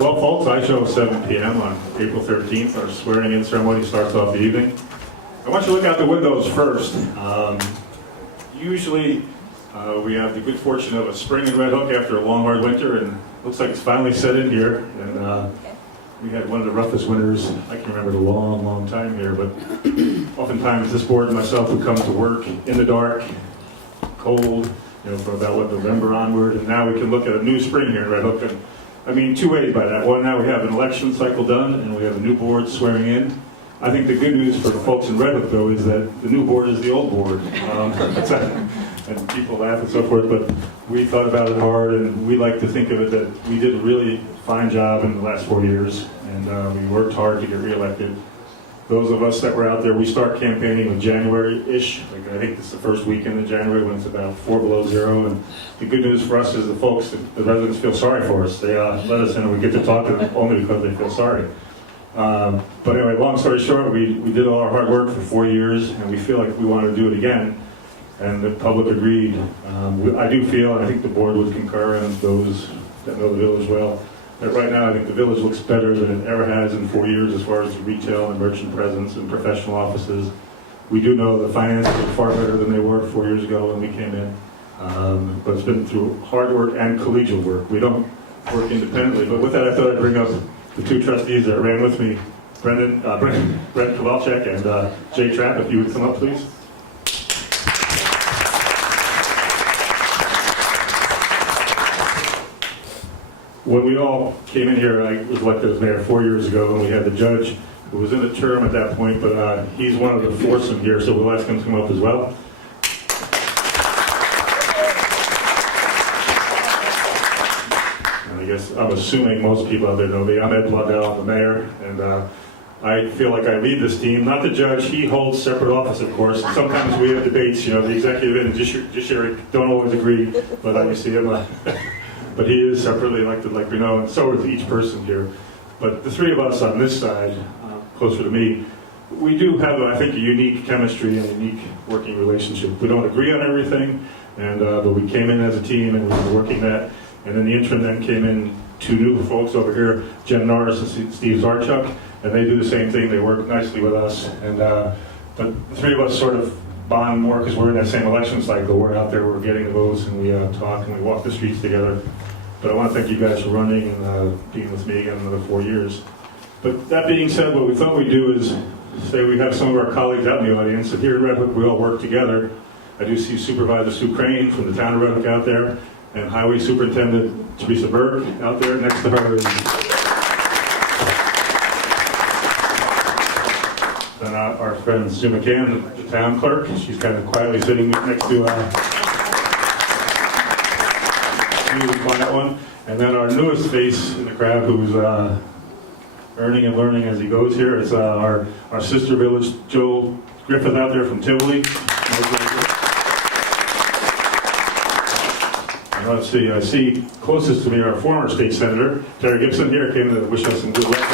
Well, folks, I show 7 p.m. on April 13th. Our swearing-in ceremony starts off the evening. I want you to look out the windows first. Usually, we have the good fortune of a spring in Red Hook after a long, hard winter, and it looks like it's finally set in here. And we had one of the roughest winters I can remember in a long, long time here. But oftentimes, this board and myself would come to work in the dark, cold, from about November onward, and now we can look at a new spring here in Red Hook. And I mean, two ways by that. One, now we have an election cycle done, and we have a new board swearing in. I think the good news for the folks in Red Hook, though, is that the new board is the old board. And people laugh and so forth, but we thought about it hard, and we like to think of it that we did a really fine job in the last 4 years, and we worked hard to get reelected. Those of us that were out there, we start campaigning in January-ish. Like, I think it's the first weekend of January when it's about 4 below zero. And the good news for us is the folks, the residents feel sorry for us. They let us in and we get to talk to them only because they feel sorry. But anyway, long story short, we did all our hard work for 4 years, and we feel like we want to do it again. And the public agreed. I do feel, and I think the board would concur, and those that know the village well, that right now I think the village looks better than it ever has in 4 years as far as retail and merchant presence and professional offices. We do know the finances are far better than they were 4 years ago when we came in. But it's been through hard work and collegial work. We don't work independently. But with that, I thought I'd bring up the two trustees that ran with me, Brent Kowalczyk and Jay Trapp. If you would come up, please. When we all came in here, I was elected as mayor 4 years ago, and we had the judge who was in a term at that point, but he's one of the foursome here, so we'll ask him to come up as well. And I guess I'm assuming most people out there know me. I'm Ed Blundell, I'm the mayor, and I feel like I lead this team. Not the judge, he holds separate office, of course. Sometimes we have debates, the executive and the judiciary don't always agree, but you see him. But he is separately elected, like we know, and so is each person here. But the three of us on this side, closer to me, we do have, I think, a unique chemistry and a unique working relationship. We don't agree on everything, but we came in as a team and we were working that. And in the interim then came in two new folks over here, Jen Norris and Steve Zarchuk, and they do the same thing. They work nicely with us. And but the three of us sort of bond more because we're in that same election cycle. We're out there, we're getting the votes, and we talk and we walk the streets together. But I want to thank you guys for running and being with me again another 4 years. But that being said, what we thought we'd do is say we have some of our colleagues out in the audience. And here in Red Hook, we all work together. I do see Supervisor Sue Crane from the town of Red Hook out there, and Highway Superintendent Teresa Berg out there. Next to her is then our friend Sue McCann, the town clerk. She's kind of quietly sitting next to the quiet one. And then our newest face in the crowd, who's earning and learning as he goes here, is our sister village, Joel Griffith out there from Tivoli. And let's see, I see closest to me our former state senator, Terry Gibson here, came to wish us some good luck.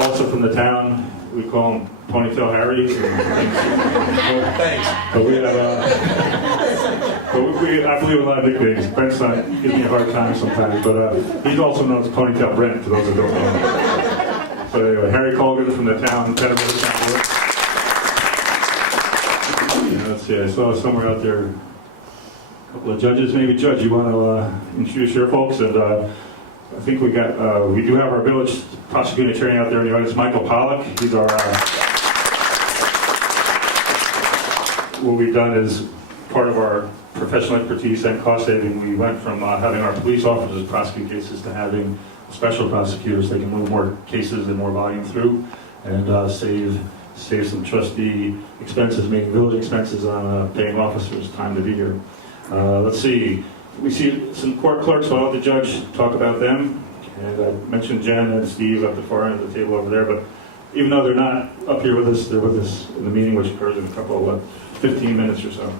Also from the town, we call him Ponytail Harry. Thanks. But we have, I believe a lot of nicknames. Brent's not gives me a hard time sometimes, but he's also known as Ponytail Brent, for those that don't know. So anyway, Harry Colgan from the town, Petterville Town Board. Let's see, I saw somewhere out there a couple of judges. Maybe Judge, you want to introduce your folks? And I think we got, we do have our village prosecuting attorney out there in the audience, Michael Pollock. He's our, what we've done is part of our professional expertise and cost saving. We went from having our police officers prosecute cases to having special prosecutors. They can move more cases and more volume through and save some trustee expenses, making village expenses on paying officers time to be here. Let's see. We see some court clerks, so I'll let the judge talk about them. And I mentioned Jen and Steve at the far end of the table over there, but even though they're not up here with us, they're with us in the meeting, which occurs in a couple of 15 minutes or so.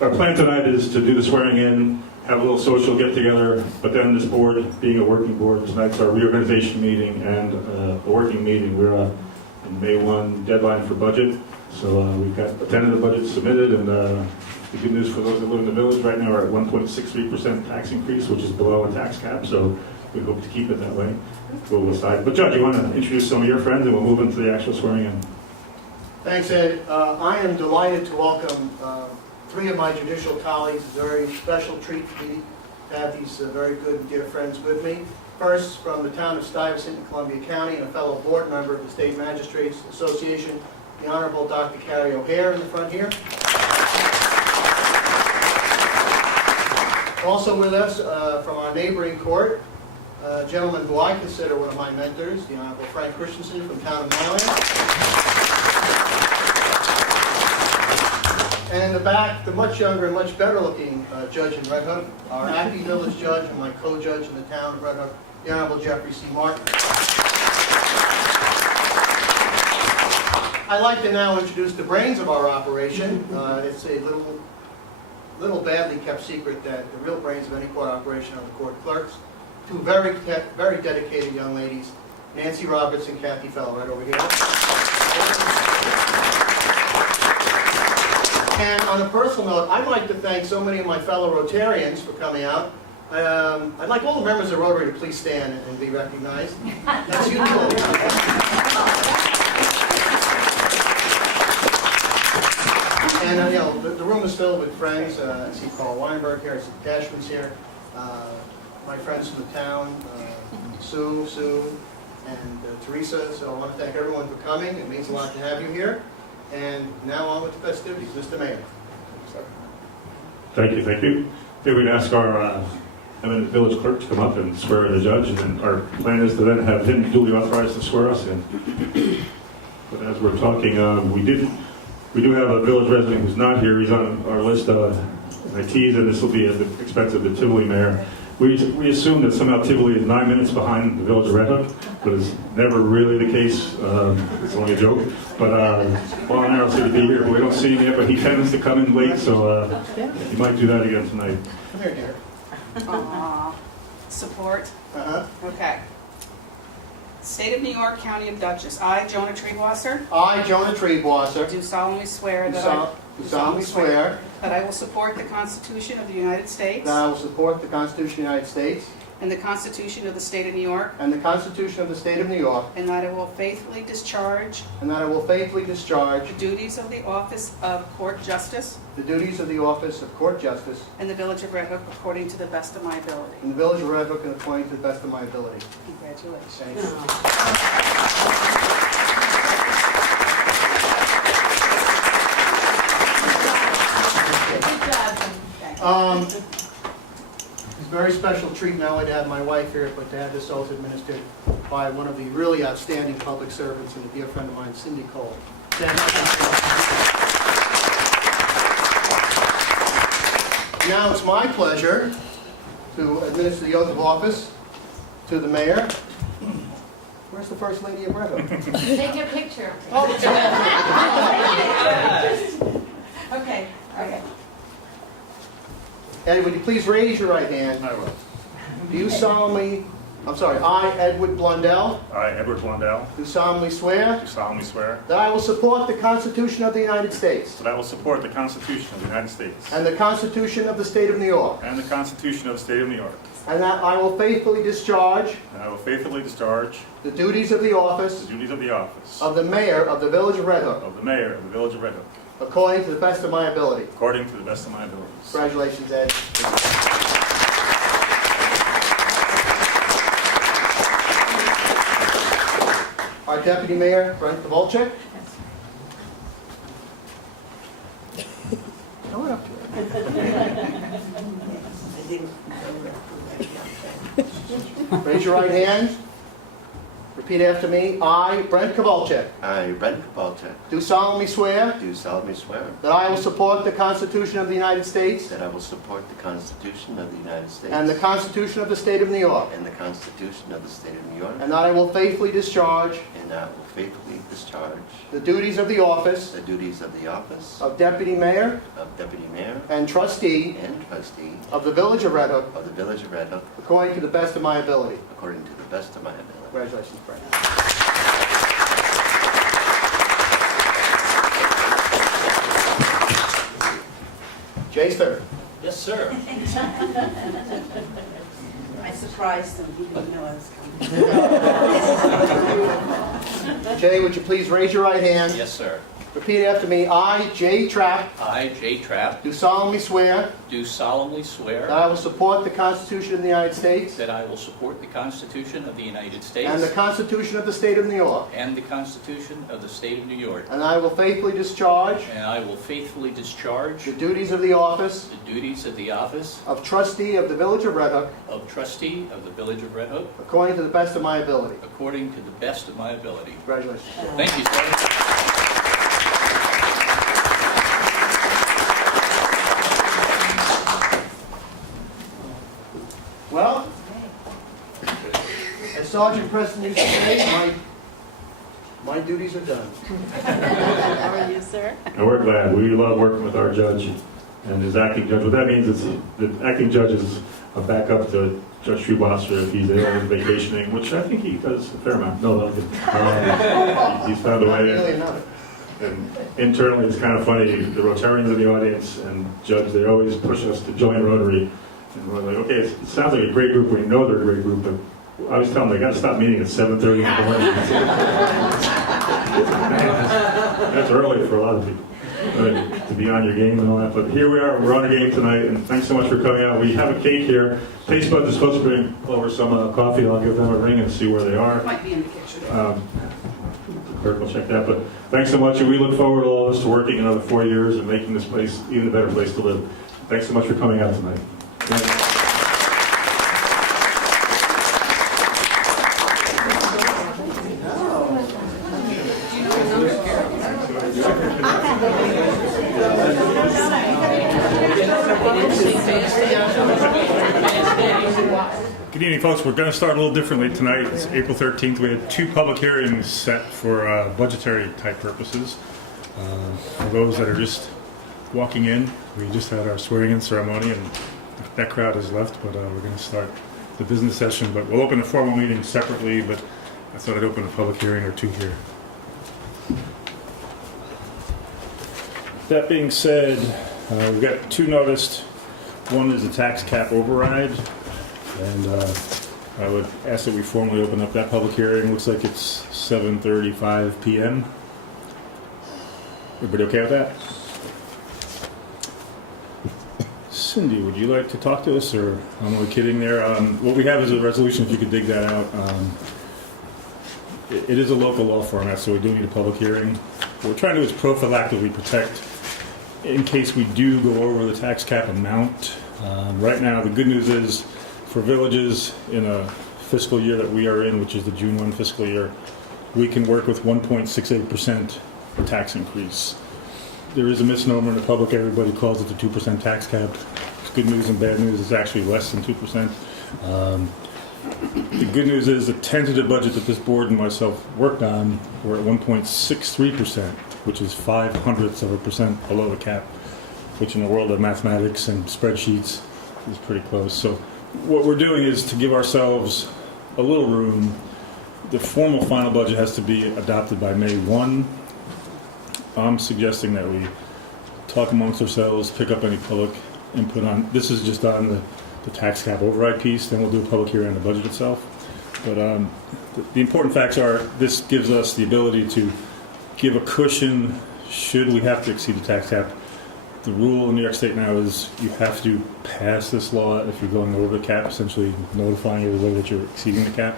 Our plan tonight is to do the swearing in, have a little social get together, but then this board, being a working board, tonight's our reorganization meeting and a working meeting. We're in May 1 deadline for budget, so we've got a tentative budget submitted, and The good news for those that live in the village right now are at 1.63% tax increase, which is below a tax cap, so we hope to keep it that way. We'll decide. But Judge, you want to introduce some of your friends and we'll move into the actual swearing in. Thanks, Ed. I am delighted to welcome three of my judicial colleagues. It's a very special treat for me to have these very good and dear friends with me. First, from the town of Stuyvesant in Columbia County and a fellow board member of the State Magistrates Association, the Honorable Dr. Carrie O'Hare in the front here. Also with us from our neighboring court, a gentleman who I consider one of my mentors, the Honorable Frank Christensen from town of Milan. And in the back, the much younger and much better looking judge in Red Hook, our acting village judge and my co-judge in the town of Red Hook, the Honorable Jeffrey C. Martin. I'd like to now introduce the brains of our operation. It's a little badly kept secret that the real brains of any court operation are the court clerks. Two very dedicated young ladies, Nancy Roberts and Kathy Feller, right over here. And on a personal note, I'd like to thank so many of my fellow Rotarians for coming out. I'd like all the members of Rotary to please stand and be recognized. That's you too. And you know, the room is filled with friends. I see Carl Weinberg here, I see Cashman's here. My friends from the town, Sue, and Teresa. So I want to thank everyone for coming. It means a lot to have you here. And now on with the festivities. Mr. Mayor. Thank you, thank you. Then we'd ask our eminent village clerk to come up and swear the judge, and then our plan is to then have him duly authorized to swear us in. But as we're talking, we do have a village resident who's not here. He's on our list, and I tease, and this will be at the expense of the Tivoli mayor. We assume that somehow Tivoli is 9 minutes behind the village of Red Hook, but it's never really the case. It's only a joke. But Paul and Errol said he'd be here, but we don't see him yet, but he tends to come in late, so he might do that again tonight. Come here, dear. Aww. Support? Okay. State of New York, County of Dutchess. I, Jonah Treebwasser, I, Jonah Treebwasser, do solemnly swear do solemnly swear that I will support the Constitution of the United States that I will support the Constitution of the United States and the Constitution of the State of New York, and the Constitution of the State of New York, and that I will faithfully discharge and that I will faithfully discharge the duties of the Office of Court Justice the duties of the Office of Court Justice in the Village of Red Hook according to the best of my ability. in the Village of Red Hook and according to the best of my ability. Congratulations. Thank you. It's a very special treat not only to have my wife here, but to have this oath administered by one of the really outstanding public servants and a dear friend of mine, Cindy Cole. Now it's my pleasure to administer the oath of office to the mayor. Where's the First Lady of Red Hook? Take a picture. Oh, it's Okay, okay. Ed, would you please raise your right hand? I will. Do you solemnly, I, Edward Blundell, I, Edward Blondell, do solemnly swear do solemnly swear that I will support the Constitution of the United States that I will support the Constitution of the United States and the Constitution of the State of New York, and the Constitution of the State of New York, and that I will faithfully discharge and I will faithfully discharge the duties of the the office duties of the office of the mayor of the Village of Red Hook, of the mayor of the Village of Red Hook, according to the best of my ability. according to the best of my abilities. Congratulations, Ed. Our Deputy Mayor, Brent Kowalczyk. Come on up here. Raise your right hand. Repeat after me. I, Brent Kowalczyk, I, Brent Kowalczyk, do solemnly swear do solemnly swear that I will support the Constitution of the United States that I will support the Constitution of the United States and the Constitution of the State of New York, and the Constitution of the State of New York, and that I will faithfully discharge and I will faithfully discharge the duties of the office the duties of the office of Deputy Mayor of Deputy Mayor and Trustee and Trustee of the Village of Red Hook, of the Village of Red Hook, according to the best of my ability. according to the best of my ability. Congratulations, Brent. Jay's third. Yes, sir. I surprised him, he didn't know I was coming. Jay, would you please raise your right hand? Yes, sir. Repeat after me. I, Jay Trapp, I, Jay Trapp, do solemnly swear do solemnly that swear I will support the Constitution of the United States that I will support the Constitution of the United and the States Constitution of the State of New York, and the Constitution of the State of New York, and I will faithfully discharge and I will faithfully discharge the duties of the office the duties of the office of trustee of the Village of Red Hook of trustee of the Village of Red Hook according to the best of my ability. according to the best of my ability. Congratulations. Thank you, sir. Well, as Sergeant Preston used to say, my duties are done. How are you, sir? And we're glad. We love working with our judge and his acting judge. What that means is the acting judge is a backup to Judge Schubaster if he's ill and vacationing, which I think he does a fair amount. No, he's found a Not way. really enough. And internally, it's kind of funny. The Rotarians in the audience and Judge, they always push us to join Rotary. And we're like, okay, it sounds like a great group. We know they're a great group, but I was telling them they got to stop meeting at 7:30 in the morning. That's early for a lot of people to be on your game and all that. But here we are. We're on our game tonight, and thanks so much for coming out. We have a cake here. Taste Buds is supposed to bring over some coffee. I'll give them a ring and see where they are. Might be in the picture. The clerk will check that. But thanks so much, and we look forward, all of us, to working another 4 years and making this place even a better place to live. Thanks so much for coming out tonight. Good evening, folks. We're going to start a little differently tonight. It's April 13th. We had 2 public hearings set for budgetary type purposes. For those that are just walking in, we just had our swearing-in ceremony, and that crowd has left, but we're going to start the business session. But we'll open the formal meeting separately, but I thought I'd open a public hearing or 2 here. That being said, we've got 2 noticed. One is a tax cap override, and I would ask that we formally open up that public hearing. Looks like it's 7:35 p.m. Everybody okay with that? Cindy, would you like to talk to us, or I'm only kidding there? What we have is a resolution, if you could dig that out. It is a local law format, so we do need a public hearing. What we're trying to do is prophylactically protect in case we do go over the tax cap amount. Right now, the good news is for villages in a fiscal year that we are in, which is the June 1 fiscal year, we can work with 1.68% tax increase. There is a misnomer in the public. Everybody calls it the 2% tax cap. It's good news and bad news. It's actually less than 2%. The good news is the tentative budget that this board and myself worked on, we're at 1.63%, which is 0.05% below the cap, which in the world of mathematics and spreadsheets is pretty close. So what we're doing is to give ourselves a little room. The formal final budget has to be adopted by May 1. I'm suggesting that we talk amongst ourselves, pick up any public input on, this is just on the tax cap override piece, then we'll do a public hearing on the budget itself. But the important facts are, this gives us the ability to give a cushion should we have to exceed the tax cap. The rule in New York State now is you have to pass this law if you're going over the cap, essentially notifying everybody that you're exceeding the cap.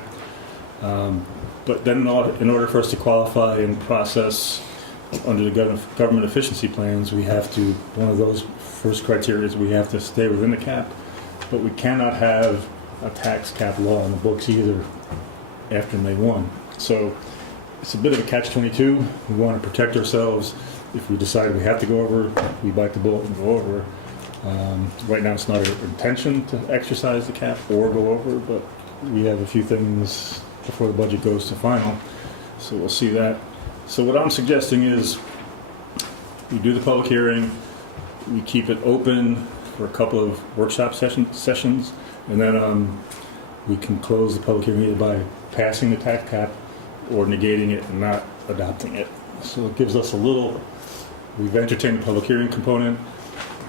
But then in order for us to qualify and process under the government efficiency plans, we have to, one of those first criteria is we have to stay within the cap, but we cannot have a tax cap law in the books either after May 1. So it's a bit of a catch-22. We want to protect ourselves. If we decide we have to go over, we bite the bullet and go over. Right now it's not our intention to exercise the cap or go over, but we have a few things before the budget goes to final, so we'll see that. So what I'm suggesting is we do the public hearing, we keep it open for a couple of workshop sessions, and then we can close the public hearing either by passing the tax cap or negating it and not adopting it. So it gives us a little, we've entertained the public hearing component.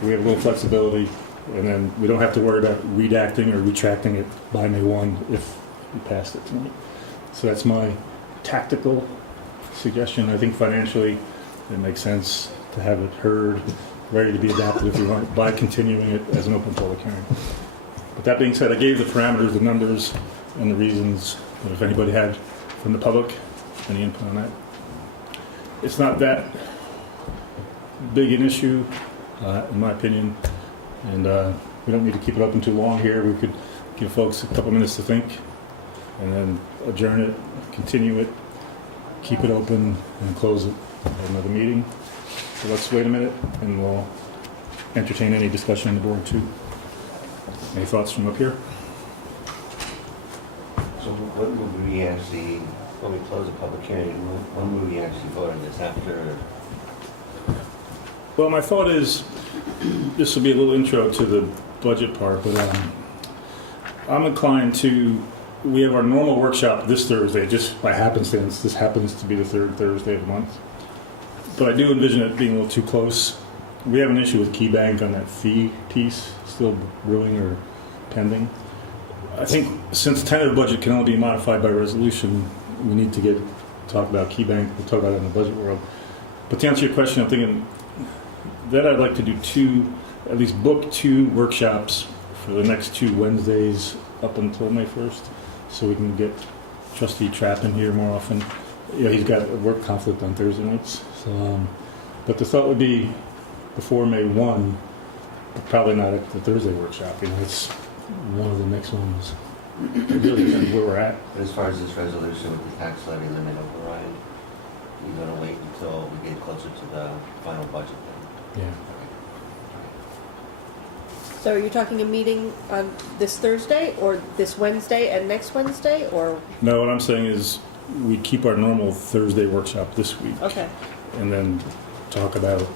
we have a little flexibility, and then we don't have to worry about redacting or retracting it by May 1 if we passed it tonight. So that's my tactical suggestion. I think financially it makes sense to have it heard, ready to be adapted if we want, by continuing it as an open public hearing. But that being said, I gave the parameters, the numbers, and the reasons. And if anybody had from the public any input on that, it's not that big an issue, in my opinion, and we don't need to keep it open too long here. We could give folks a couple minutes to think, and then adjourn it, continue it, keep it open, and close it at another meeting. So let's wait a minute, and we'll entertain any discussion on the board too. Any thoughts from up here? So when will we actually, when we close the public hearing, when will we actually vote on this after? Well, my thought is, this will be a little intro to the budget part, but I'm inclined to, we have our normal workshop this Thursday, just by happenstance, this happens to be the third Thursday of the month. But I do envision it being a little too close. We have an issue with Key Bank on that fee piece, still brewing or pending. I think since the tentative budget can only be modified by resolution, we need to talk about Key Bank. We'll talk about it in the budget world. But to answer your question, I'm thinking that I'd like to do at least book 2 workshops for the next 2 Wednesdays up until May 1st, so we can get Trustee Trapp in here more often. Yeah, he's got a work conflict on Thursday nights. So, but the thought would be before May 1, but probably not at the Thursday workshop. It's one of the next ones. It really depends where we're at. As far as this resolution with the tax levy limit override, we're gonna wait until we get closer to the final budget then? Yeah. So are you talking a meeting on this Thursday, or this Wednesday and next Wednesday, or? No, what I'm saying is we keep our normal Thursday workshop this week. Okay. And then talk about,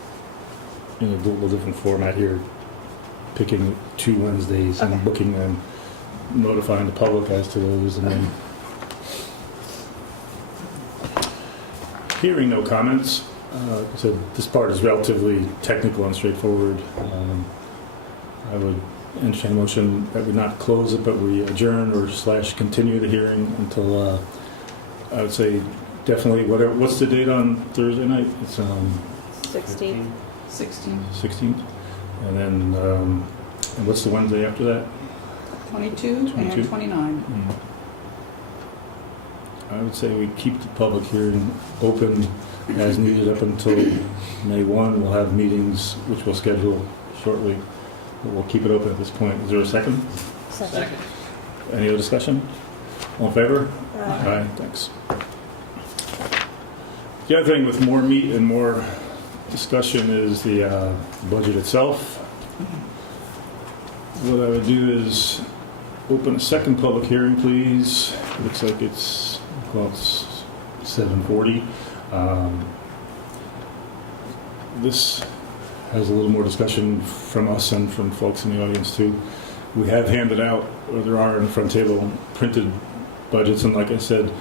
in a little different format here, picking 2 Wednesdays and Okay. booking them, notifying the public as to those, and then hearing no comments. Like I said, this part is relatively technical and straightforward. I would entertain a motion that we not close it, but we adjourn or / continue the hearing until, I would say, definitely, whatever. What's the date on Thursday night? It's 16. 16th. And then, and what's the Wednesday after that? 22 22. and 29. I would say we keep the public hearing open as needed up until May 1. We'll have meetings, which we'll schedule shortly, but we'll keep it open at this point. Is there a second? Second. Any other discussion? All in favor? Aye. Aye, thanks. The other thing with more meat and more discussion is the budget itself. What I would do is open a second public hearing, please. Looks like it's 7:40. This has a little more discussion from us and from folks in the audience too. We have handed out, or there are in the front table, printed budgets, and like I said,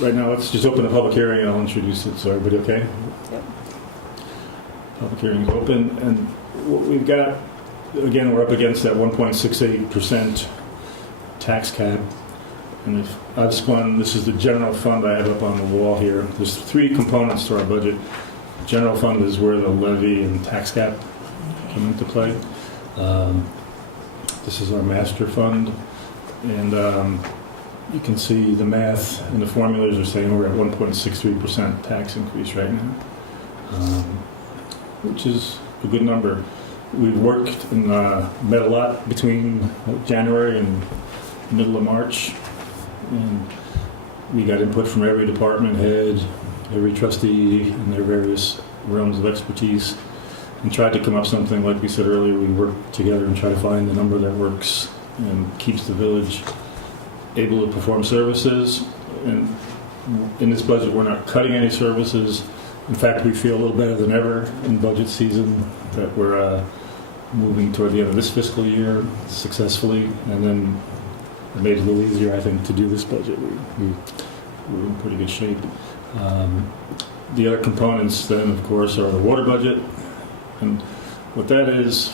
right now let's just open a public hearing and I'll introduce it. So everybody okay? Yep. Public hearing is open, and what we've got, again, we're up against that 1.68% tax cap. And if I've spun, this is the general fund I have up on the wall here. There's 3 components to our budget. General fund is where the levy and tax cap come into play. This is our master fund, and you can see the math and the formulas are saying we're at 1.63% tax increase right now, which is a good number. We've worked and met a lot between January and middle of March, and we got input from every department head, every trustee in their various realms of expertise, and tried to come up something, like we said earlier, we worked together and try to find the number that works and keeps the village able to perform services. And in this budget, we're not cutting any services. In fact, we feel a little better than ever in budget season that we're moving toward the end of this fiscal year successfully, and then it made it a little easier, I think, to do this budget. We're in pretty good shape. The other components then, of course, are the water budget, and What that is,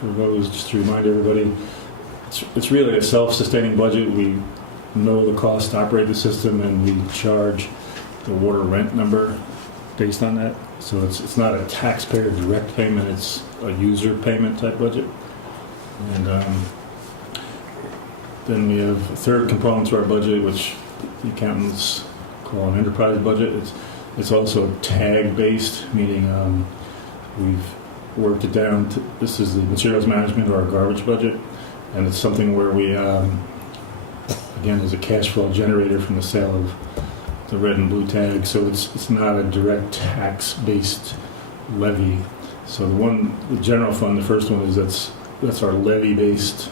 for those, just to remind everybody, it's really a self-sustaining budget. We know the cost to operate the system, and we charge the water rent number based on that. So it's not a taxpayer direct payment, it's a user payment type budget. And then we have a third component to our budget, which the accountants call an enterprise budget. It's also tag-based, meaning we've worked it down to, this is the materials management or our garbage budget, and it's something where we, again, is a cash flow generator from the sale of the red and blue tag, so it's not a direct tax-based levy. So the general fund, the first one is that's our levy-based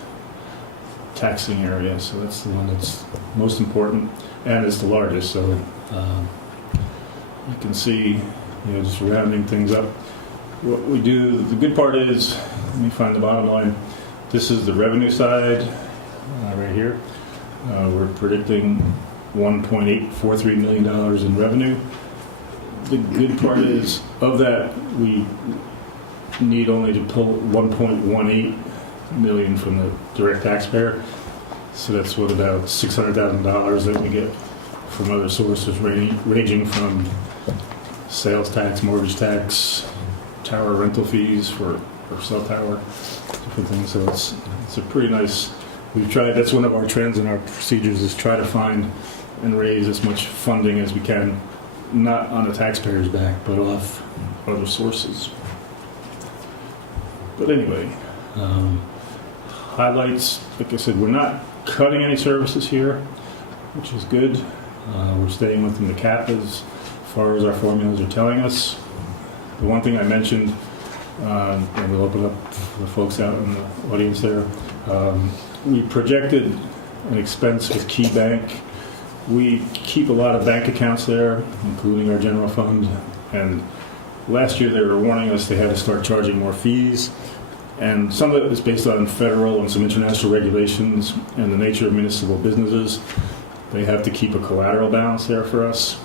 taxing area, so that's the one that's most important, and it's the largest. So you can see, just rounding things up. What we do, the good part is, let me find the bottom line. This is the revenue side, right here. We're predicting $1.843 million in revenue. The good part is, of that, we need only to pull $1.18 million from the direct taxpayer. So that's what, about $600,000 that we get from other sources, ranging from sales tax, mortgage tax, tower rental fees for cell tower, different things. So it's a pretty nice. We've tried. That's one of our trends in our procedures, is try to find and raise as much funding as we can, not on the taxpayer's back, but off other sources. But anyway, highlights. Like I said, we're not cutting any services here, which is good. We're staying within the cap as far as our formulas are telling us. The one thing I mentioned, and we'll open up for the folks out in the audience there, we projected an expense with Key Bank. We keep a lot of bank accounts there, including our general fund, and last year they were warning us they had to start charging more fees, and some of it is based on federal and some international regulations and the nature of municipal businesses. They have to keep a collateral balance there for us.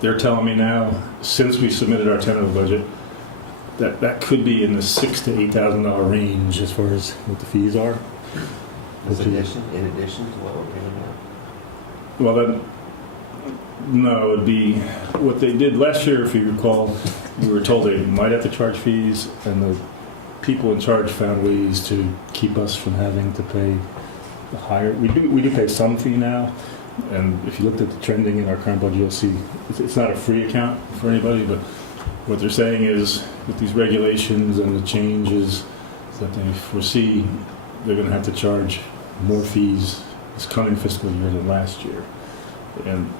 They're telling me now, since we submitted our tentative budget, that could be in the $6,000 to $8,000 range as far as what the fees are. In addition to what we're paying now? Well, then, no, it'd be what they did last year. If you recall, we were told they might have to charge fees, and the people in charge found ways to keep us from having to pay the higher. We do pay some fee now, and if you looked at the trending in our current budget, you'll see it's not a free account for anybody. But what they're saying is, with these regulations and the changes that they foresee, they're going to have to charge more fees this coming fiscal year than last year. And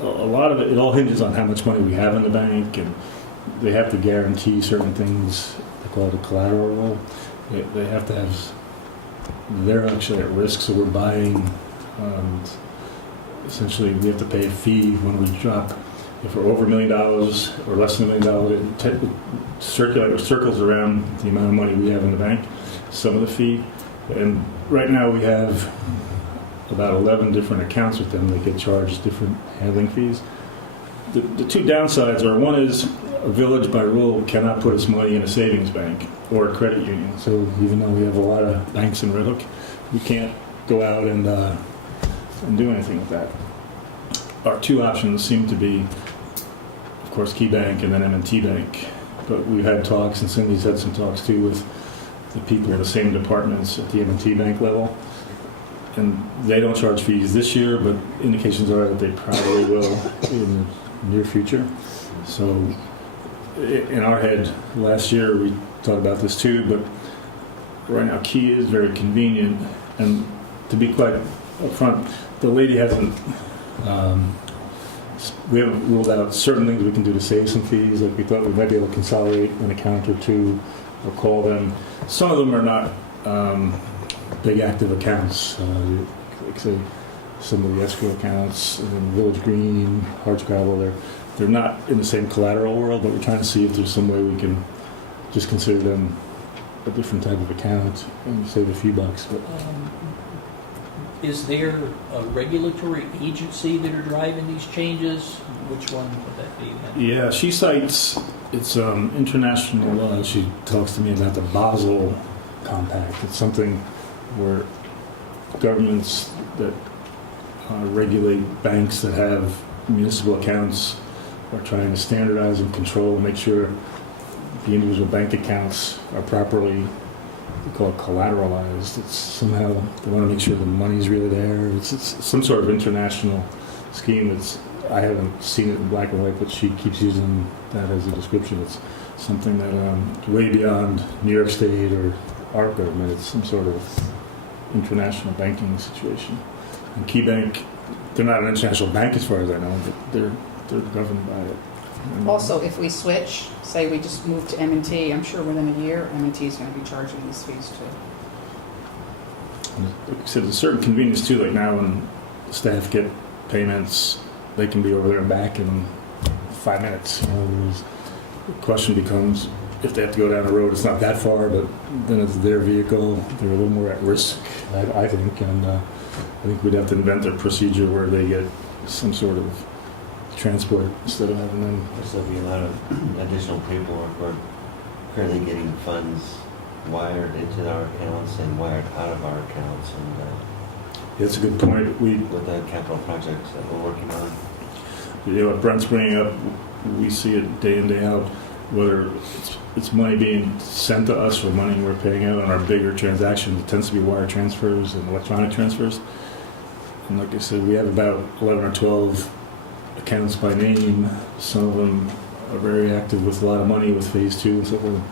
a lot of it all hinges on how much money we have in the bank, and they have to guarantee certain things. They call it a collateral rule. They have to have, they're actually at risk, so we're buying, essentially we have to pay a fee when we drop. If we're over $1 million or less than $1 million, it circles around the amount of money we have in the bank, some of the fee. And right now we have about 11 different accounts with them that get charged different handling fees. The two downsides are, one is a village by rule cannot put its money in a savings bank or a credit union. So even though we have a lot of banks in Red Hook, we can't go out and do anything with that. Our two options seem to be, of course, Key Bank and then M&T Bank. But we've had talks, and Cindy's had some talks too, with the people in the same departments at the M&T Bank level. And they don't charge fees this year, but indications are that they probably will in the near future. So in our head, last year we thought about this too, but right now Key is very convenient. And to be quite upfront, the lady hasn't, we haven't ruled out certain things we can do to save some fees. Like we thought we might be able to consolidate an account or two or call them. Some of them are not big active accounts, like say some of the escrow accounts, and Village Green, Hardscrabble, they're not in the same collateral world, but we're trying to see if there's some way we can just consider them a different type of account and save a few bucks. But is there a regulatory agency that are driving these changes? Which one would that be then? yeah, she cites It's international law. She talks to me about the Basel Compact. It's something where governments that regulate banks that have municipal accounts are trying to standardize and control and make sure the individual bank accounts are properly, we call it collateralized. It's somehow, they want to make sure the money's really there. It's some sort of international scheme. I haven't seen it in black and white, but she keeps using that as a description. It's something that way beyond New York State or our government. It's some sort of international banking situation. And Key Bank, they're not an international bank as far as I know, but they're governed by it. And, Also, if we switch, say we just move to M&T, I'm sure within a year, M&T is going to be charging these fees too. like I said, there's a certain convenience too. Like now when staff get payments, they can be over there and back in 5 minutes. The question becomes, if they have to go down the road, it's not that far, but then it's their vehicle. They're a little more at risk, I think. And I think we'd have to invent a procedure where they get some sort of transport instead of having them. There's going to be a lot of additional paperwork. We're currently getting funds wired into our accounts and wired out of our accounts, and That's a good point. with the capital projects that we're working on. What Brent's bringing up, we see it day in, day out, whether it's money being sent to us or money we're paying out on our bigger transactions. It tends to be wire transfers and electronic transfers. And like I said, we have about 11 or 12 accounts by name. Some of them are very active with a lot of money with phase 2 and so forth.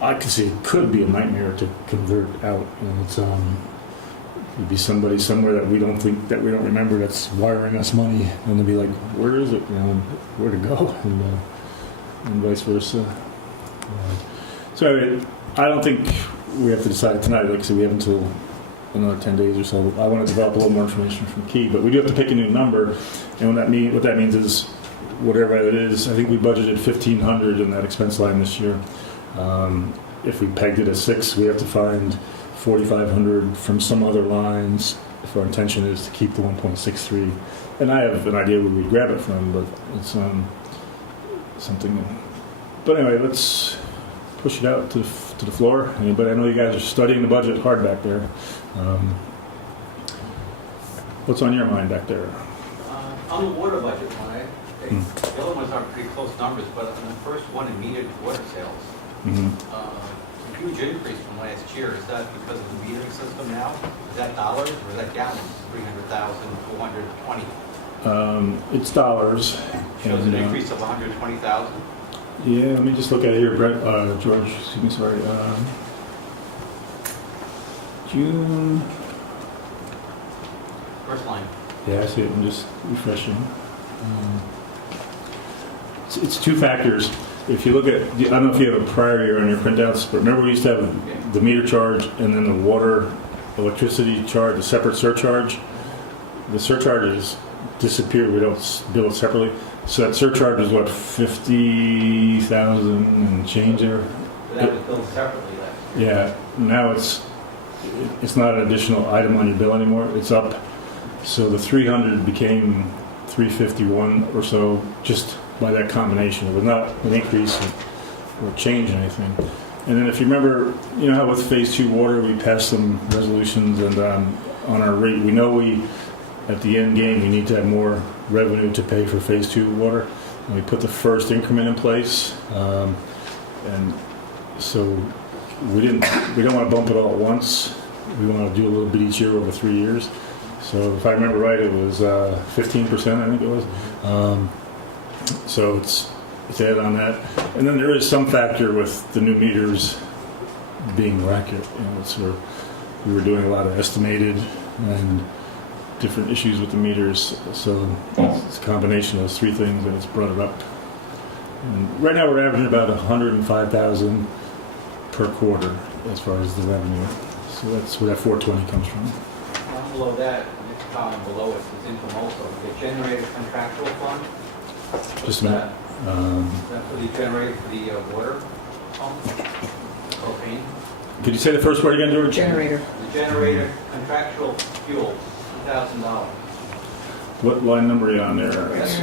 I could see it could be a nightmare to convert out. And it's it'd be somebody somewhere that we don't remember that's wiring us money, and they'll be like, where is it? Where to go? And vice versa. So I don't think we have to decide tonight. Like I said, we have until another 10 days or so. I want to develop a little more information from Key, but we do have to pick a new number. And what that means is whatever it is. I think we budgeted $1,500 in that expense line this year. If we pegged it at 6, we have to find $4,500 from some other lines if our intention is to keep the 1.63. And I have an idea where we grab it from, but it's something. But anyway, let's push it out to the floor. But I know you guys are studying the budget hard back there. What's on your mind back there? On the water budget line, the other ones aren't pretty close numbers, but on the first one in metered water sales, a huge increase from last year. Is that because of the metering system now? Is that dollars or is that gallons? 300,420. It's dollars. Shows an increase of 120,000. Yeah, let me just look at it here, Brett, George, excuse me, sorry. June. First line. Yeah, I see it. I'm just refreshing. It's two factors. If you look at, I don't know if you have a prior year on your printouts, but remember we used to have the meter charge and then the water, electricity charge, a separate surcharge. The surcharges disappeared. We don't bill it separately. So that surcharge is what, 50,000 and change there? That was billed separately last year. Yeah. Now it's not an additional item on your bill anymore. It's up. So the 300 became 351 or so just by that combination. It was not an increase or change in anything. And then if you remember, you know how with phase 2 water we passed some resolutions and on our rate, we know at the end game we need to have more revenue to pay for phase 2 water. And we put the first increment in place. And so we don't want to bump it all at once. We want to do a little bit each year over 3 years. So if I remember right, it was 15%, I think it was. So it's added on that. And then there is some factor with the new meters being more accurate. It's where we were doing a lot of estimated and different issues with the meters. So it's a combination of those three things that it's brought it up. And right now we're averaging about 105,000 per quarter as far as the revenue. So that's where that 420 comes from. Below that, next column below it is income also. The generator contractual fund. Just a minute. Is that for the generator for the water pump? Propane? Could you say the first word again, George? Generator. The generator contractual fuel, $2,000. What line number are you on there? That's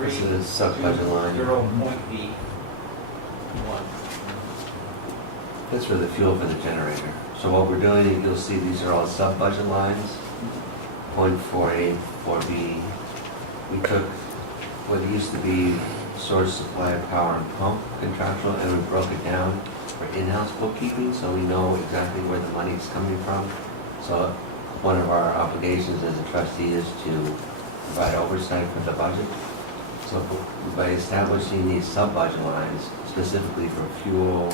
This is sub-budget line. 830.B. That's for the fuel for the generator. So what we're doing, you'll see these are all sub-budget lines. Point 4A, 4B. We took what used to be source, supply, power, and pump contractual, and we broke it down for in-house bookkeeping, so we know exactly where the money's coming from. So one of our obligations as a trustee is to provide oversight for the budget. So by establishing these sub-budget lines, specifically for fuel,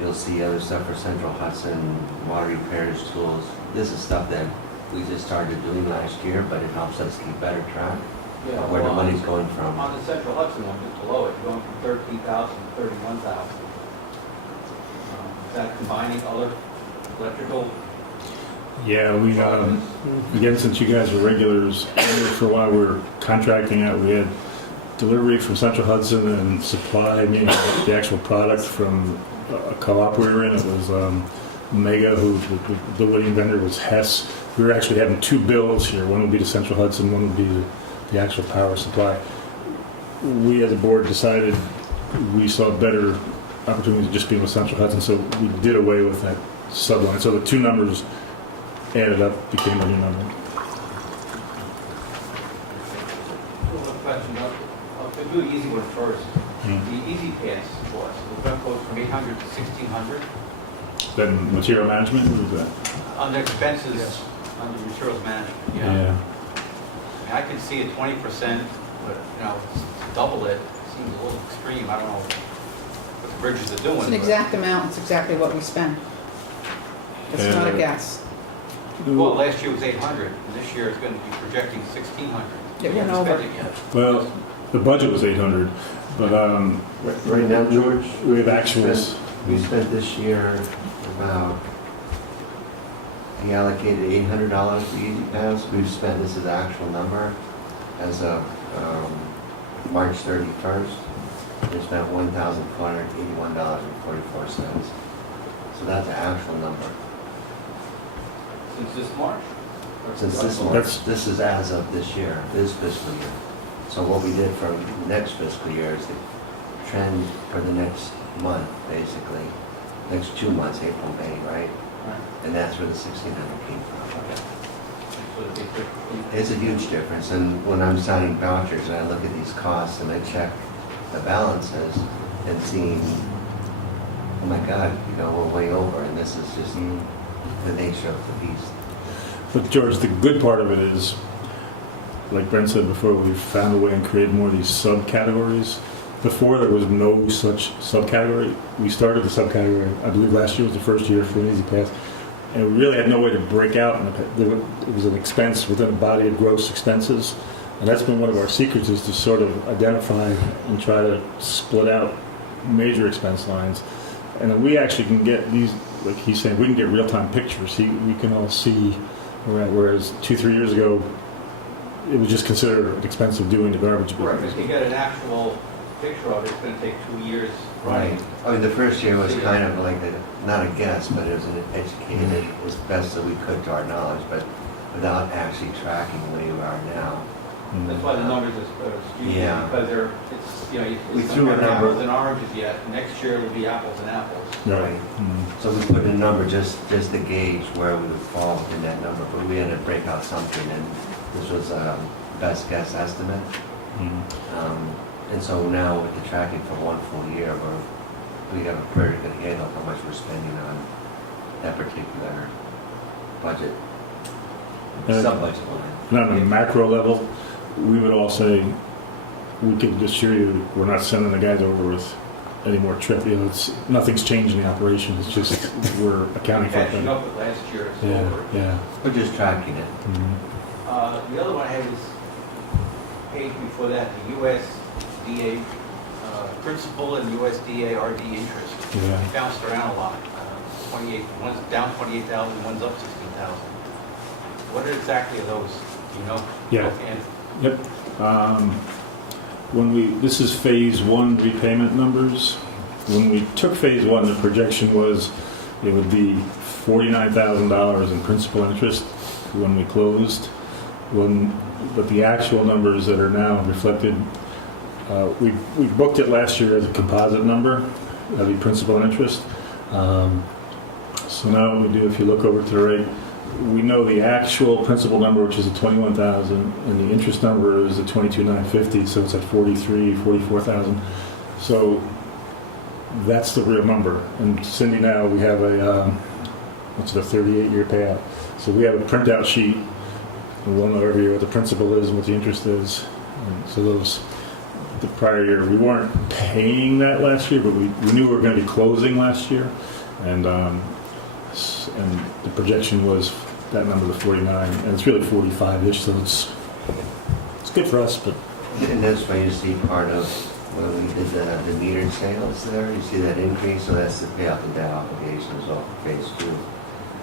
you'll see other stuff for Central Hudson, water repairs, tools. This is stuff that we just started doing last year, but it helps us keep better track of where the money's going from. On the Central Hudson one, just below it, you're going from 13,000 to 31,000. Is that combining other electrical? Yeah, we, again, since you guys are regulars, for a while we were contracting out. We had delivery from Central Hudson and supply, meaning the actual product from a co-op we were in. It was Omega, who the leading vendor was Hess. We were actually having two bills here. One would be to Central Hudson, one would be the actual power supply. We as a board decided we saw better opportunity to just be with Central Hudson, so we did away with that subline. So the two numbers added up became a new number. Question, I'll do the easy one first. The Easy Pass course, the front goes from 800 to 1,600. Then material management, what is that? Under expenses, Yes. under materials management, Yeah. I mean, I can see a 20%, but, double it seems a little extreme. I don't know what the bridges are doing. It's an but- exact amount, it's exactly what we spend. It's not a guess. Well, last year was 800, and this year it's going to be projecting 1,600. It We went haven't over. spent it yet. Well, the budget was 800, but Right now, George, we have actuals. we spent this year about, we allocated $800 for Easy Pass. We've spent, this is the actual number, as of March 31st. We spent $1,481.44. So that's the actual number. Since this March? Or Since this March? March, this is as of this year, this fiscal year. So what we did for next fiscal year is the trend for the next month, basically, next 2 months, April, May, right? Right. And that's where the 1,600 came from. So it'd be 15. It's a huge difference, and when I'm signing vouchers and I look at these costs and I check the balances and seeing, oh my God, we're way over, and this is just the nature of the beast. But George, the good part of it is, like Brent said before, we've found a way and created more of these subcategories. Before there was no such subcategory. We started the subcategory, I believe last year was the first year for an Easy Pass, and we really had no way to break out. It was an expense within a body of gross expenses, and that's been one of our secrets, is to sort of identify and try to split out major expense lines. And then we actually can get these, like he's saying, we can get real-time pictures. We can all see, whereas 2-3 years ago, it was just considered expensive doing the garbage. Right, if you get an actual picture of it, it's going to take 2 years. Right. I mean, the first year was kind of like not a guess, but it was an educated as best that we could to our knowledge, but without actually tracking where you are now. That's why the numbers are skewed, Yeah. because We it's threw a not number. apples and oranges yet. Next year will be apples and apples. Right. So we put in a number just to gauge where we would fall within that number, but we had to break out something, and this was a best guess estimate. And so now with the tracking for 1 full year, we have a very good handle of how much we're spending on that particular budget, sub-budget line. And on a macro level, we would all say, we can assure you, we're not sending the guys over with any more trip. Nothing's changed in the operation. It's just we're accounting for Catching it. up with last year's Yeah, over. yeah. We're just tracking it. The other one I had was page before that, the USDA principal and USDA RD interest. Yeah. It bounced around a lot. 28, one's down 28,000, one's up 16,000. What exactly are those? Do you know? Yeah. And Yep. This is phase 1 repayment numbers. When we took phase 1, the projection was it would be $49,000 in principal interest when we closed. But the actual numbers that are now reflected, we booked it last year as a composite number, the principal and interest. So now what we do, if you look over to the right, we know the actual principal number, which is at 21,000, and the interest number is at 22,950, so it's at 44,000. So that's the real number. And Cindy, now we have a, what's it, a 38-year payout. So we have a printout sheet, and we'll know every year what the principal is and what the interest is. And so those, the prior year, we weren't paying that last year, but we knew we were going to be closing last year. And the projection was that number to 49, and it's really 45-ish, so it's good for us, but And that's why you see part of when we did the metered sales there, you see that increase, so that's to pay off the debt obligations off of phase 2.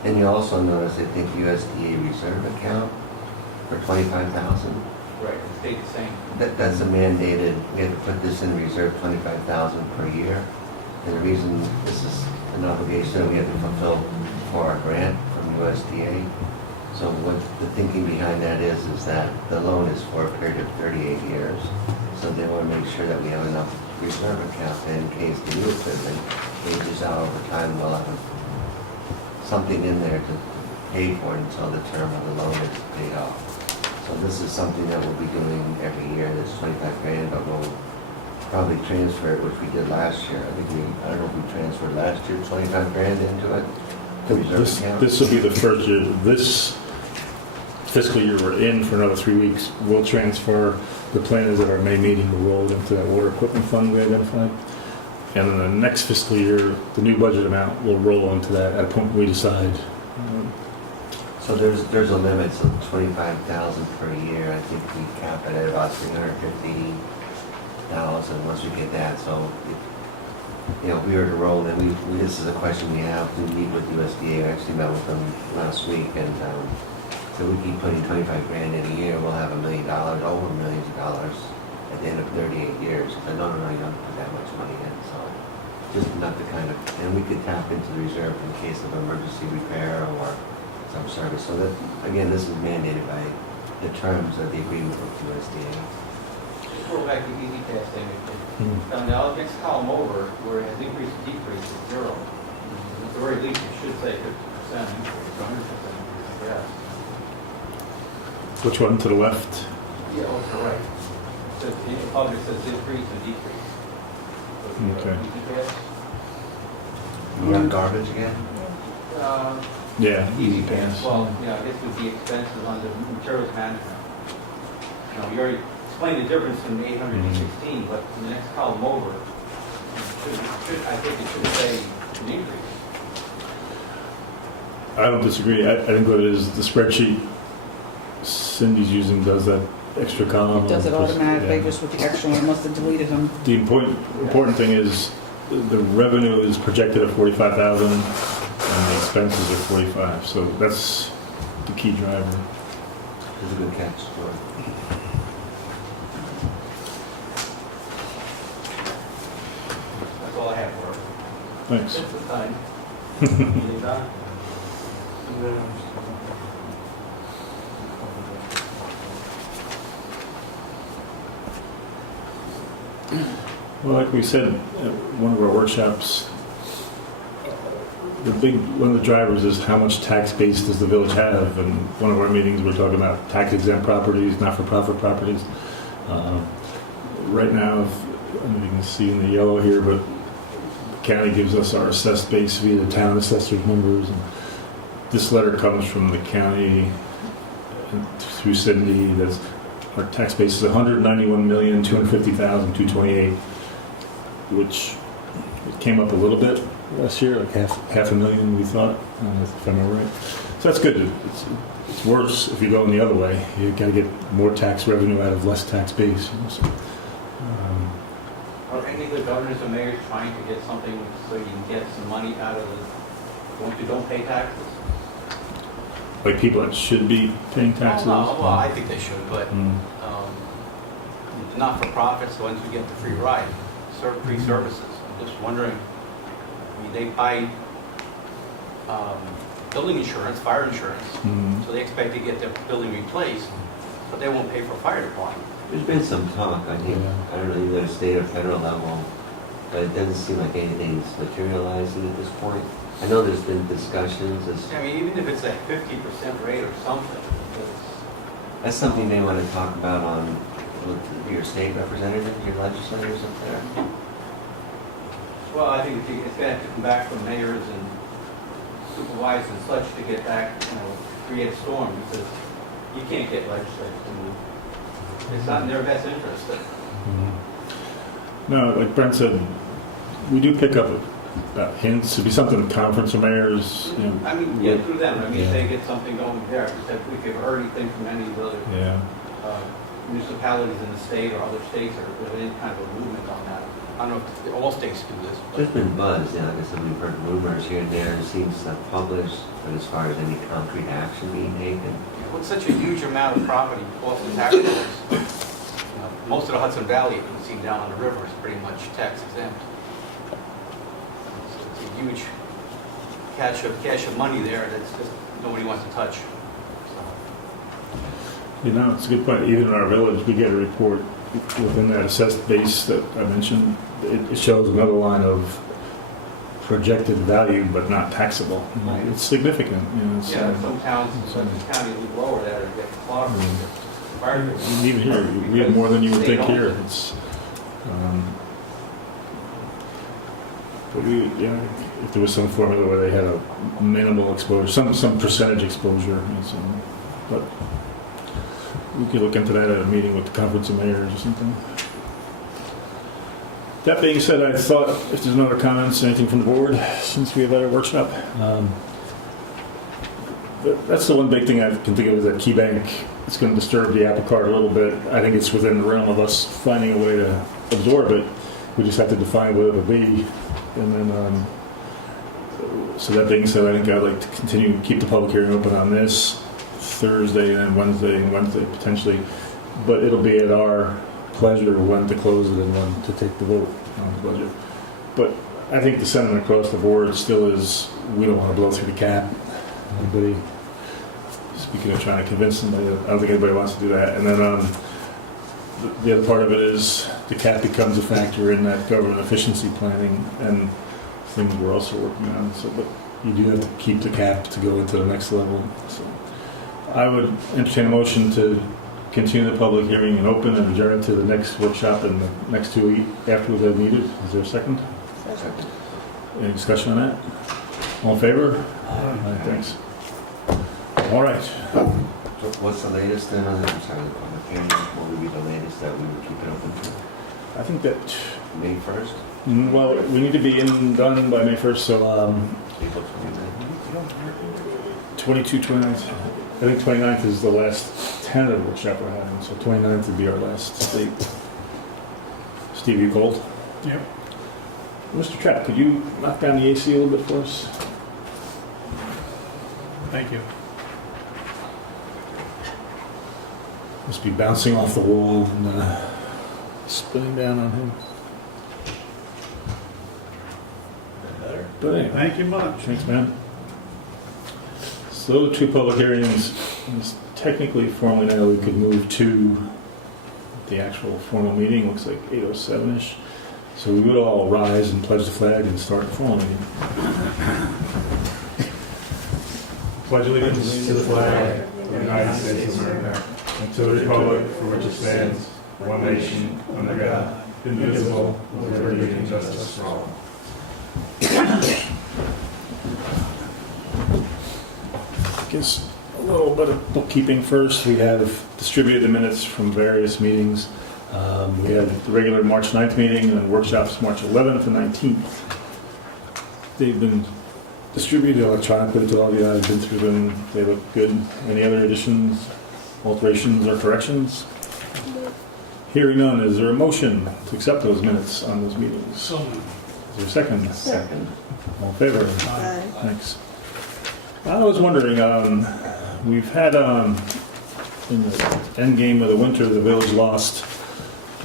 And you also notice, I think, USDA reserve account for 25,000. Right, it stayed the same. That's a mandated, we have to put this in reserve 25,000 per year. And the reason this is an obligation that we have to fulfill for our grant from USDA. So what the thinking behind that is that the loan is for a period of 38 years. So they want to make sure that we have enough reserve account in case the new equipment ages out over time. We'll have something in there to pay for it until the term of the loan is paid off. So this is something that we'll be doing every year. That's 25 grand, but we'll probably transfer it, which we did last year. I don't know if we transferred last year 25 grand into it. The reserve account. this will be the first year. This fiscal year we're in for another 3 weeks. We'll transfer, the plan is at our May meeting, we'll roll it into that water equipment fund we identified. And then the next fiscal year, the new budget amount will roll into that at a point we decide. So there's a limit, so 25,000 per year. I think we cap it at about 350,000 once we get that. So, if we were to roll, then this is a question we have to meet with USDA. I actually met with them last week, and so we keep putting 25 grand in a year, we'll have $1 million, over millions of dollars at the end of 38 years. I said, no, you don't put that much money in. So just not the kind of, and we could tap into the reserve in case of emergency repair or some service. So that, again, this is mandated by the terms of the agreement with USDA. Just go back to the easy pass thing. Now, the next column over, where it has increase and decrease, is 0. At the very least, it should say 50% increase, 100% increase, yes. Which one to the left? Yeah, oh, correct. So the public says increase and decrease. Okay. Easy pass. You want garbage again? Yeah, easy pass. Well, yeah, this would be expenses on the materials management. You know, you already explained the difference in 816, but in the next column over, I think it should say an increase. I don't disagree. I think what it is, the spreadsheet Cindy's using does that extra column. It does it automatically, Yeah. just with the extra one, must have deleted them. The important thing is the revenue is projected at 45,000 and the expenses are 45. So that's the key driver. It's a good catch, George. That's all I have for it. Thanks. It's the time. Anytime. Well, like we said at one of our workshops, one of the drivers is how much tax base does the village have? And one of our meetings, we're talking about tax exempt properties, not-for-profit properties. Right now, I don't know if you can see in the yellow here, but the county gives us our assessed base via the town assessor's numbers. And this letter comes from the county through Cindy. That's our tax base is $191,250,228, which it came up a little bit last year, like half a million we thought, if I remember right. So that's good. It's worse if you go in the other way. You got to get more tax revenue out of less tax base. So, Are any of the governors or mayors trying to get something so you can get some money out of the ones who don't pay taxes? like people that should be paying taxes. Well, I think they should, but not-for-profits, the ones who get the free ride, serve free services. I'm just wondering, I mean, they buy building insurance, fire insurance, so they expect to get their building replaced, but they won't pay for fire department. There's been some talk, I think, Yeah. I don't know, either at state or federal level, but it doesn't seem like anything's materializing at this point. I know there's been discussions, I mean, even if it's a 50% rate or something, that's something they want to talk about with your state representative, your legislators up there. well, I think it's gonna have to come back from mayors and supervisors and such to get back, create a storm, because you can't get legislators to move. It's not in their best interest. No, like Brent said, we do pick up hints. It'd be something the conference of mayors, I mean, yeah, through them, I mean, if they get something going there, because if we've heard anything from any of the other yeah. municipalities in the state or other states or any kind of a movement on that. I don't know if all states do this, There's but been buzz, I guess we've heard rumors here and there, it seems published, but as far as any concrete action being taken, with such a huge amount of property cost the taxpayers, most of the Hudson Valley, you can see down on the river, is pretty much tax exempt. So it's a huge cache of money there that's just nobody wants to touch. So, It's a good point. Even in our village, we get a report within that assessed base that I mentioned. It shows another line of projected value, but not taxable. Right. It's significant. some towns, some counties would lower that or get clogged. Even here, we have more than you would think here. It's, but if there was some formula where they had a minimal exposure, some percentage exposure, but we could look into that at a meeting with the conference of mayors or something. That being said, I thought if there's no other comments, anything from the board, since we have had our workshop. That's the one big thing I can think of is that Key Bank. It's going to disturb the apple cart a little bit. I think it's within the realm of us finding a way to absorb it. We just have to define what it'll be. And then, so that being said, I think I'd like to continue to keep the public hearing open on this Thursday and Wednesday potentially. But it'll be at our pleasure when to close it and when to take the vote on the budget. But I think the sentiment across the board still is we don't want to blow through the cap. Anybody, speaking of trying to convince somebody, I don't think anybody wants to do that. And then the other part of it is the cap becomes a factor in that government efficiency planning and things we're also working on. So, but you do have to keep the cap to go into the next level. So I would entertain a motion to continue the public hearing and open and adjourn to the next workshop in the next 2 weeks after they're needed. Is there a second? Second. Any discussion on that? All in favor? Aye. Thanks. All right. so what's the latest then on the, I'm sorry, the public hearing, what would be the latest that we would keep it open to? I think that, May 1st? well, we need to be done by May 1st, so April 29th? 22, 29th. I think 29th is the last tentative workshop we're having, so 29th would be our last date. Steve, you cold? Yep. Mr. Trapp, could you knock down the AC a little bit for us? Thank you. Must be bouncing off the wall and spinning down on him. But anyway, Thank you much. thanks, man. So, 2 public hearings. Technically, formally now, we could move to the actual formal meeting. Looks like 8:07-ish. So we would all rise and pledge the flag and start the formal meeting. Pledge allegiance to the flag of the United States of America and to the republic for which it stands, one nation, under God, indivisible, with liberty and justice for all. I guess a little bit of bookkeeping first. We have distributed the minutes from various meetings. We had the regular March 9th meeting and workshops March 11th and 19th. They've been distributed electronically to all of you. I've been through them. They look good. Any other additions, alterations, or corrections? Hearing none, is there a motion to accept those minutes on those meetings? So moved. Is there a second? Second. All in favor? Aye. Thanks. I was wondering, we've had, in the end game of the winter, the village lost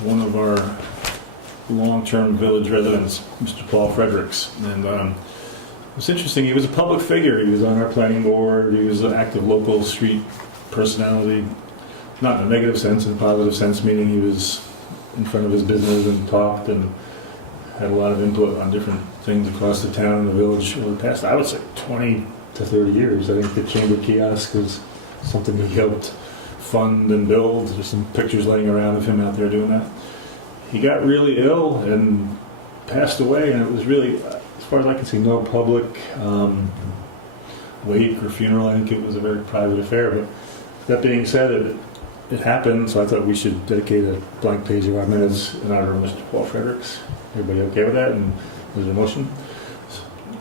one of our long-term village residents, Mr. Paul Fredericks. And it's interesting, he was a public figure. He was on our planning board. He was an active local street personality, not in a negative sense, in a positive sense, meaning he was in front of his business and talked and had a lot of input on different things across the town and the village over the past, I would say, 20 to 30 years. I think the chamber kiosk is something he helped fund and build. There's some pictures laying around of him out there doing that. He got really ill and passed away, and it was really, as far as I can see, no public wake or funeral. I think it was a very private affair. But that being said, it happened, so I thought we should dedicate a blank page of our minutes in honor of Mr. Paul Fredericks. Everybody okay with that? And there's a motion?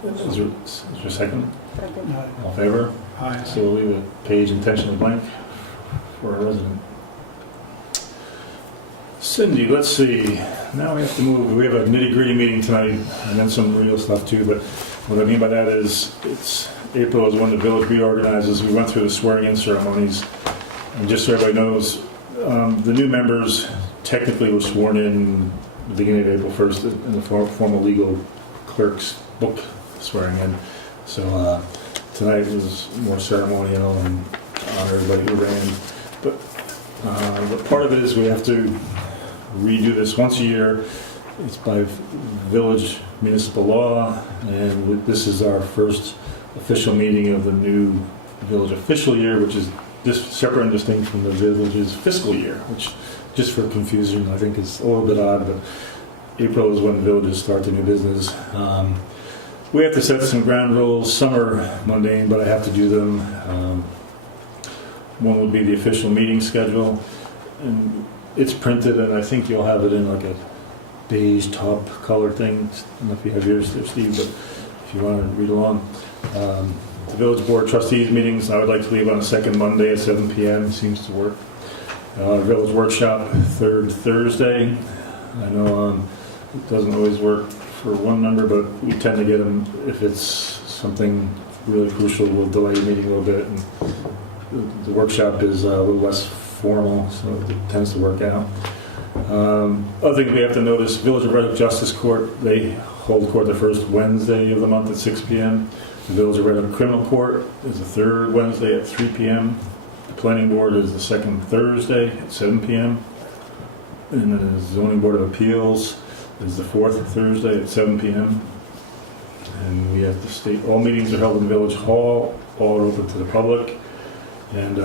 Is there a second? All in favor? Aye. So we'll leave a page intentionally blank for our resident. Cindy, let's see. Now we have to move. We have a nitty-gritty meeting tonight, and then some real stuff too. But what I mean by that is, April is when the village reorganizes. We went through the swearing-in ceremonies, and just so everybody knows, the new members technically were sworn in the beginning of April 1st in the formal legal clerk's book swearing in. So tonight was more ceremonial and honor everybody who ran. But part of it is we have to redo this once a year. It's by village municipal law, and this is our first official meeting of the new village official year, which is separate and distinct from the village's fiscal year, which, just for confusion, I think is a little bit odd, but April is when the villages start the new business. We have to set some ground rules. Some are mundane, but I have to do them. One would be the official meeting schedule, and it's printed, and I think you'll have it in like a beige top color thing. I don't know if you have yours there, Steve, but if you want to read along. The Village Board Trustees meetings, I would like to leave on the second Monday at 7 p.m. Seems to work. Village Workshop, third Thursday. I know it doesn't always work for one member, but we tend to get them, if it's something really crucial, we'll delay the meeting a little bit. And the workshop is a little less formal, so it tends to work out. Other thing we have to notice, Village of Red Hook Justice Court, they hold court the first Wednesday of the month at 6 p.m. The Village of Red Hook Criminal Court is the third Wednesday at 3 p.m. The Planning Board is the second Thursday at 7 p.m. And the Zoning Board of Appeals is the fourth Thursday at 7 p.m. And we have to state all meetings are held in Village Hall, all are open to the public. And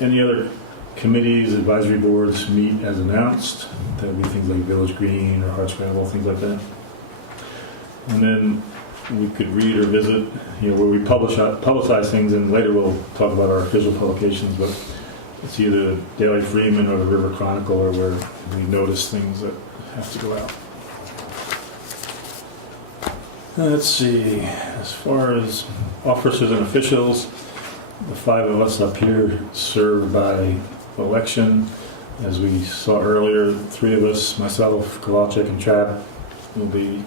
any other committees, advisory boards meet as announced. That would be things like Village Green or Hardscrabble, things like that. And then we could read or visit, where we publicize things, and later we'll talk about our official publications, but it's either the Daily Freeman or the River Chronicle, or where we notice things that have to go out. Let's see, as far as officers and officials, the five of us up here serve by election. As we saw earlier, three of us, myself, Kowalczyk, and Trapp, will be,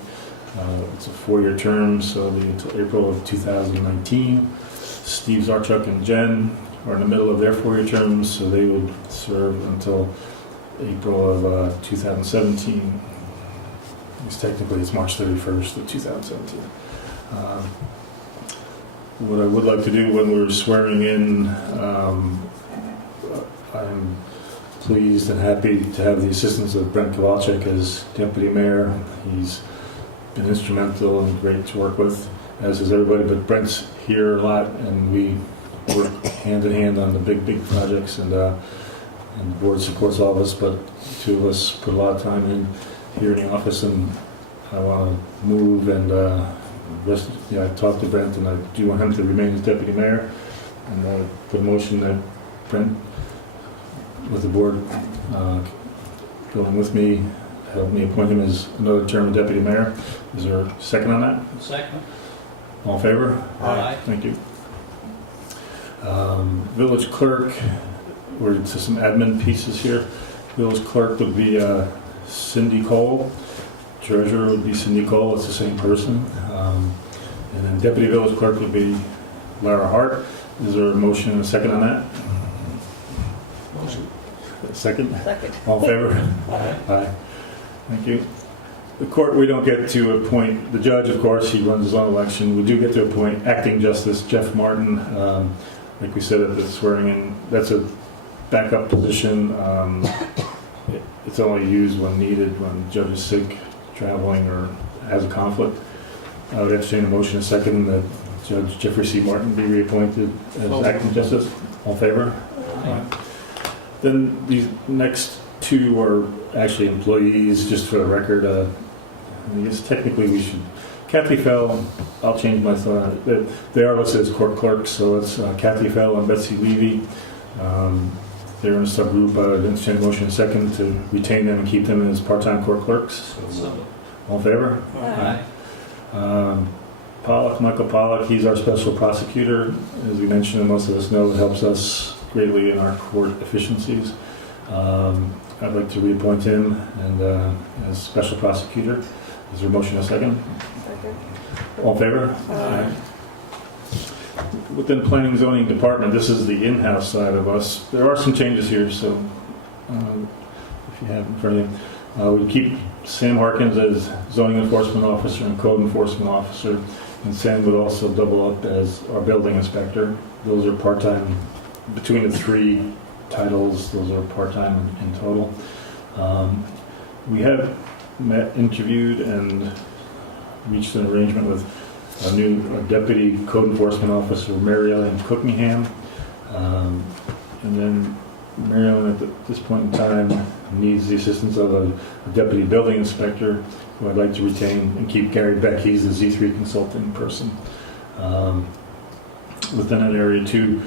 it's a 4-year term, so it'll be until April of 2019. Steve Zarchuk and Jen are in the middle of their 4-year terms, so they would serve until April of 2017. Because technically it's March 31st of 2017. What I would like to do when we're swearing in, I'm pleased and happy to have the assistance of Brent Kowalczyk as Deputy Mayor. He's been instrumental and great to work with, as is everybody, but Brent's here a lot, and we work hand in hand on the big projects, and the board supports all of us, but the two of us put a lot of time in here in the office, and I want to move, and I talked to Brent, and I do want him to remain as Deputy Mayor, and I put a motion that Brent, with the board going with me, help me appoint him as another term of Deputy Mayor. Is there a second on that? Second. All in favor? Aye. Thank you. Village Clerk, we're to some admin pieces here. Village Clerk would be Cindy Cole. Treasurer would be Cindy Cole. It's the same person. And then Deputy Village Clerk would be Lara Hart. Is there a motion and a second on that? Motion. Second? Second. All in favor? Aye. Aye. Thank you. The court, we don't get to appoint the judge, of course. He runs his own election. We do get to appoint acting justice Jeff Martin. Like we said at the swearing in, that's a backup position. It's only used when needed, when the judge is sick. traveling or has a conflict. I would entertain a motion, a second, that Judge Jeffrey C. Martin be reappointed as acting justice. All in favor? Then these next two are actually employees, just for the record. I guess technically we should, Kathy Fell, I'll change my thought. They are listed as court clerks, so it's Kathy Fell and Betsy Levy. They're in a subgroup. I would entertain a motion, a second, to retain them and keep them as part-time court clerks. All in favor? Michael Pollock, he's our special prosecutor. As we mentioned, and most of us know, it helps us greatly in our court efficiencies. I'd like to reappoint him and as special prosecutor. Is there a motion, a second? Second. All in favor? Aye. Within Planning and Zoning Department, this is the in-house side of us. There are some changes here, so if you have in front of you. We keep Sam Harkins as zoning enforcement officer and code enforcement officer, and Sam would also double up as our building inspector. Those are part-time, between the three titles, those are part-time in total. We have met, interviewed, and reached an arrangement with a new deputy code enforcement officer, Mary Ellen Cookingham. And then Mary Ellen, at this point in time, needs the assistance of a deputy building inspector, who I'd like to retain and keep Gary Beck. He's the Z3 consulting person. Within that area too,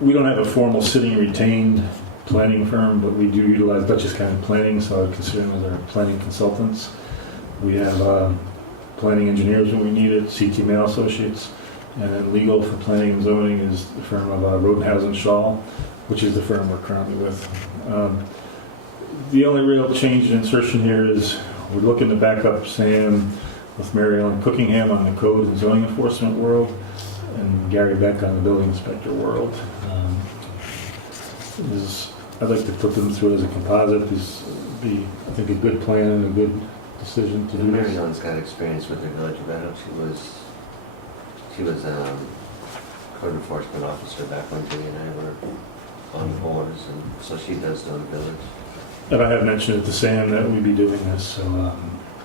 we don't have a formal sitting retained planning firm, but we do utilize Dutchess County Planning, so I would consider them as our planning consultants. We have planning engineers when we need it, CT Mail Associates, and then legal for planning and zoning is the firm of Rodenhausen Shaw, which is the firm we're currently with. The only real change and insertion here is we're looking to back up Sam with Mary Ellen Cookingham on the code and zoning enforcement world, and Gary Beck on the building inspector world. I'd like to put them through as a composite. This would be, I think, a good plan and a good decision to do Mary this. Ellen's got experience with the village of Red Oak. She was code enforcement officer back when Julie and I were on the boards, and so she does know the village. And I have mentioned it to Sam that we'd be doing this, so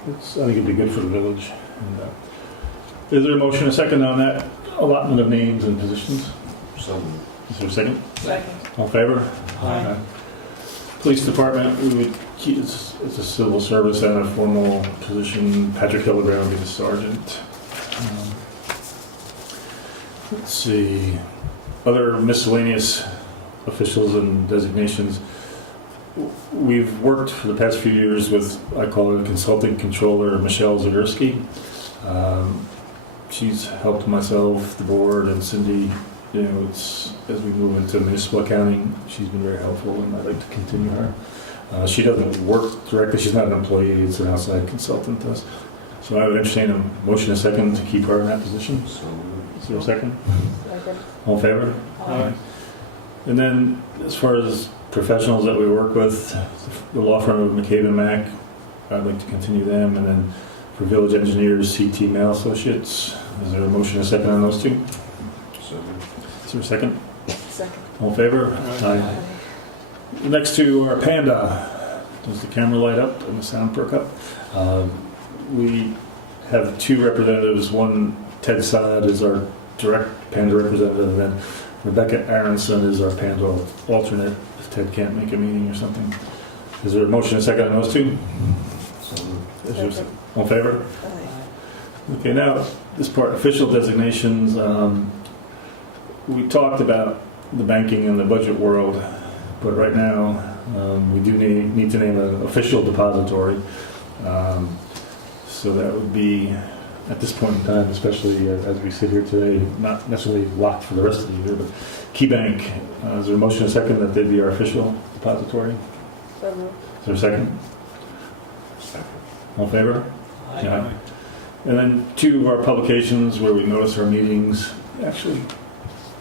I think it'd be good for the village. And, is there a motion, a second on that allotment of names and positions? So Is there a second? Second. All in favor? Aye. Police Department, we would keep, it's a civil service and a formal position. Patrick Hildebrand would be the sergeant. Let's see. Other miscellaneous officials and designations. We've worked for the past few years with, I call it, consulting controller Michelle Zagurski. She's helped myself, the board, and Cindy. You know, it's, as we move into municipal accounting, she's been very helpful, and I'd like to continue her. She doesn't work directly, she's not an employee, it's an outside consultant to us. So I would entertain a motion, a second, to keep her in that position. Is there a second? Second. All in favor? Aye. And then, as far as professionals that we work with, the law firm of McCabe and Mack, I'd like to continue them. And then for village engineers, CT Mail Associates, is there a motion, a second on those two? Is there a second? Second. All in favor? Aye. The next two are Panda. Does the camera light up and the sound perk up? We have two representatives. One, Ted Saad, is our direct Panda representative, and then Rebecca Aronson is our Panda alternate if Ted can't make a meeting or something. Is there a motion, a second on those two? Is there a, all in favor? Aye. Okay, now this part, official designations. We talked about the banking and the budget world, but right now we do need to name an official depository. So that would be, at this point in time, especially as we sit here today, not necessarily locked for the rest of the year, but KeyBank, is there a motion, a second, that they be our official depository? So moved. Is there a second? second. All in favor? Aye. And then two of our publications where we notice our meetings. Actually,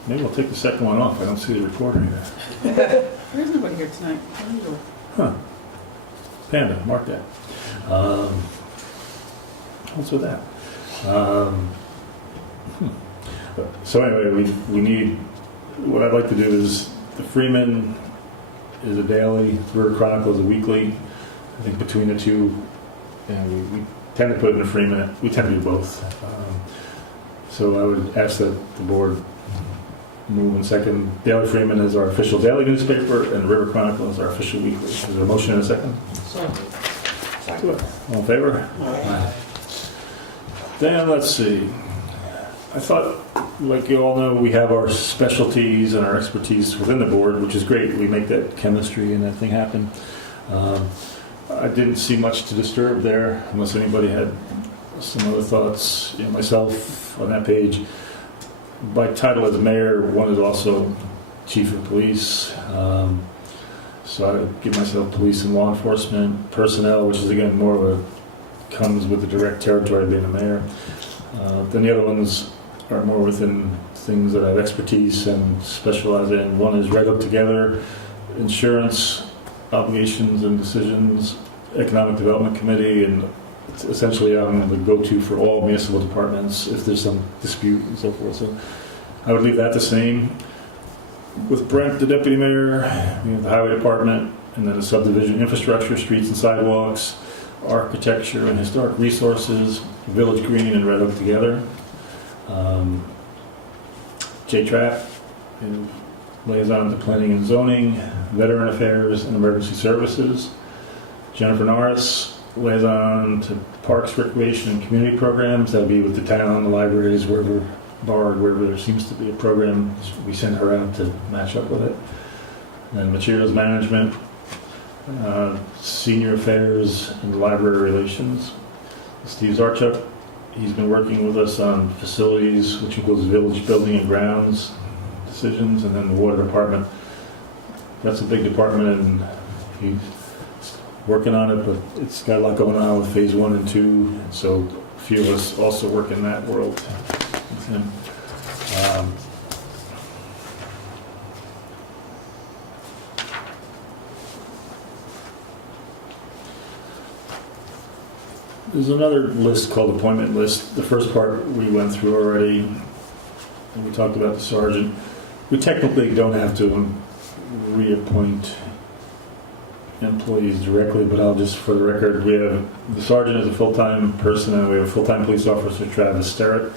maybe we'll take the second one off. I don't see the recorder here. There is nobody here tonight. Unusual. Huh. Panda, mark that. What's with that? So anyway, we need, what I'd like to do is, the Freeman is a daily, River Chronicle is a weekly. I think between the two, and we tend to put in a Freeman. We tend to do both. So I would ask that the board move and second. Daily Freeman is our official daily newspaper, and River Chronicle is our official weekly. Is there a motion and a second? Second. All in favor? Then let's see. I thought, like you all know, we have our specialties and our expertise within the board, which is great. We make that chemistry and that thing happen. I didn't see much to disturb there, unless anybody had some other thoughts. You know, myself on that page, by title as mayor, one is also chief of police. So I give myself police and law enforcement, personnel, which is again more of a, comes with the direct territory of being a mayor. Then the other ones are more within things that I have expertise and specialize in. One is Red Hook Together, insurance, obligations and decisions, economic development committee, and essentially I'm the go-to for all municipal departments if there's some dispute and so forth. So I would leave that the same. With Brent, the deputy mayor, we have the highway department, and then the subdivision infrastructure, streets and sidewalks, architecture and historic resources, Village Green and Red Hook Together. J-Trap, liaison to planning and zoning, veteran affairs and emergency services. Jennifer Norris, liaison to parks, recreation and community programs. That'll be with the town, the libraries, wherever barred, wherever there seems to be a program, we send her out to match up with it. And materials management, senior affairs and library relations. Steve Zarchuk, he's been working with us on facilities, which includes village building and grounds decisions, and then the water department. That's a big department, and he's working on it, but it's got a lot going on with phase 1 and 2, and so a few of us also work in that world with him. There's another list called appointment list. The first part we went through already, and we talked about the sergeant. We technically don't have to reappoint employees directly, but I'll just, for the record, we have the sergeant is a full-time person, and we have a full-time police officer, Travis Sterrett.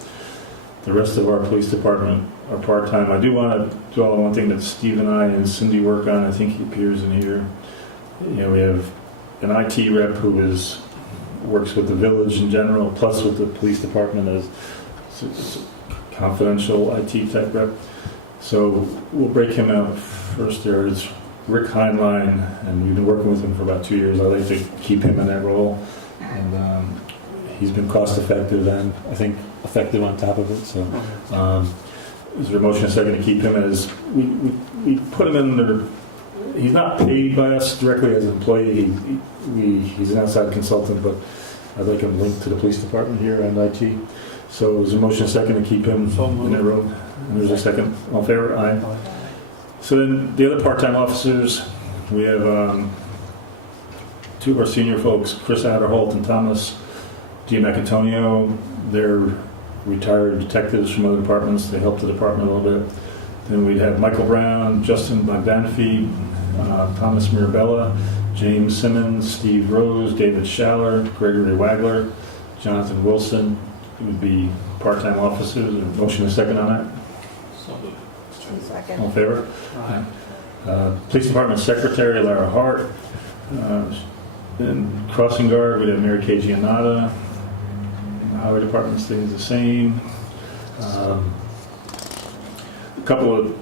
The rest of our police department are part-time. I do want to dwell on one thing that Steve and I and Cindy work on. I think he appears in here. You know, we have an IT rep who works with the village in general, plus with the police department as it's a confidential IT tech rep. So we'll break him out first. There is Rick Heinlein, and we've been working with him for about 2 years. I like to keep him in that role, and he's been cost effective and I think effective on top of it. So is there a motion and a second to keep him as, we put him in there. He's not paid by us directly as an employee. He's an outside consultant, but I'd like him linked to the police department here and IT. So there's a motion and a second to keep him in that role. And there's a second. All in favor? Aye. So then the other part-time officers, we have 2 of our senior folks, Chris Adderholt and Thomas G. McAntonio. They're retired detectives from other departments. They help the department a little bit. Then we'd have Michael Brown, Justin Bogdanofi, Thomas Mirabella, James Simmons, Steve Rose, David Schaller, Gregory Wagler, Jonathan Wilson. It would be part-time officers. A motion and a second on that? Second. All in favor? Police Department Secretary, Lara Hart. Then Crossing Guard, we'd have Mary Kay Giannotta. Highway Department stays the same. A couple of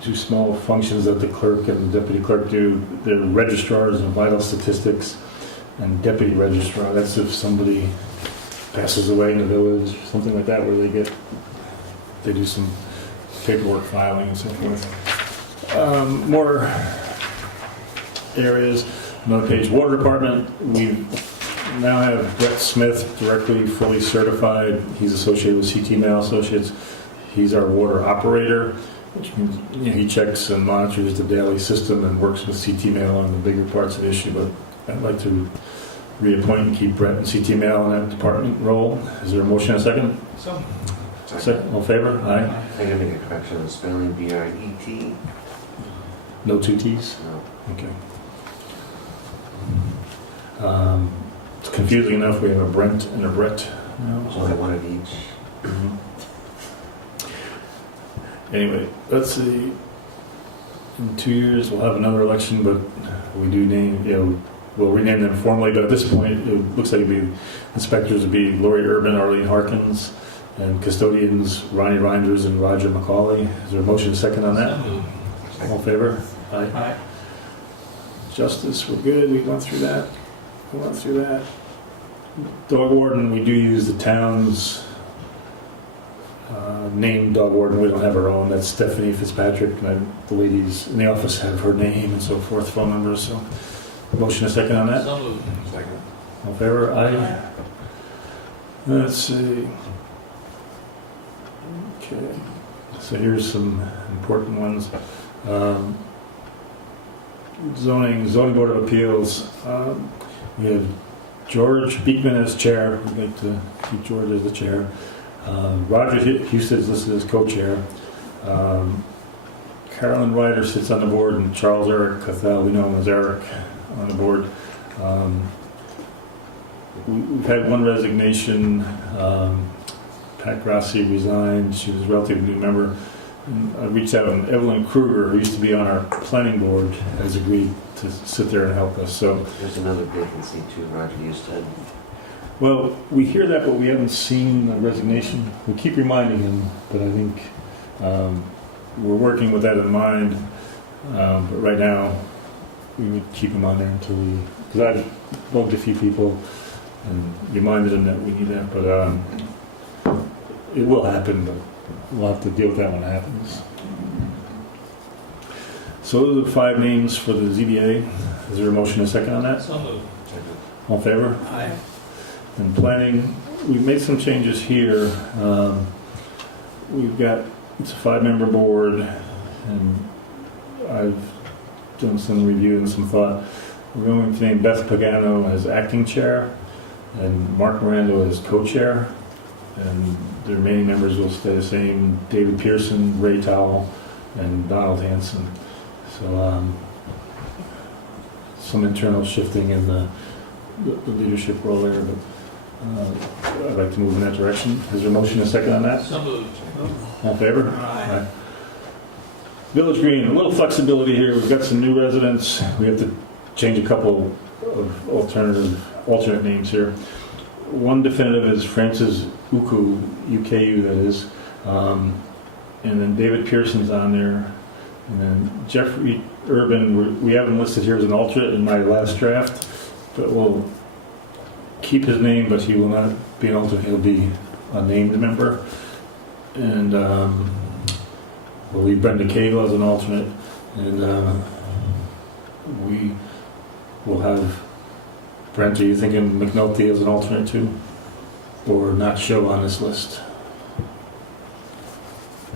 2 small functions that the clerk and the deputy clerk do. They're registrars and vital statistics and deputy registrar. That's if somebody passes away in the village, something like that, where they do some paperwork filing and so forth. More areas. Another page, Water Department. We now have Brett Smith directly fully certified. He's associated with CT Mail Associates. He's our water operator, which means he checks and monitors the daily system and works with CT Mail on the bigger parts of the issue. But I'd like to reappoint and keep Brett and CT Mail in that department role. Is there a motion and a second? So. Second. All in favor? Aye. I gotta make a correction on the spelling, B-R-E-T. No 2 T's? No. Okay. it's confusing enough. We have a Brent and a Brett now. There's only one of each. Anyway, let's see. In 2 years, we'll have another election, but we do name, we'll rename them formally, but at this point, it looks like it'd be, inspectors would be Lori Urban, Arlene Harkins, and custodians, Ronnie Reinders and Roger McCauley. Is there a motion second on that? All in favor? Aye. Justice, we're good, we went through that. Dog warden, we do use the town's named dog warden. We don't have our own. That's Stephanie Fitzpatrick, and the ladies in the office have her name and so forth, phone numbers. So, motion a second on that. Second. All in favor? Aye. Let's see. Okay. So here's some important ones. Zoning Board of Appeals. We have George Beekman as chair. We'd like to keep George as the chair. Roger Houston is listed as co-chair. Carolyn Ryder sits on the board, and Charles Eric Cathell, we know him as Eric, on the board. We've had one resignation. Pat Grassi resigned. She was a relatively new member. And I reached out, and Evelyn Kruger, who used to be on our planning board, has agreed to sit there and help us. So There's another vacancy too, Roger Houston. well, we hear that, but we haven't seen the resignation. We keep reminding him, but I think we're working with that in mind. But right now, we would keep him on there until we, because I've bugged a few people and reminded them that we need that, but it will happen, but we'll have to deal with that when it happens. So those are the 5 names for the ZBA. Is there a motion and a second on that? So moved. All in favor? Aye. And planning, we've made some changes here. We've got, it's a 5-member board, and I've done some review and some thought. We're going to name Beth Pagano as acting chair, and Mark Miranda as co-chair, and the remaining members will stay the same: David Pearson, Ray Towell, and Donald Hanson. So some internal shifting in the leadership role there, but I'd like to move in that direction. Is there a motion and a second on that? So moved. All in favor? Aye. Village Green, a little flexibility here. We've got some new residents. We have to change a couple of alternate names here. One definitive is Francis Uku, UKU that is. And then David Pearson's on there. And then Jeffrey Urban, we have him listed here as an alternate in my last draft, but we'll keep his name, but he will not be an alternate. He'll be a named member. And we'll leave Brenda Cagle as an alternate. And we will have Brent, are you thinking McNulty as an alternate too? Or not show on this list?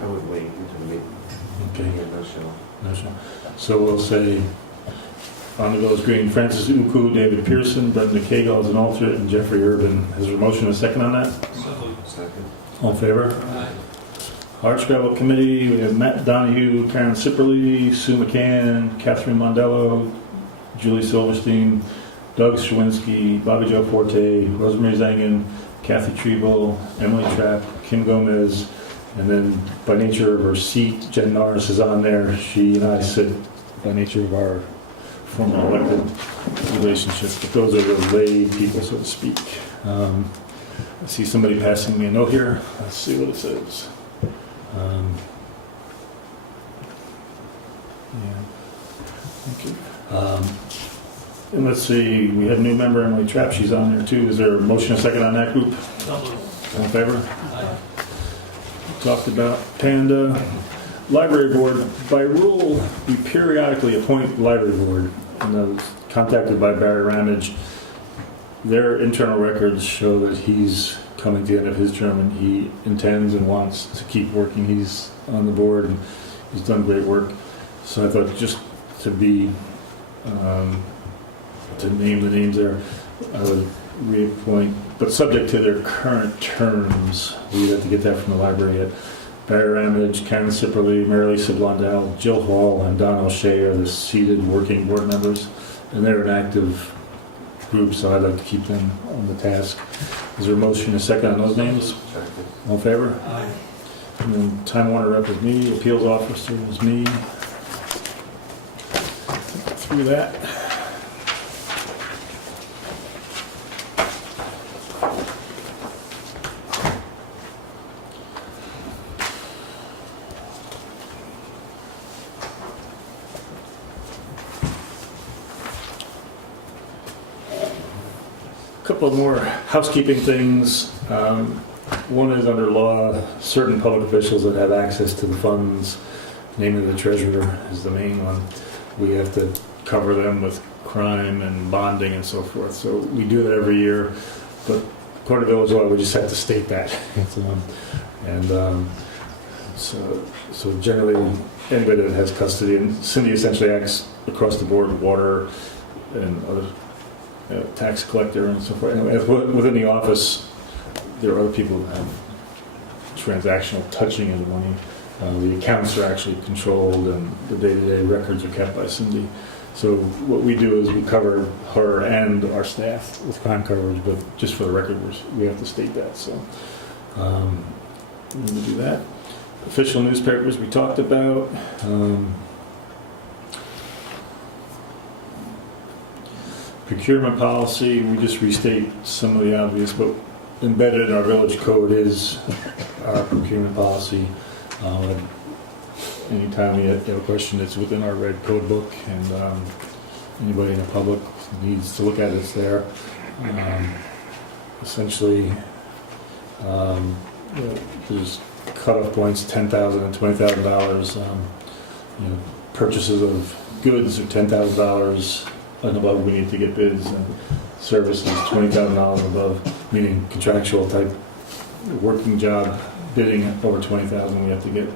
I would wait until we Okay, no show. no show. So we'll say on the Village Green, Francis Uku, David Pearson, Brenda Cagle as an alternate, and Jeffrey Urban. Is there a motion and a second on that? So moved. Second. All in favor? Aye. Hardscrabble Committee, we have Matt Donahue, Karen Sipperly, Sue McCann, Catherine Mondello, Julie Silverstein, Doug Schwinski, Bobby Joe Forte, Rosemary Zangen, Kathy Treble, Emily Trapp, Kim Gomez, and then by nature of her seat, Jen Norris is on there. She and I sit by nature of our former elected relationships, but those are the lay people, so to speak. I see somebody passing me a note here. Let's see what it says. Yeah. Thank you. And let's see, we have a new member, Emily Trapp. She's on there too. Is there a motion and a second on that group? So moved. All in favor? Aye. Talked about Panda. Library Board, by rule, we periodically appoint the Library Board. And I was contacted by Barry Ramage. Their internal records show that he's coming to the end of his term and he intends and wants to keep working. He's on the board and he's done great work. So I thought just to be, to name the names there, I would reappoint, but subject to their current terms. We'd have to get that from the library yet. Barry Ramage, Karen Sipperly, Mary Lisa Blondell, Jill Hall, and Don O'Shea are the seated working board members, and they're an active group, so I'd like to keep them on the task. Is there a motion, a second on those names? All in favor? Aye. And then Time Warner rep is me, appeals officer is me. Through that. Couple of more housekeeping things. One is under law, certain public officials that have access to the funds, namely the treasurer is the main one. We have to cover them with crime and bonding and so forth. So we do that every year, but according to village law, we just have to state that. So generally, anybody that has custody, and Cindy essentially acts across the board, water and other tax collector and so forth. And within the office, there are other people that have transactional touching of the money. The accounts are actually controlled and the day-to-day records are kept by Cindy. So what we do is we cover her and our staff with crime coverage, but just for the record, we have to state that. So we're going to do that. Official newspapers we talked about. Procurement policy, we just restate some of the obvious, but embedded in our village code is our procurement policy. Anytime you have a question, it's within our red code book, and anybody in the public needs to look at it, it's there. Essentially, there's cutoff points, $10,000 and $20,000. Purchases of goods are $10,000 and above. We need to get bids, and services $20,000 and above, meaning contractual type working job bidding over $20,000. We have to get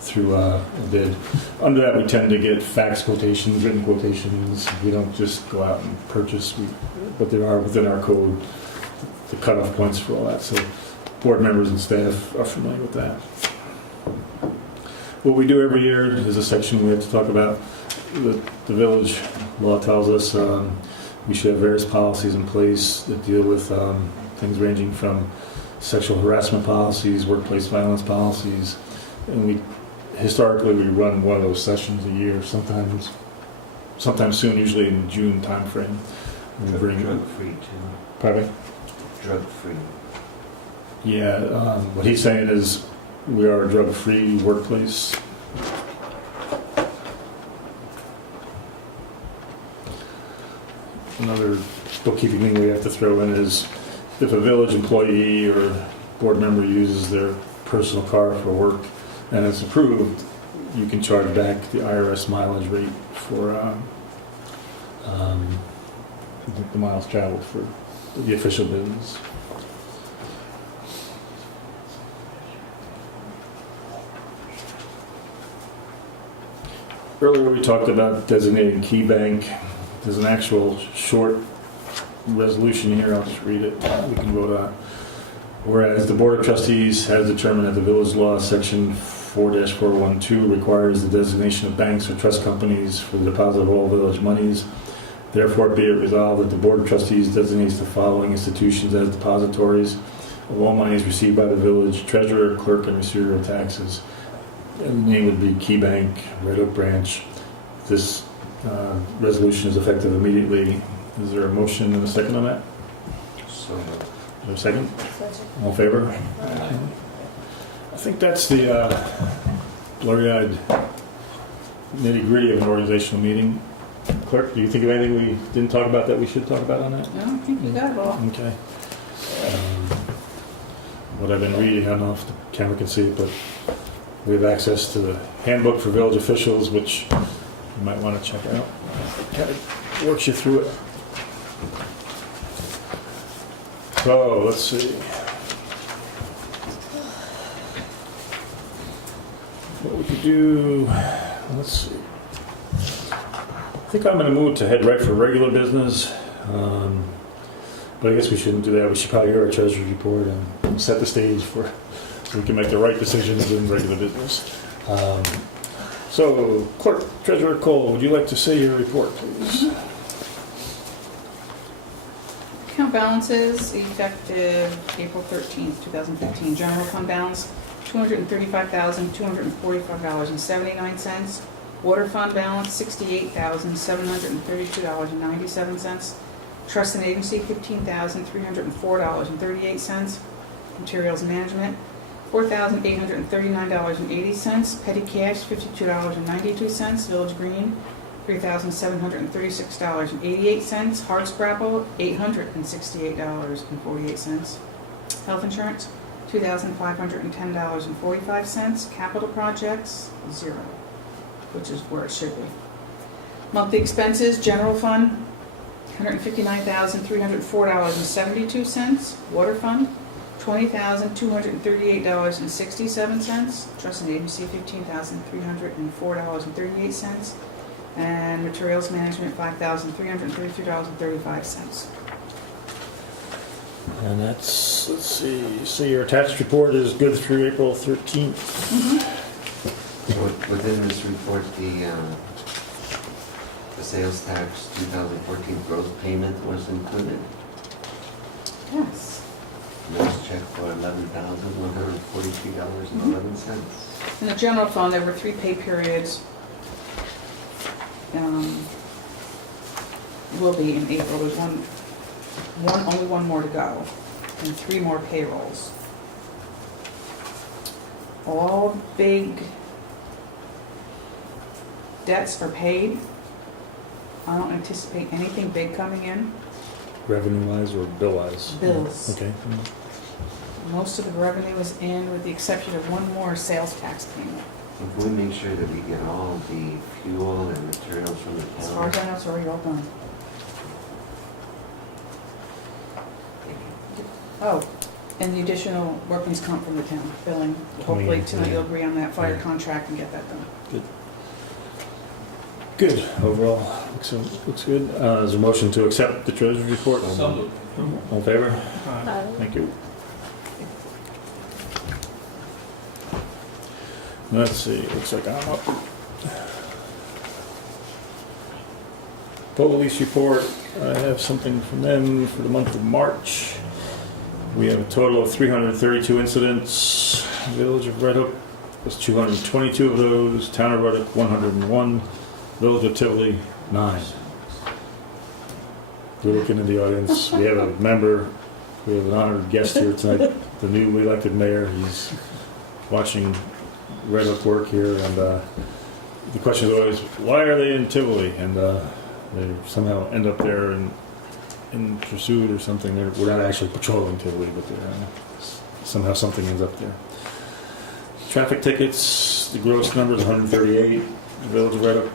through a bid. Under that, we tend to get fax quotations, written quotations. We don't just go out and purchase, but there are within our code the cutoff points for all that. So board members and staff are familiar with that. What we do every year is a section we have to talk about. The village law tells us we should have various policies in place that deal with things ranging from sexual harassment policies, workplace violence policies, and historically we run one of those sessions a year, sometimes soon, usually in the June timeframe. We bring Drug-free too. Pardon me? Drug-free. Yeah, what he's saying is we are a drug-free workplace. Another bookkeeping thing we have to throw in is if a village employee or board member uses their personal car for work and it's approved, you can charge back the IRS mileage rate for the miles traveled for the official business. Earlier we talked about designating key bank. There's an actual short resolution here. I'll just read it. We can vote on it. Whereas the Board of Trustees has determined that the village law section 4-412 requires the designation of banks or trust companies for the deposit of all village monies. Therefore, be it resolved that the Board of Trustees designates the following institutions as depositories of all monies received by the village treasurer, clerk, and receiver of taxes. And the name would be Key Bank, Red Oak Branch. This resolution is effective immediately. Is there a motion and a second on that? So Is there a second? All in favor? I think that's the blurry-eyed nitty-gritty of an organizational meeting. Clerk, do you think of anything we didn't talk about that we should talk about on that? I don't think you got it all. Okay. What I've been reading, I don't know if the camera can see it, but we have access to the handbook for village officials, which you might want to check out. Kind of works you through it. So, let's see. What we could do, let's see. I think I'm going to move to head right for regular business. But I guess we shouldn't do that. We should probably hear our treasurer's report and set the stage so we can make the right decisions in regular business. So, Clerk, Treasurer Cole, would you like to say your report, please? account balances effective April 13th, 2015. General fund balance, $235,245.79. Water fund balance, $68,732.97. Trust and agency, $15,304.38. Materials management, $4,839.80. Petty cash, $52.92. Village green, $3,736.88. Hard scrapple, $868.48. Health insurance, $2,510.45. Capital projects, 0, which is where it should be. Monthly expenses, general fund, $159,304.72. Water fund, $20,238.67. Trust and agency, $15,304.38. And materials management, $5,332.35. And that's, let's see, so your attached report is good through April 13th. Within this report, the sales tax 2014 gross payment was included. Yes. Notice check for $11,143.11. In the general fund, there were 3 pay periods. Will be in April. There's only one more to go, and 3 more payrolls. All big debts are paid. I don't anticipate anything big coming in. Revenue-wise or bill-wise? Bills. Okay. Most of the revenue is in, with the exception of one more sales tax payment. Can we make sure that we get all the fuel and materials from the As far as town? I know, it's already all done. Oh, and the additional workman's comp from the town, billing. Hopefully tonight you'll agree on that fire contract and get that done. Good. Overall, looks good. Is there a motion to accept the treasurer's report? So moved. All in favor? Aye. Thank you. Let's see, looks like I'm up. Police report, I have something from them for the month of March. We have a total of 332 incidents. Village of Red Hook was 222 of those. Town of Red Hook, 101. Village of Tivoli, 9. We're looking in the audience. We have a member, we have an honored guest here tonight, the newly elected mayor. He's watching Red Hook work here, and the question is always, why are they in Tivoli? And they somehow end up there in pursuit or something. We're not actually patrolling Tivoli, but somehow something ends up there. Traffic tickets, the gross number is 138. The Village of Red Hook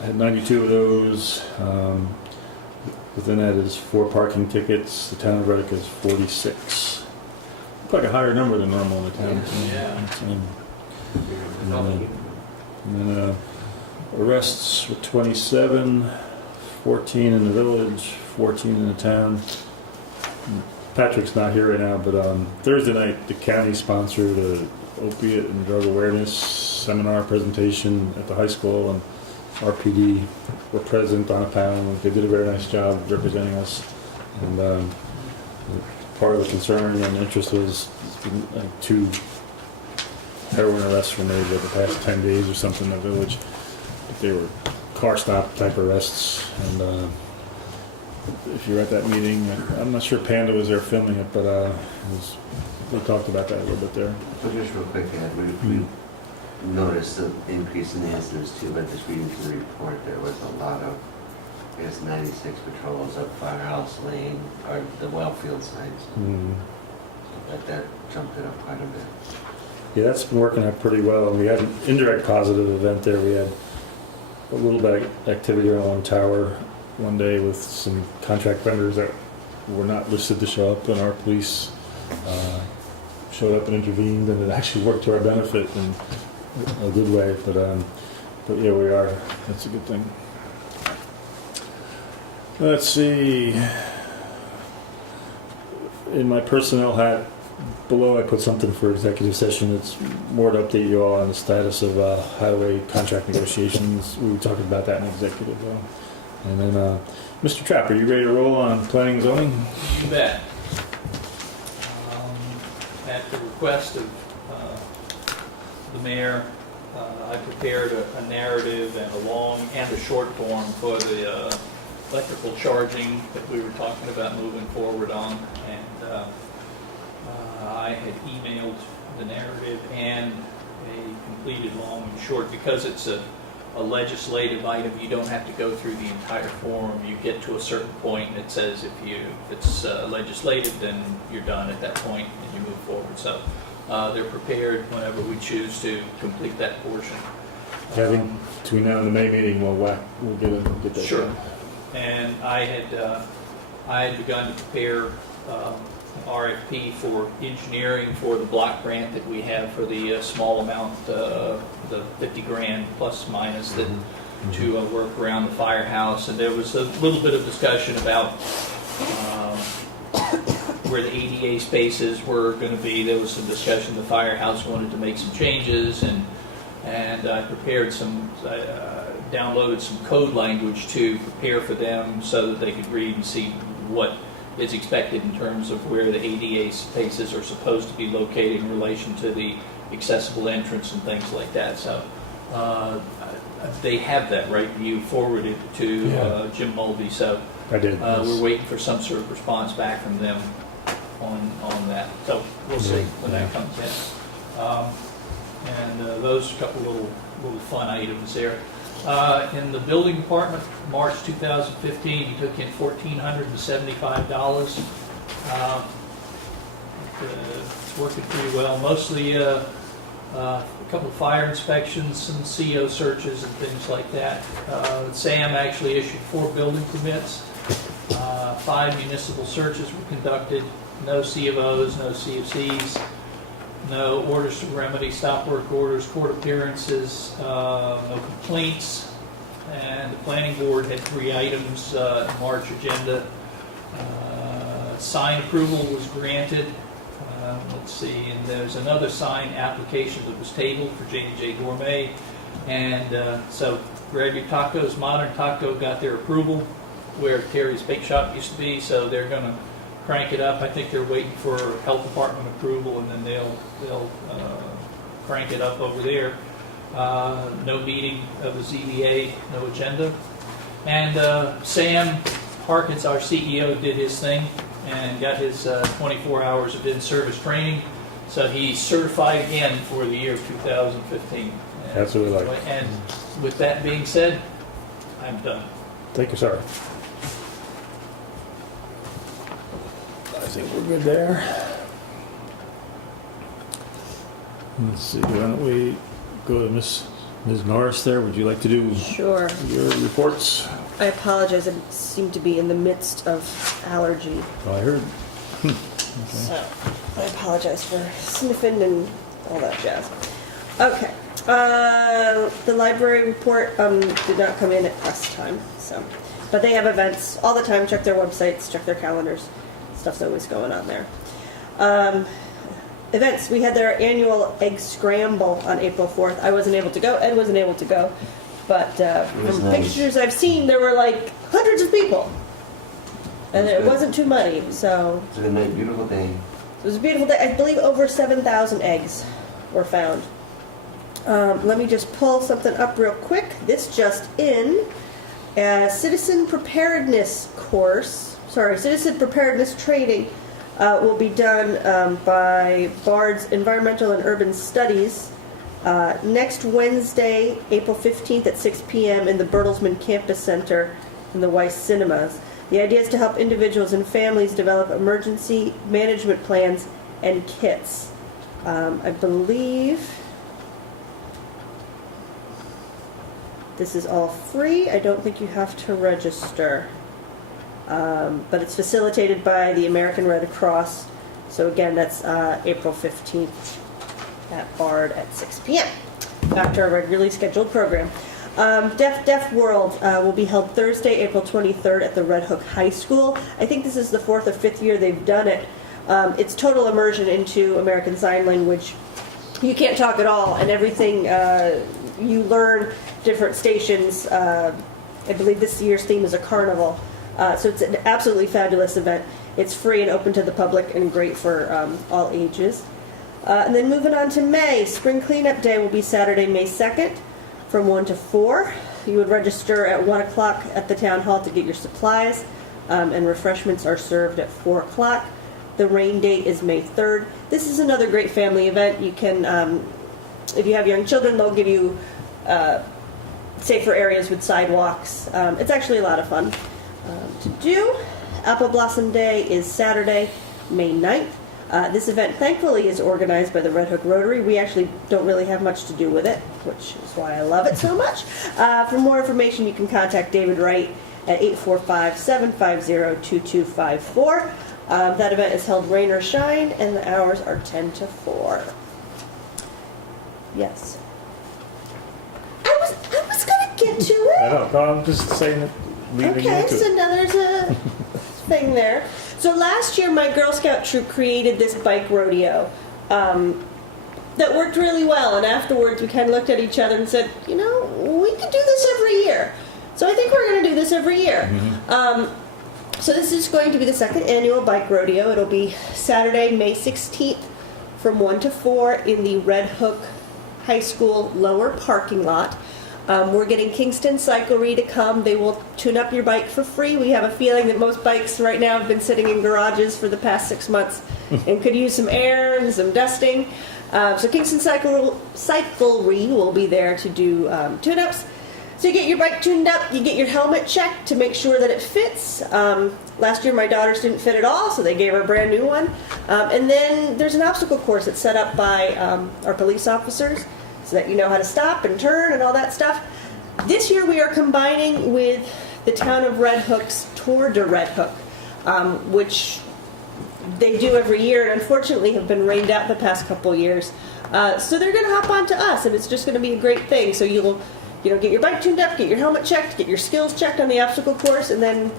had 92 of those. Within that is 4 parking tickets. The town of Red Hook is 46. Quite a higher number than normal in the town. And then arrests were 27, 14 in the village, 14 in the town. Patrick's not here right now, but Thursday night the county sponsored a opiate and drug awareness seminar presentation at the high school, and RPD were present on a panel. They did a very nice job representing us, and part of the concern and interest was 2 heroin arrests were made over the past 10 days or something in the village. But they were car stop type arrests, and if you were at that meeting, I'm not sure Panda was there filming it, but we talked about that a little bit there. So just real quick, Ed, we noticed an increase in the incidents too, but just reading through the report, there was a lot of, I guess, 96 patrols up Firehouse Lane, or the Wellfield sites. That jumped it up quite a bit. Yeah, that's been working out pretty well. We had an indirect positive event there. We had a little bit of activity around Tower one day with some contract vendors that were not listed to show up, and our police showed up and intervened, and it actually worked to our benefit in a good way. But yeah, we are. That's a good thing. Let's see. In my personnel hat, below I put something for executive session. It's more to update you all on the status of highway contract negotiations. We were talking about that in executive. And then, Mr. Trapper, you ready to roll on planning and zoning? You bet. At the request of the mayor, I prepared a narrative and a long and a short form for the electrical charging that we were talking about moving forward on. And I had emailed the narrative and a completed long and short. Because it's a legislative item, you don't have to go through the entire form. You get to a certain point and it says if it's legislative, then you're done at that point and you move forward. So they're prepared whenever we choose to complete that portion. Having between now and the May meeting, we'll get that Sure. done. And I had begun to prepare an RFP for engineering for the block grant that we have for the small amount, the 50 grand plus minus that to work around the firehouse. And there was a little bit of discussion about where the ADA spaces were going to be. There was some discussion. The firehouse wanted to make some changes, and I prepared downloaded some code language to prepare for them so that they could read and see what is expected in terms of where the ADA spaces are supposed to be located in relation to the accessible entrance and things like that. So they have that, right? You forwarded to Jim Mulvey. So I did. we're waiting for some sort of response back from them on that. So we'll see when that comes in. And those are a couple little fun items there. In the building department, March 2015, he took in $1,475. It's working pretty well. Mostly a couple of fire inspections, some CO searches and things like that. Sam actually issued 4 building permits. 5 municipal searches were conducted. No C of Os, no C of Cs. No orders to remedy, stop work orders, court appearances, no complaints. And the planning board had 3 items in March agenda. Sign approval was granted. Let's see, and there's another sign application that was tabled for J&J Gourmet. And so Gravy Tacos, Modern Taco got their approval where Terry's Bake Shop used to be, so they're going to crank it up. I think they're waiting for health department approval, and then they'll crank it up over there. No meeting of the ZBA, no agenda. And Sam Harkins, our CEO, did his thing and got his 24 hours of in-service training. So he's certified again for the year of 2015. That's what we like. And with that being said, I'm done. Thank you, sir. I think we're good there. Let's see, why don't we go to Ms. Norris there? Would you like to do Sure. your reports? I apologize. I seem to be in the midst of allergy. Well, I heard. Okay. So I apologize for sniffing and all that jazz. Okay. The library report did not come in at press time, but they have events all the time. Check their websites, check their calendars. Stuff's always going on there. Events. We had their annual egg scramble on April 4th. I wasn't able to go. Ed wasn't able to go. But from nice. pictures I've seen, there were like hundreds of people. And it wasn't too muddy, so It's a good night, beautiful day. it was a beautiful day. I believe over 7,000 eggs were found. Let me just pull something up real quick. This just in. Citizen preparedness training will be done by Bard's Environmental and Urban Studies next Wednesday, April 15th at 6 p.m. in the Bertelsmann Campus Center in the Weiss Cinemas. The idea is to help individuals and families develop emergency management plans and kits. I believe this is all free. I don't think you have to register. But it's facilitated by the American Red Cross. So again, that's April 15th at Bard at 6 p.m. after a regularly scheduled program. Deaf World will be held Thursday, April 23rd at the Red Hook High School. I think this is the 4th or 5th year they've done it. It's total immersion into American Sign Language. You can't talk at all, and everything you learn, different stations, I believe this year's theme is a carnival. So it's an absolutely fabulous event. It's free and open to the public and great for all ages. And then moving on to May, Spring Cleanup Day will be Saturday, May 2nd from 1 to 4. You would register at 1 o'clock at the town hall to get your supplies, and refreshments are served at 4 o'clock. The rain date is May 3rd. This is another great family event. You can, if you have young children, they'll give you safer areas with sidewalks. It's actually a lot of fun to do. Apple Blossom Day is Saturday, May 9th. This event, thankfully, is organized by the Red Hook Rotary. We actually don't really have much to do with it, which is why I love it so much. For more information, you can contact David Wright at 845-750-2254. That event is held rain or shine, and the hours are 10 to 4. Yes. I was going to get to it. I don't know, I'm just saying it, leading Okay, into so it. now there's a thing there. So last year, my Girl Scout troop created this bike rodeo that worked really well. And afterwards, we kind of looked at each other and said, you know, we could do this every year. So I think we're going to do this every year. So this is going to be the second annual bike rodeo. It'll be Saturday, May 16th from 1 to 4 in the Red Hook High School lower parking lot. We're getting Kingston Cyclery to come. They will tune up your bike for free. We have a feeling that most bikes right now have been sitting in garages for the past 6 months and could use some air and some dusting. So Kingston Cyclery will be there to do tune-ups. So you get your bike tuned up, you get your helmet checked to make sure that it fits. Last year my daughter's didn't fit at all, so they gave her a brand new one. And then there's an obstacle course that's set up by our police officers, so that you know how to stop and turn and all that stuff. This year we are combining with the town of Red Hook's Tour de Red Hook, which they do every year and unfortunately have been rained out the past couple years. So they're going to hop onto us, and it's just going to be a great thing. So you'll get your bike tuned up, get your helmet checked, get your skills checked on the obstacle course, and then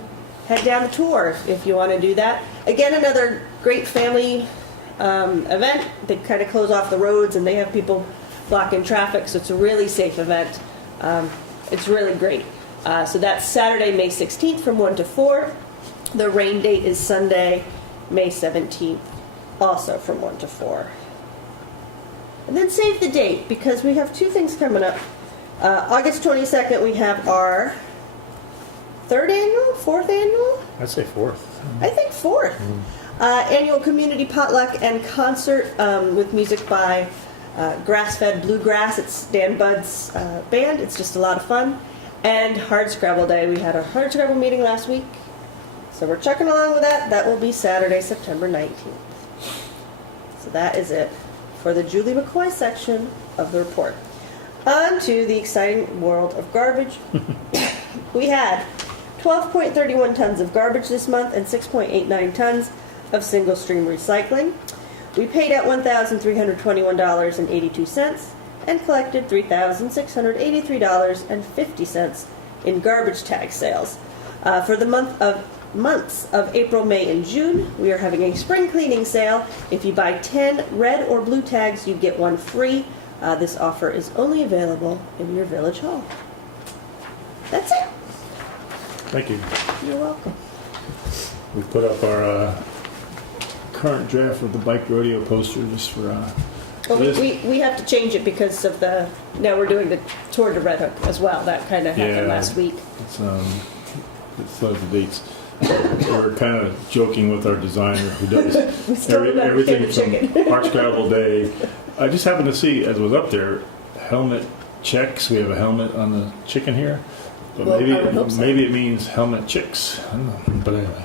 head down the tour if you want to do that. Again, another great family event. They kind of close off the roads and they have people blocking traffic, so it's a really safe event. It's really great. So that's Saturday, May 16th from 1 to 4. The rain date is Sunday, May 17th, also from 1 to 4. And then save the date, because we have two things coming up. August 22nd, we have our fourth annual? I'd say 4th. I think 4th. Annual community potluck and concert with music by Grass-Fed Bluegrass. It's Dan Budd's band. It's just a lot of fun. And Hard Scrabble Day. We had a Hard Scrabble meeting last week, so we're chugging along with that. That will be Saturday, September 19th. So that is it for the Julie McCoy section of the report. On to the exciting world of garbage. We had 12.31 tons of garbage this month and 6.89 tons of single-stream recycling. We paid out $1,321.82 and collected $3,683.50 in garbage tag sales. For the months of April, May, and June, we are having a spring cleaning sale. If you buy 10 red or blue tags, you get one free. This offer is only available in your village hall. That's it. Thank you. You're welcome. We put up our current draft of the bike rodeo poster just for Well, this. we have to change it because of now we're doing the Tour de Red Hook as well. That kind of happened last week. It's the dates. We're kind of joking with our designer who does We still don't everything understand the from chicken. Hard Scrabble Day. I just happened to see, as I was up there, helmet checks. We have a helmet on the chicken here. But Well, I would hope so. maybe it means helmet chicks. I don't know. But anyway,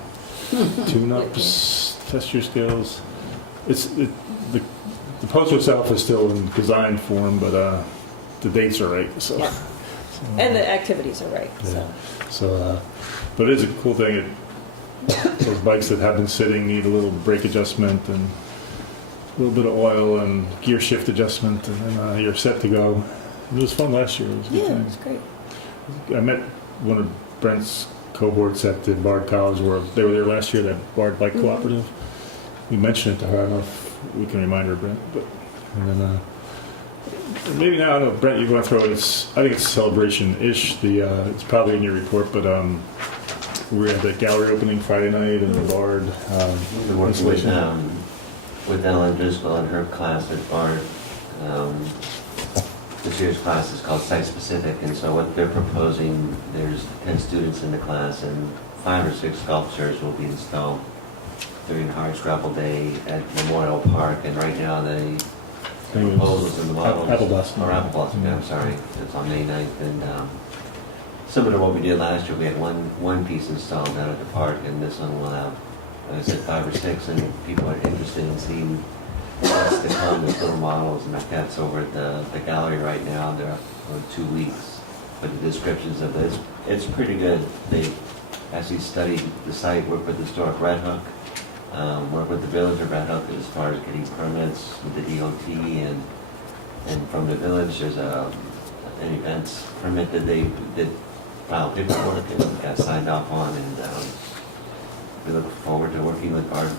tune-ups, test your skills. The poster itself is still in design form, but the dates are right. So, Yeah. And the activities are right. But it is a cool thing. Those bikes that have been sitting need a little brake adjustment and a little bit of oil and gear shift adjustment, and then you're set to go. It was fun last year. It was a good Yeah, thing. it's great. I met one of Brent's cohorts at the Bard College where they were there last year, that Bard Bike Cooperative. We mentioned it to her. I don't know if we can remind her, Brent. And then maybe now, I don't know, Brent, you want to throw it, I think it's celebration-ish, it's probably in your report, but we had the gallery opening Friday night and the Bard We've been working with Ellen Driscoll and her class at Bard. This year's class is called Site Specific, and so what they're proposing, there's 10 students in the class, and 5 or 6 sculptures will be installed during Hardscrabble Day at Memorial Park, and right now the proposals and the models... Apple Blossom. Or Apple Blossom, yeah, I'm sorry. It's on May 9th, and similar to what we did last year, we had one piece installed down at the park, and this one will have, like I said, 5 or 6, and people are interested in seeing what's to come with little models, and like that's over at the gallery right now. They're up for 2 weeks. But the descriptions of this, it's pretty good. They actually studied the site, worked with Historic Red Hook, worked with the Village of Red Hook as far as getting permits with the DOT, and from the village there's an events permit that they did file paperwork and got signed off on, and we look forward to working with Bard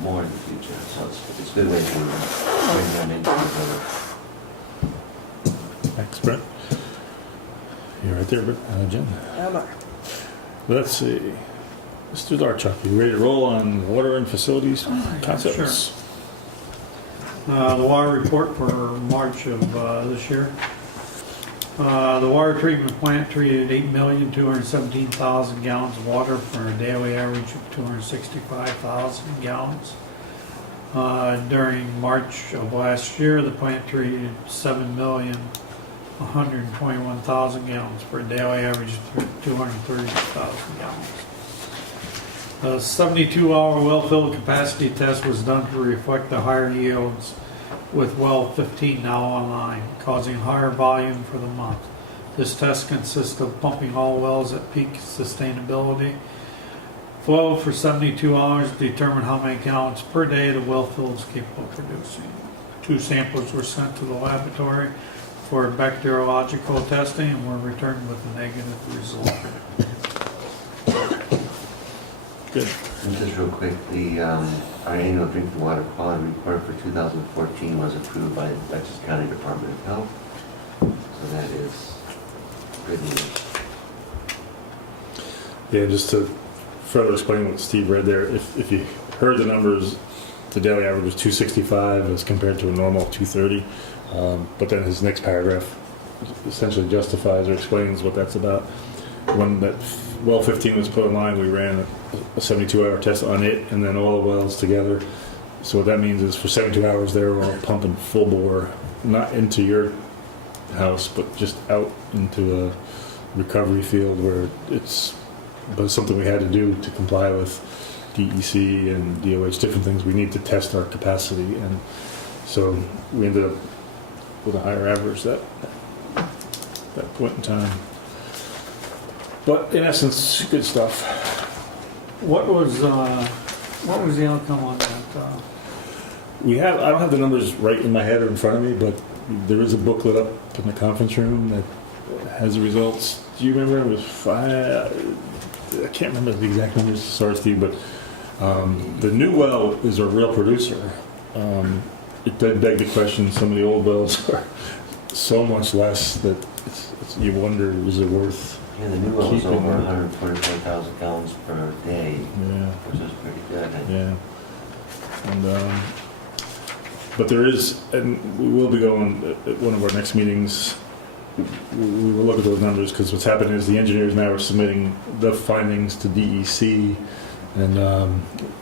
more in the future. So it's a good way to bring them into the village. Thanks, Brent. You're right there, Jen. Let's see. Mr. Darchuck, you ready to roll on water and facilities concepts? The water report for March of this year. The water treatment plant treated 8,217,000 gallons of water for a daily average of 265,000 gallons. During March of last year, the plant treated 7,121,000 gallons for a daily average of 230,000 gallons. A 72-hour well fill capacity test was done to reflect the higher yields, with well 15 now online, causing higher volume for the month. This test consists of pumping all wells at peak sustainability. Flow for 72 hours to determine how many gallons per day the well fill is capable of producing. 2 samplers were sent to the laboratory for bacteriological testing and were returned with a negative result. Good. And just real quick, our annual drinking water quality report for 2014 was approved by the Dutchess County Department of Health. So that is good news. Yeah, just to further explain what Steve read there, if you heard the numbers, the daily average was 265 as compared to a normal 230. But then his next paragraph essentially justifies or explains what that's about. When that well 15 was put online, we ran a 72-hour test on it and then all the wells together. So what that means is for 72 hours they were all pumping full bore, not into your house, but just out into a recovery field where it's something we had to do to comply with DEC and DOH, different things we need to test our capacity. And so we ended up with a higher average that point in time. But in essence, good stuff. What was the outcome on that? I don't have the numbers right in my head or in front of me, but there is a booklet up in the conference room that has the results. Do you remember? It was 5. I can't remember the exact numbers. Sorry, Steve, but the new well is a real producer. It did beg the question. Some of the old wells are so much less that you wonder, is it worth? Yeah, the new well is over 144,000 gallons per day, which is pretty good. Yeah. And but there is, and we will be going at one of our next meetings. We will look at those numbers because what's happening is the engineers now are submitting the findings to DEC, and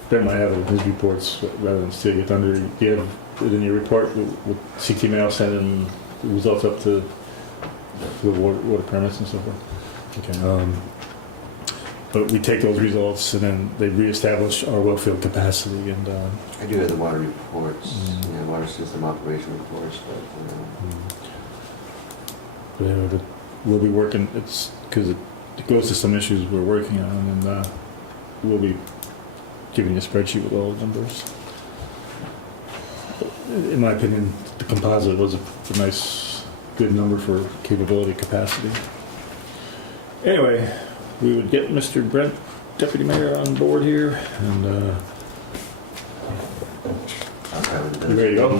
Ben might have it in his reports rather than steal your thunder. You have it in your report with CT Mail sending the results up to the water permits and so forth. Okay. But we take those results and then they reestablish our well field capacity. And I do have the water reports, water system operation reports, but we'll be working. It's because it goes to some issues we're working on, and we'll be giving you a spreadsheet with all the numbers. In my opinion, the composite was a nice, good number for capability capacity. Anyway, we would get Mr. Brent, Deputy Mayor, on board here, and I'll try with you ready to go?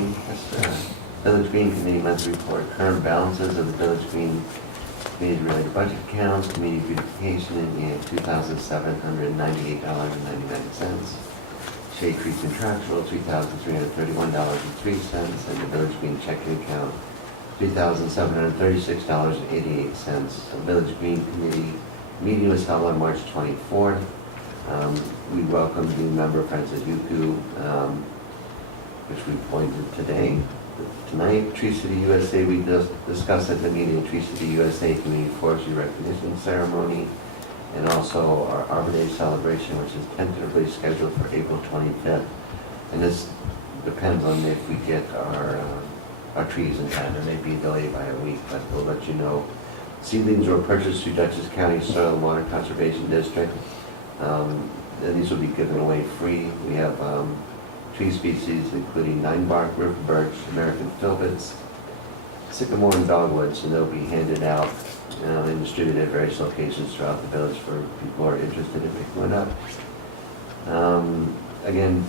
Village Green Committee monthly report, current balances of the Village Green Committee related budget accounts, community beautification in $2,798.99. Shade Tree contractual, $3,331.03, and the Village Green checking account, $3,736.88. The Village Green Committee meeting was held on March 24th. We welcomed new member Francis Yuku, which we appointed tonight. Tree City USA, we discussed at the meeting, Tree City USA Community Forestry Recognition Ceremony, and also our Arbor Day celebration, which is tentatively scheduled for April 25th. And this depends on if we get our trees in time. There may be a delay by a week, but we'll let you know. Seedlings were purchased through Dutchess County Soil and Water Conservation District. And these will be given away free. We have tree species including 9-bark, river birch, American filberts, sycamore, and dogwoods, and they'll be handed out and distributed at various locations throughout the village for people who are interested in picking one up. Again,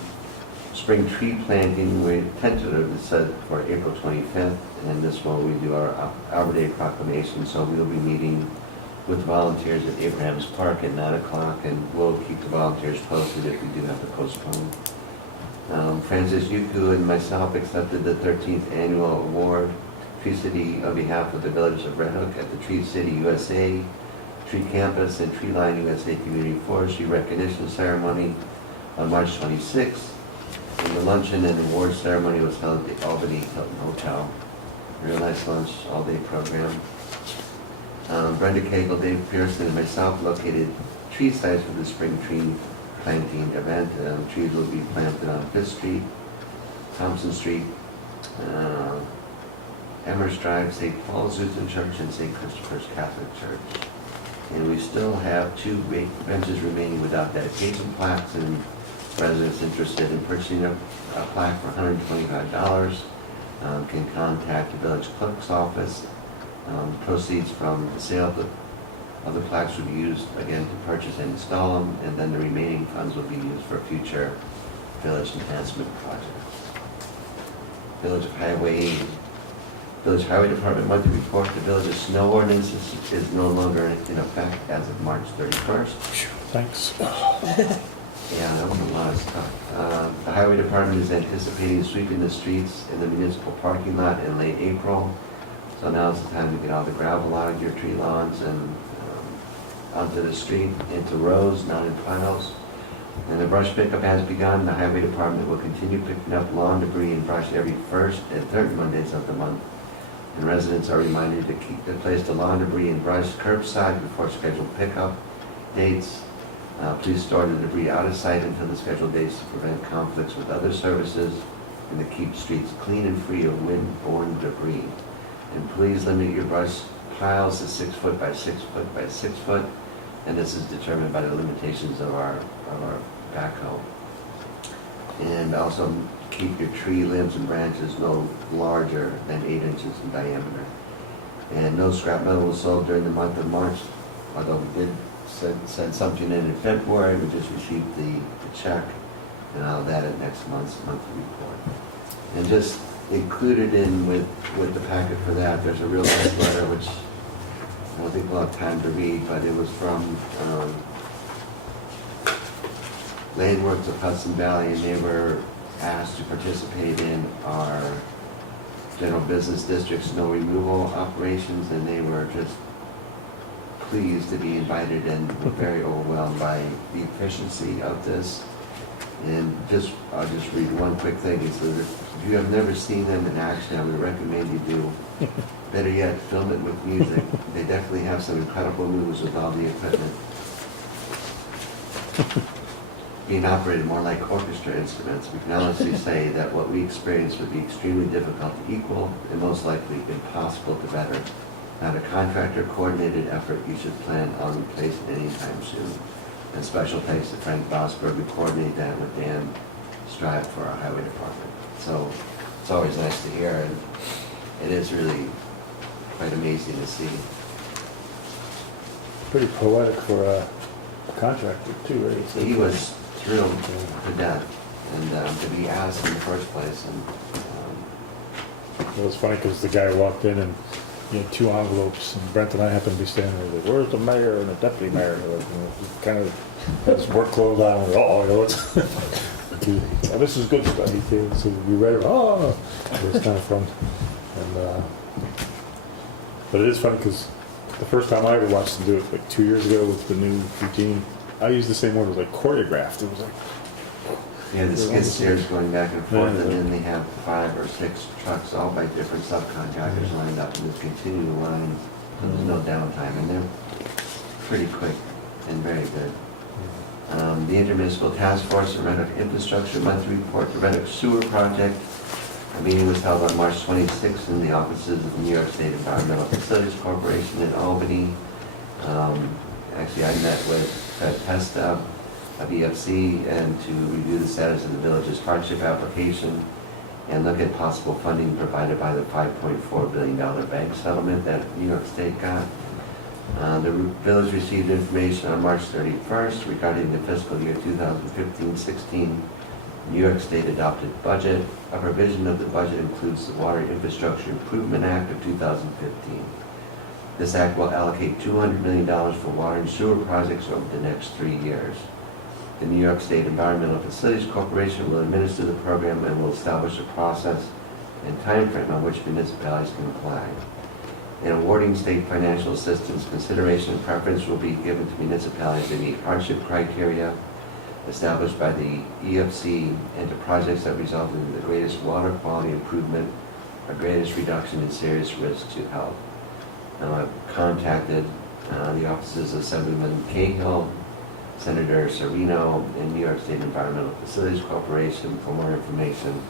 spring tree planting, we tentatively set for April 25th, and this one we do our Arbor Day proclamation, so we'll be meeting with volunteers at Abrahams Park at 9 o'clock, and we'll keep the volunteers posted if we do have to postpone. Francis Yuku and myself accepted the 13th annual award, Tree City, on behalf of the Village of Red Hook at the Tree City USA, Tree Campus, and Tree Line USA Community Forestry Recognition Ceremony on March 26th. And the luncheon and award ceremony was held at the Albany Hilton Hotel. Real nice lunch, all-day program. Brenda Cagle, Dave Pearson, and myself located tree sites for the spring tree planting event. Trees will be planted on 5th Street, Thompson Street, Amherst Drive, St. Paul's Lutheran Church, and St. Christopher's Catholic Church. And we still have 2 benches remaining without dedication plaques, and residents interested in purchasing a plaque for $125 can contact the village clerk's office. Proceeds from the sale of the plaques will be used again to purchase and install them, and then the remaining funds will be used for future village enhancement projects. Village Highway Department monthly report. The village's snow ordinance is no longer in effect as of March 31st. Thanks. Yeah, that was a lot of stuff. The Highway Department is anticipating sweeping the streets in the municipal parking lot in late April. So now's the time to get all the gravel out of your tree lawns and onto the street, into rows, not in piles. And the brush pickup has begun. The Highway Department will continue picking up lawn debris and brush every first and third Mondays of the month. And residents are reminded to place the lawn debris and brush curbside before scheduled pickup dates. Please store the debris out of sight until the scheduled dates to prevent conflicts with other services and to keep streets clean and free of wind-borne debris. And please limit your brush piles to 6 foot by 6 foot by 6 foot, and this is determined by the limitations of our backhoe. And also keep your tree limbs and branches no larger than 8 inches in diameter. And no scrap metal was sold during the month of March, although we did send something in February. We just received the check, and I'll add it next month's monthly report. And just included in with the packet for that, there's a real nice letter, which I don't think we'll have time to read, but it was from Landworks of Hudson Valley, and they were asked to participate in our general business district snow removal operations, and they were just pleased to be invited and were very overwhelmed by the efficiency of this. And I'll just read one quick thing. It says, if you have never seen them in action, I would recommend you do. Better yet, film it with music. They definitely have some incredible moves with all the equipment being operated more like orchestra instruments. We can honestly say that what we experienced would be extremely difficult to equal and most likely impossible to better. Not a contractor-coordinated effort you should plan on replacing anytime soon. And special thanks to Frank Bosberg, who coordinated that with Dan Strive for our highway department. So it's always nice to hear, and it is really quite amazing to see. Pretty poetic for a contractor too, right? So He was thrilled to death, and to be asked in the first place, and It was funny because the guy walked in and he had 2 envelopes, and Brent and I happened to be standing there. Like, where's the mayor and the deputy mayor? Like, he kind of had his work clothes on. And, oh, you know what's? Oh, this is good stuff. He came, so we read it. Oh, it was kind of fun. And but it is funny because the first time I ever watched them do it, like 2 years ago with the new routine, I used the same word. It was like choreographed. It was like. Yeah, the skid steers going back and forth, and then they have 5 or 6 trucks, all by different subcontractors lined up in this continual line. There's no downtime, and they're pretty quick and very good. The Intermunicipal Task Force and Red Hook Infrastructure Monthly Report, the Red Hook Sewer Project. A meeting was held on March 26th in the offices of the New York State Environmental Facilities Corporation in Albany. Actually, I met with Fred Testa of EFC and to review the status of the village's hardship application and look at possible funding provided by the $5.4 billion bank settlement that New York State got. The village received information on March 31st regarding the fiscal year 2015-16 New York State adopted budget. A provision of the budget includes the Water Infrastructure Improvement Act of 2015. This act will allocate $200 million for water and sewer projects over the next 3 years. The New York State Environmental Facilities Corporation will administer the program and will establish a process and timeframe on which municipalities can apply. In awarding state financial assistance, consideration and preference will be given to municipalities that meet hardship criteria established by the EFC and to projects that result in the greatest water quality improvement or greatest reduction in serious risks to health. Now, I've contacted the offices of Assemblyman Cahill, Senator Serino, and New York State Environmental Facilities Corporation for more information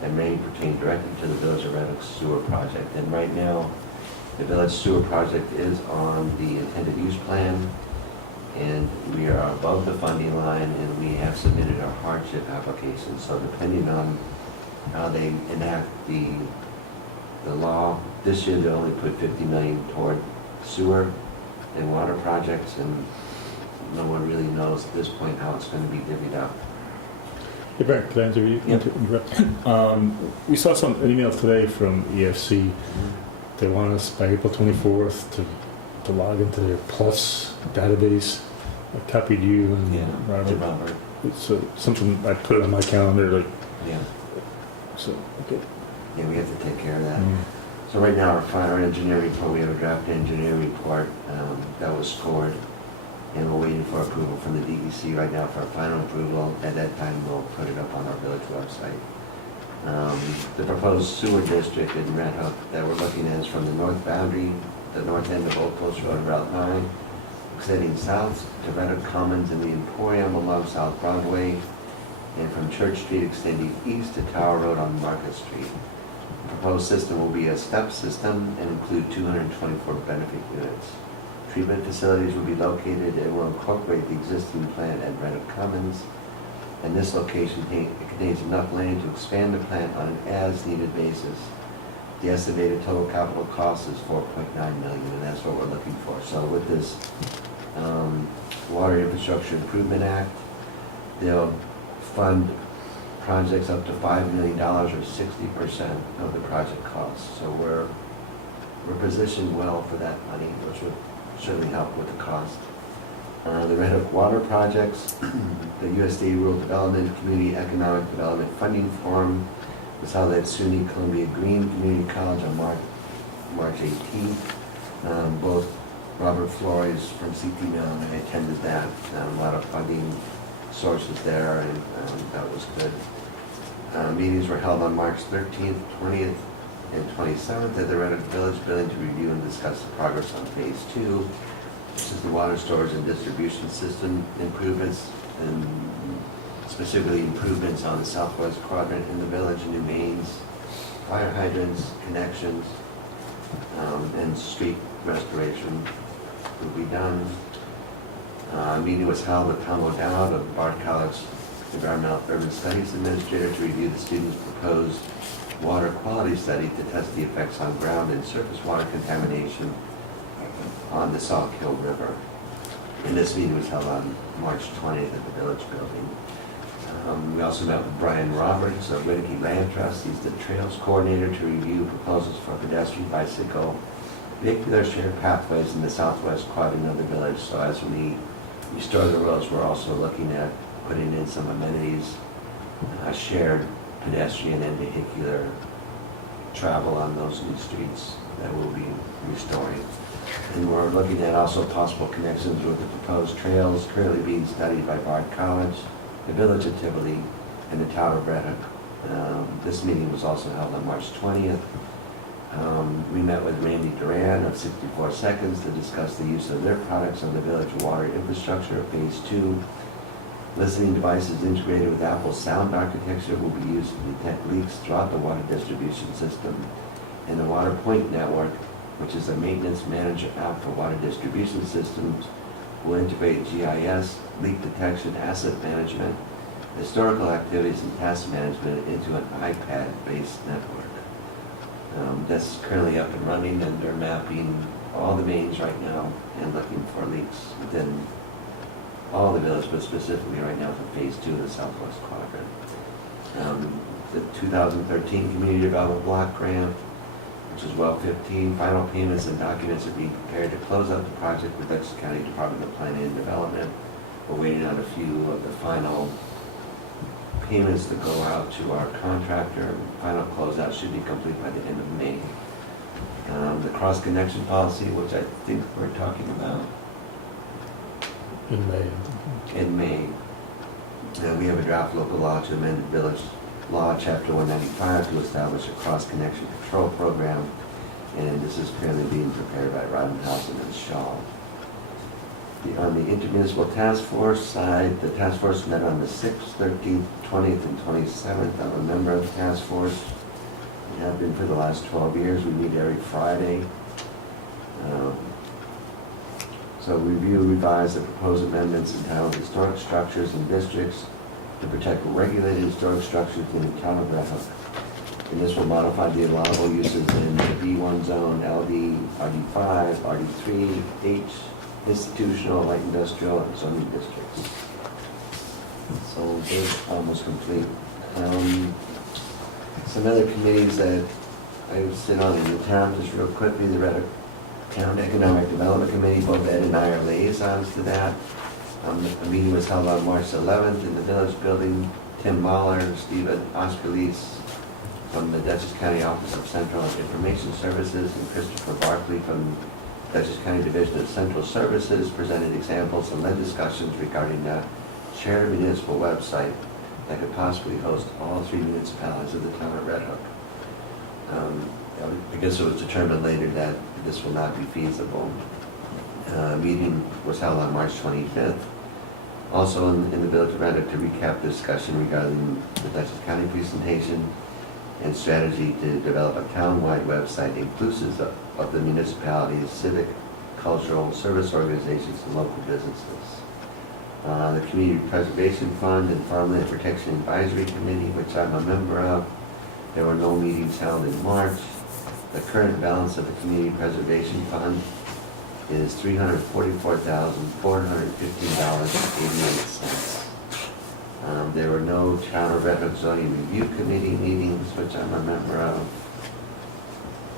that may pertain directly to the Village of Red Hook sewer project. And right now, the village sewer project is on the intended use plan, and we are above the funding line, and we have submitted our hardship application. So depending on how they enact the law, this year they'll only put $50 million toward sewer and water projects, and no one really knows at this point how it's going to be divvied up. Hey, Brent, could I interrupt? We saw an email today from EFC. They want us by April 24th to log into their Plus database. I copied you and Robert. It's something I put it on my calendar. Like, yeah. So, okay. Yeah, we have to take care of that. So right now, our engineering report, we have a draft engineering report that was scored, and we're waiting for approval from the DEC right now for a final approval. At that time, we'll put it up on our village website. The proposed sewer district in Red Hook that we're looking at is from the north boundary, the north end of Old Post Road, Route 9, extending south to Red Hook Commons and the Emporium along South Broadway, and from Church Street extending east to Tower Road on Market Street. The proposed system will be a step system and include 224 benefit units. Treatment facilities will be located and will incorporate the existing plant at Red Hook Commons, and this location contains enough land to expand the plant on an as-needed basis. The estimated total capital cost is $4.9 million, and that's what we're looking for. So with this Water Infrastructure Improvement Act, they'll fund projects up to $5 million or 60% of the project cost. So we're positioned well for that money, which would certainly help with the cost. The Red Hook Water Projects, the USDA Rural Development Community Economic Development Funding Forum was held at SUNY Columbia Green Community College on March 18th. Both Robert Flores from CTML and I attended that. A lot of funding sources there, and that was good. Meetings were held on March 13th, 20th, and 27th at the Red Hook Village Building to review and discuss the progress on Phase 2. This is the water storage and distribution system improvements, and specifically improvements on the southwest quadrant in the village, new mains, fire hydrants, connections, and street restoration will be done. A meeting was held with Tom O'Dowd of Bard College Environmental Urban Studies Administrator to review the students' proposed water quality study to test the effects on ground and surface water contamination on the Sauk Hill River. And this meeting was held on March 20th at the Village Building. We also met with Brian Roberts of Whittaky Land Trust. He's the Trails Coordinator to review proposals for pedestrian, bicycle, vehicular shared pathways in the southwest quadrant of the village. So as we restore the roads, we're also looking at putting in some amenities, shared pedestrian and vehicular travel on those new streets that we'll be restoring. And we're looking at also possible connections with the proposed trails currently being studied by Bard College, the Village of Tivoli, and the Tower of Red Hook. This meeting was also held on March 20th. We met with Randy Duran of 64 Seconds to discuss the use of their products on the village water infrastructure. Phase 2. Listening devices integrated with Apple's sound architecture will be used to detect leaks throughout the water distribution system. And the Water Point Network, which is a maintenance manager app for water distribution systems, will integrate GIS, leak detection, asset management, historical activities, and task management into an iPad-based network. That's currently up and running, and they're mapping all the mains right now and looking for leaks within all the village, but specifically right now for Phase 2 of the Southwest Quadrant. The 2013 Community Development Block Grant, which is well 15, final payments and documents are being prepared to close out the project with Dutchess County Department of Planning and Development. We're waiting on a few of the final payments to go out to our contractor. Final closeout should be complete by the end of May. The cross-connection policy, which I think we're talking about In May. in May. We have a draft local law to amend the village law, chapter 195, to establish a cross-connection control program, and this is currently being prepared by Rodenhausen and Shaw. On the intermunicipal task force side, the task force met on the 6th, 13th, 20th, and 27th. I'm a member of the task force. We have been for the last 12 years. We meet every Friday. So review, revise the proposed amendments entitled Historic Structures and Districts to protect regulated historic structures in the town of Red Hook. And this will modify the allowable uses in the B1 zone, LD, RD5, RD3, H, institutional, light industrial, and zoning districts. So they're almost complete. Some other committees that I sit on in the town, just real quickly, the Red Hook Town Economic Development Committee, both Ed and I are liaisons to that. A meeting was held on March 11th in the Village Building. Tim Mahler, Stephen Oskerlies from the Dutchess County Office of Central Information Services, and Christopher Barkley from Dutchess County Division of Central Services presented examples and led discussions regarding a shared municipal website that could possibly host all 3 municipalities of the town of Red Hook. I guess it was determined later that this will not be feasible. Meeting was held on March 25th. Also in the Village of Red Hook to recap the discussion regarding the Dutchess County presentation and strategy to develop a town-wide website inclusive of the municipalities, civic, cultural, service organizations, and local businesses. The Community Preservation Fund and Farmland Protection Advisory Committee, which I'm a member of, there were no meetings held in March. The current balance of the Community Preservation Fund is $344,415.88. There were no Town of Red Hook Zoning Review Committee meetings, which I'm a member of.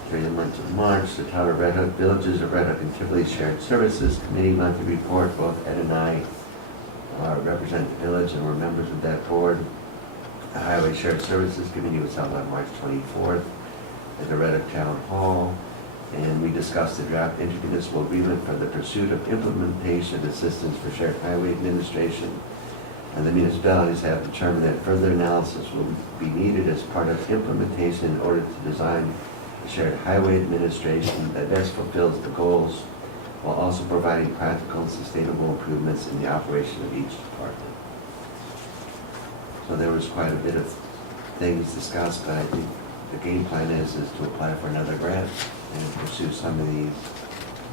During the month of March, the Town of Red Hook, Villages of Red Hook and Tivoli Shared Services Committee monthly report. Both Ed and I represent the village and we're members of that board. The Highway Shared Services Committee was held on March 24th at the Red Hook Town Hall, and we discussed the draft intermunicipal agreement for the pursuit of implementation assistance for shared highway administration. And the municipalities have determined that further analysis will be needed as part of implementation in order to design a shared highway administration that best fulfills the goals while also providing practical and sustainable improvements in the operation of each department. So there was quite a bit of things discussed, but I think the game plan is to apply for another grant and pursue some of these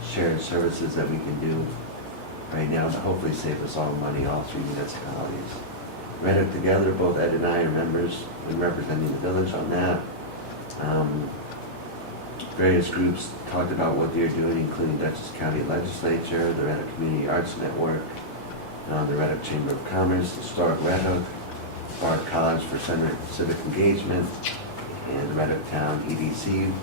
shared services that we can do right now to hopefully save us all money, all 3 municipalities. Red Hook Together, both Ed and I are members and representing the village on that. Various groups talked about what they're doing, including Dutchess County Legislature, the Red Hook Community Arts Network, the Red Hook Chamber of Commerce, Historic Red Hook, Bard College for civic engagement, and the Red Hook Town EDC,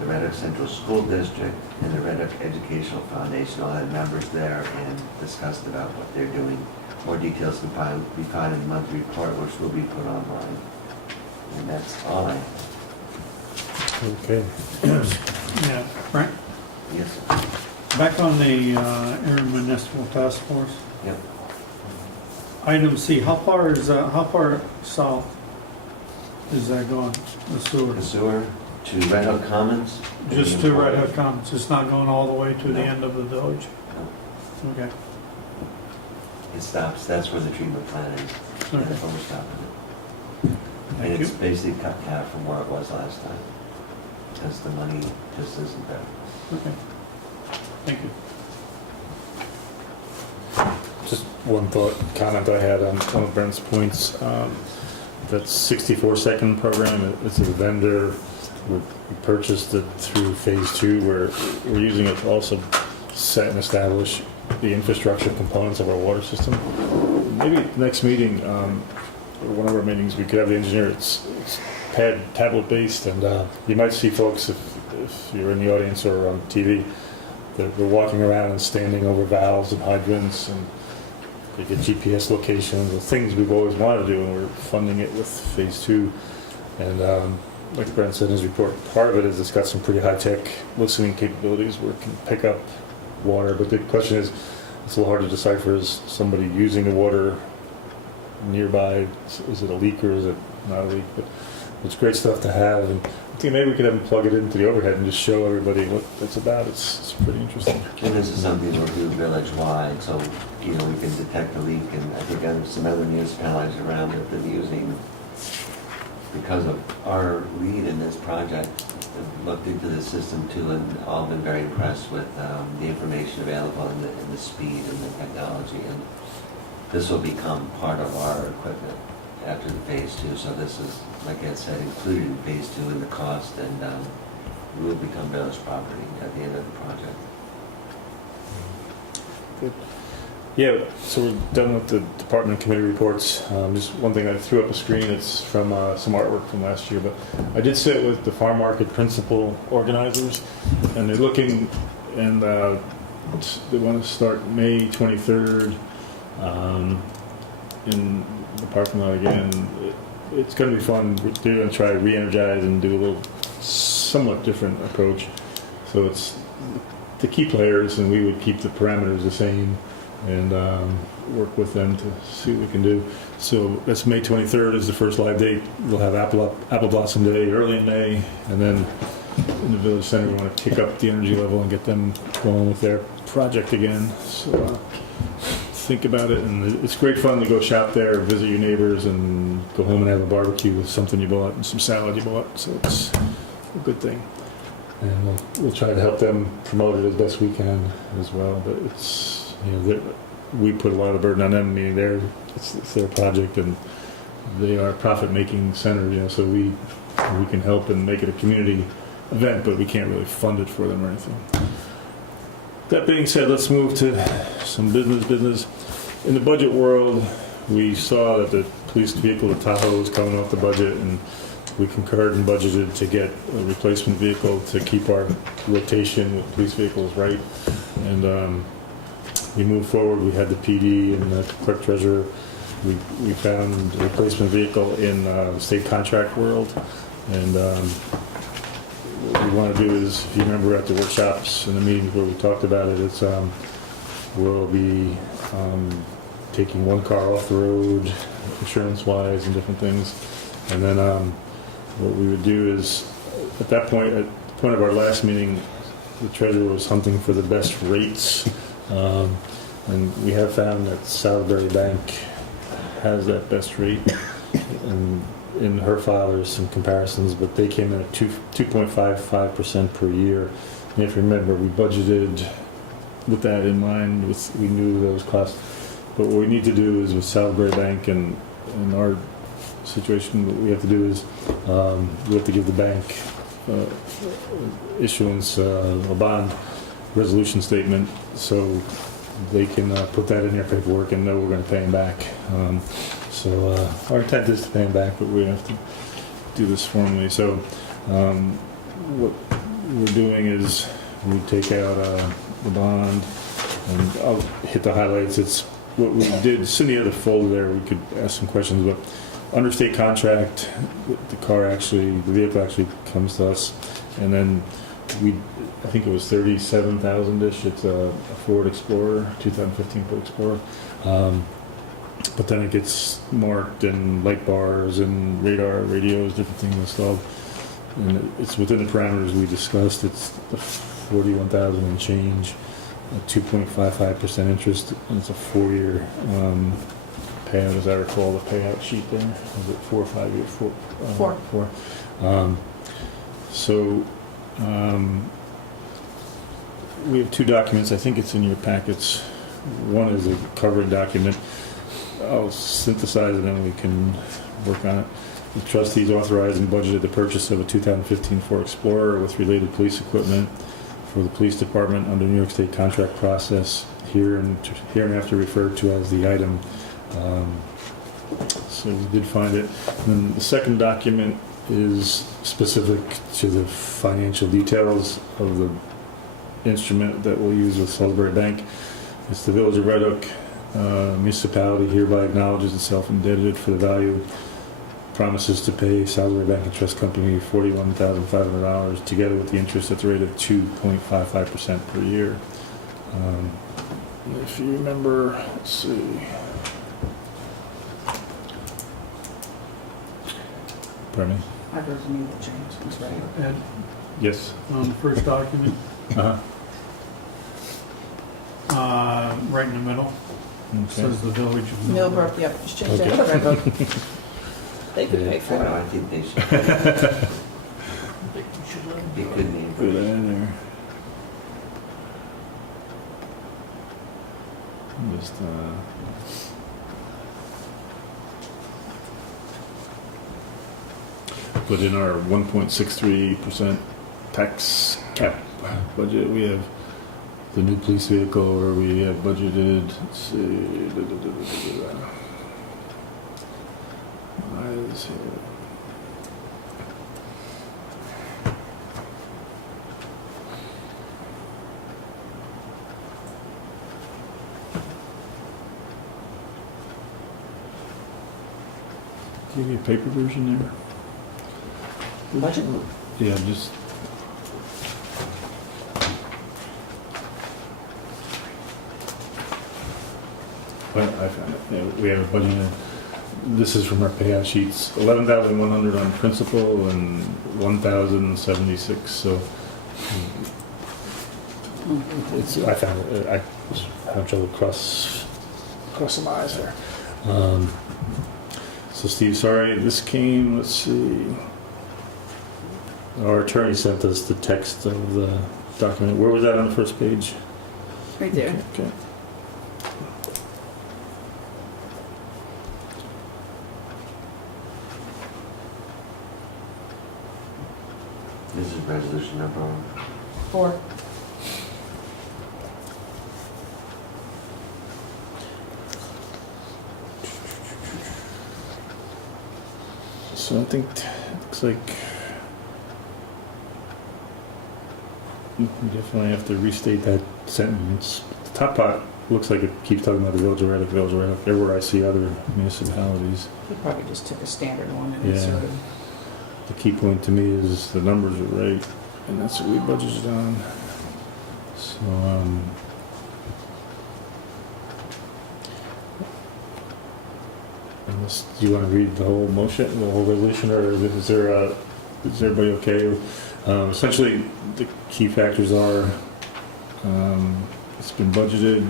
the Red Hook Central School District, and the Red Hook Educational Foundation all had members there and discussed about what they're doing. More details can be found in the monthly report, which will be put online. And that's all I have. Okay. Yeah, Frank, Yes, sir. back on the intermunicipal task force. Yep. Item C, how far south is that going, the sewer? The sewer to Red Hook Commons. Just to Red Hook Commons, it's not going all the way to the No. end of the village? No. Okay. It stops, that's where the treatment plant is. Okay. That's where we're stopping it. And Thank it's you. basically cut half from where it was last time. Because the money just isn't there. Okay. Thank you. Just one thought, comment I had on one of Brent's points. That 64-second program, it's a vendor. We purchased it through phase 2, where we're using it to also set and establish the infrastructure components of our water system. Maybe next meeting, or one of our meetings, we could have the engineer, it's tablet based, and you might see folks, if you're in the audience or on TV, they're walking around and standing over valves and hydrants, and they get GPS locations, the things we've always wanted to do, and we're funding it with phase 2. And like Brent said in his report, part of it is it's got some pretty high-tech listening capabilities where it can pick up water, but the question is, it's a little hard to decipher, is somebody using the water nearby, is it a leak or is it not a leak? But it's great stuff to have, and I think maybe we could have them plug it into the overhead and just show everybody what it's about. It's pretty interesting. And this is something we'll do village-wide, so, you know, we can detect a leak, and I think some other municipalities around have been using, because of our lead in this project, have looked into the system too, and all been very impressed with the information available and the speed and the technology. And this will become part of our equipment after the phase 2. So this is, like I said, included in phase 2 in the cost, and will become village property at the end of the project. Good. Yeah, so we're done with the department committee reports. Just one thing, I threw up a screen. It's from some artwork from last year, but I did sit with the farm market principal organizers, and they're looking, and they want to start May 23rd in the parking lot again. It's going to be fun. They're going to try to re-energize and do a little somewhat different approach. So it's the key players, and we would keep the parameters the same, and work with them to see what we can do. So that's May 23rd is the first live date. We'll have Apple Blossom Day early in May, and then in the Village Center we want to kick up the energy level and get them going with their project again. So think about it, and it's great fun to go shop there, visit your neighbors, and go home and have a barbecue with something you bought and some salad you bought. So it's a good thing. And we'll try to help them promote it as best we can as well. But it's, you know, we put a lot of burden on them. I mean, it's their project, and they are a profit-making center. You know, so we can help and make it a community event, but we can't really fund it for them or anything. That being said, let's move to some business. In the budget world, we saw that the police vehicle, the Tahoe, was coming off the budget, and we concurred and budgeted to get a replacement vehicle to keep our rotation with police vehicles right. And we moved forward. We had the PD and the clerk treasurer. We found a replacement vehicle in the state contract world. And what we want to do is, if you remember at the workshops and the meetings where we talked about it, it's we'll be taking one car off the road, insurance-wise and different things. And then what we would do is, at that point, at the point of our last meeting, the treasurer was hunting for the best rates. And we have found that Salisbury Bank has that best rate. And in her file, there's some comparisons, but they came in at 2.55% per year. And if you remember, we budgeted with that in mind. We knew those costs. But what we need to do is with Salisbury Bank and our situation, what we have to do is we have to give the bank issuance a bond resolution statement, so they can put that in their paperwork and know we're going to pay them back. So our intent is to pay them back, but we have to do this formally. So what we're doing is we take out the bond, and I'll hit the highlights. It's what we did. Cindy had a folder there. We could ask some questions, but under state contract, the vehicle actually comes to us, and then I think it was 37,000-ish. It's a Ford Explorer, 2015 Ford Explorer. But then it gets marked, and light bars and radar, radios, different things installed. And it's within the parameters we discussed. It's the 41,000 and change, 2.55% interest, and it's a 4-year payout, as I recall the payout sheet there. Was it 4 or 5 years? 4. 4. We have 2 documents. I think it's in your packets. One is a covering document. I'll synthesize it and then we can work on it. The trustees authorized and budgeted the purchase of a 2015 Ford Explorer with related police equipment for the police department under New York State contract process, hereinafter referred to as the item. So we did find it. And then the second document is specific to the financial details of the instrument that we'll use with Salisbury Bank. It's the Village of Red Hook municipality hereby acknowledges itself indebted for the value, promises to pay Salisbury Bank and Trust Company $41,500 together with the interest at the rate of 2.55% per year. If you remember, let's see. Pardon me? I doesn't need the change. It's right. Ed, Yes. on the first document, Uh-huh. right in the middle, Okay. says the Village of Millbrook, yep, just change that Okay. to Red Hook. They could pay for I it. think they should. I think we should let 'em Be go. a good name. Put that in there. Just, but in our 1.63% tax cap budget, we have the new police vehicle where we have budgeted, let's see, why is it? Give me a paper version there. Budget? Yeah, just. Well, I found it. Yeah, we have a budget. This is from our payout sheets. 11,100 on principal and 1,076. So it's. I found it. I was having trouble cross some eyes there. So Steve, sorry, this came. Let's see. Our attorney sent us the text of the document. Where was that on the first page? Right there. Okay. This is resolution number 4. So I think it looks like we definitely have to restate that sentence. The top part looks like it keeps talking about the Village of Red Hook, Village of Red Hook. Everywhere I see other municipalities. He probably just took a standard one and Yeah. inserted. The key point to me is the numbers are right, and that's what we budgeted on. So, unless, do you want to read the whole motion, the whole resolution, or is everybody okay? Essentially, the key factors are, it's been budgeted,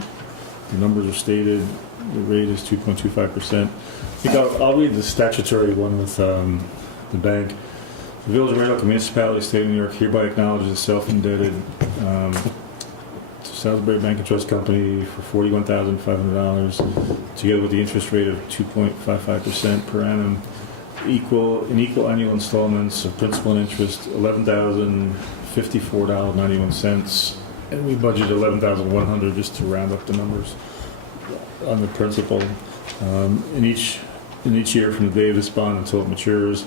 the numbers are stated, the rate is 2.25%. I think I'll read the statutory one with the bank. The Village of Red Hook, a municipality, state of New York, hereby acknowledges itself indebted to Salisbury Bank and Trust Company for $41,500, together with the interest rate of 2.55% per annum, in equal annual installments of principal and interest, $11,054.91, and we budgeted $11,100 just to round up the numbers on the principal. In each in each year from the day of this bond until it matures.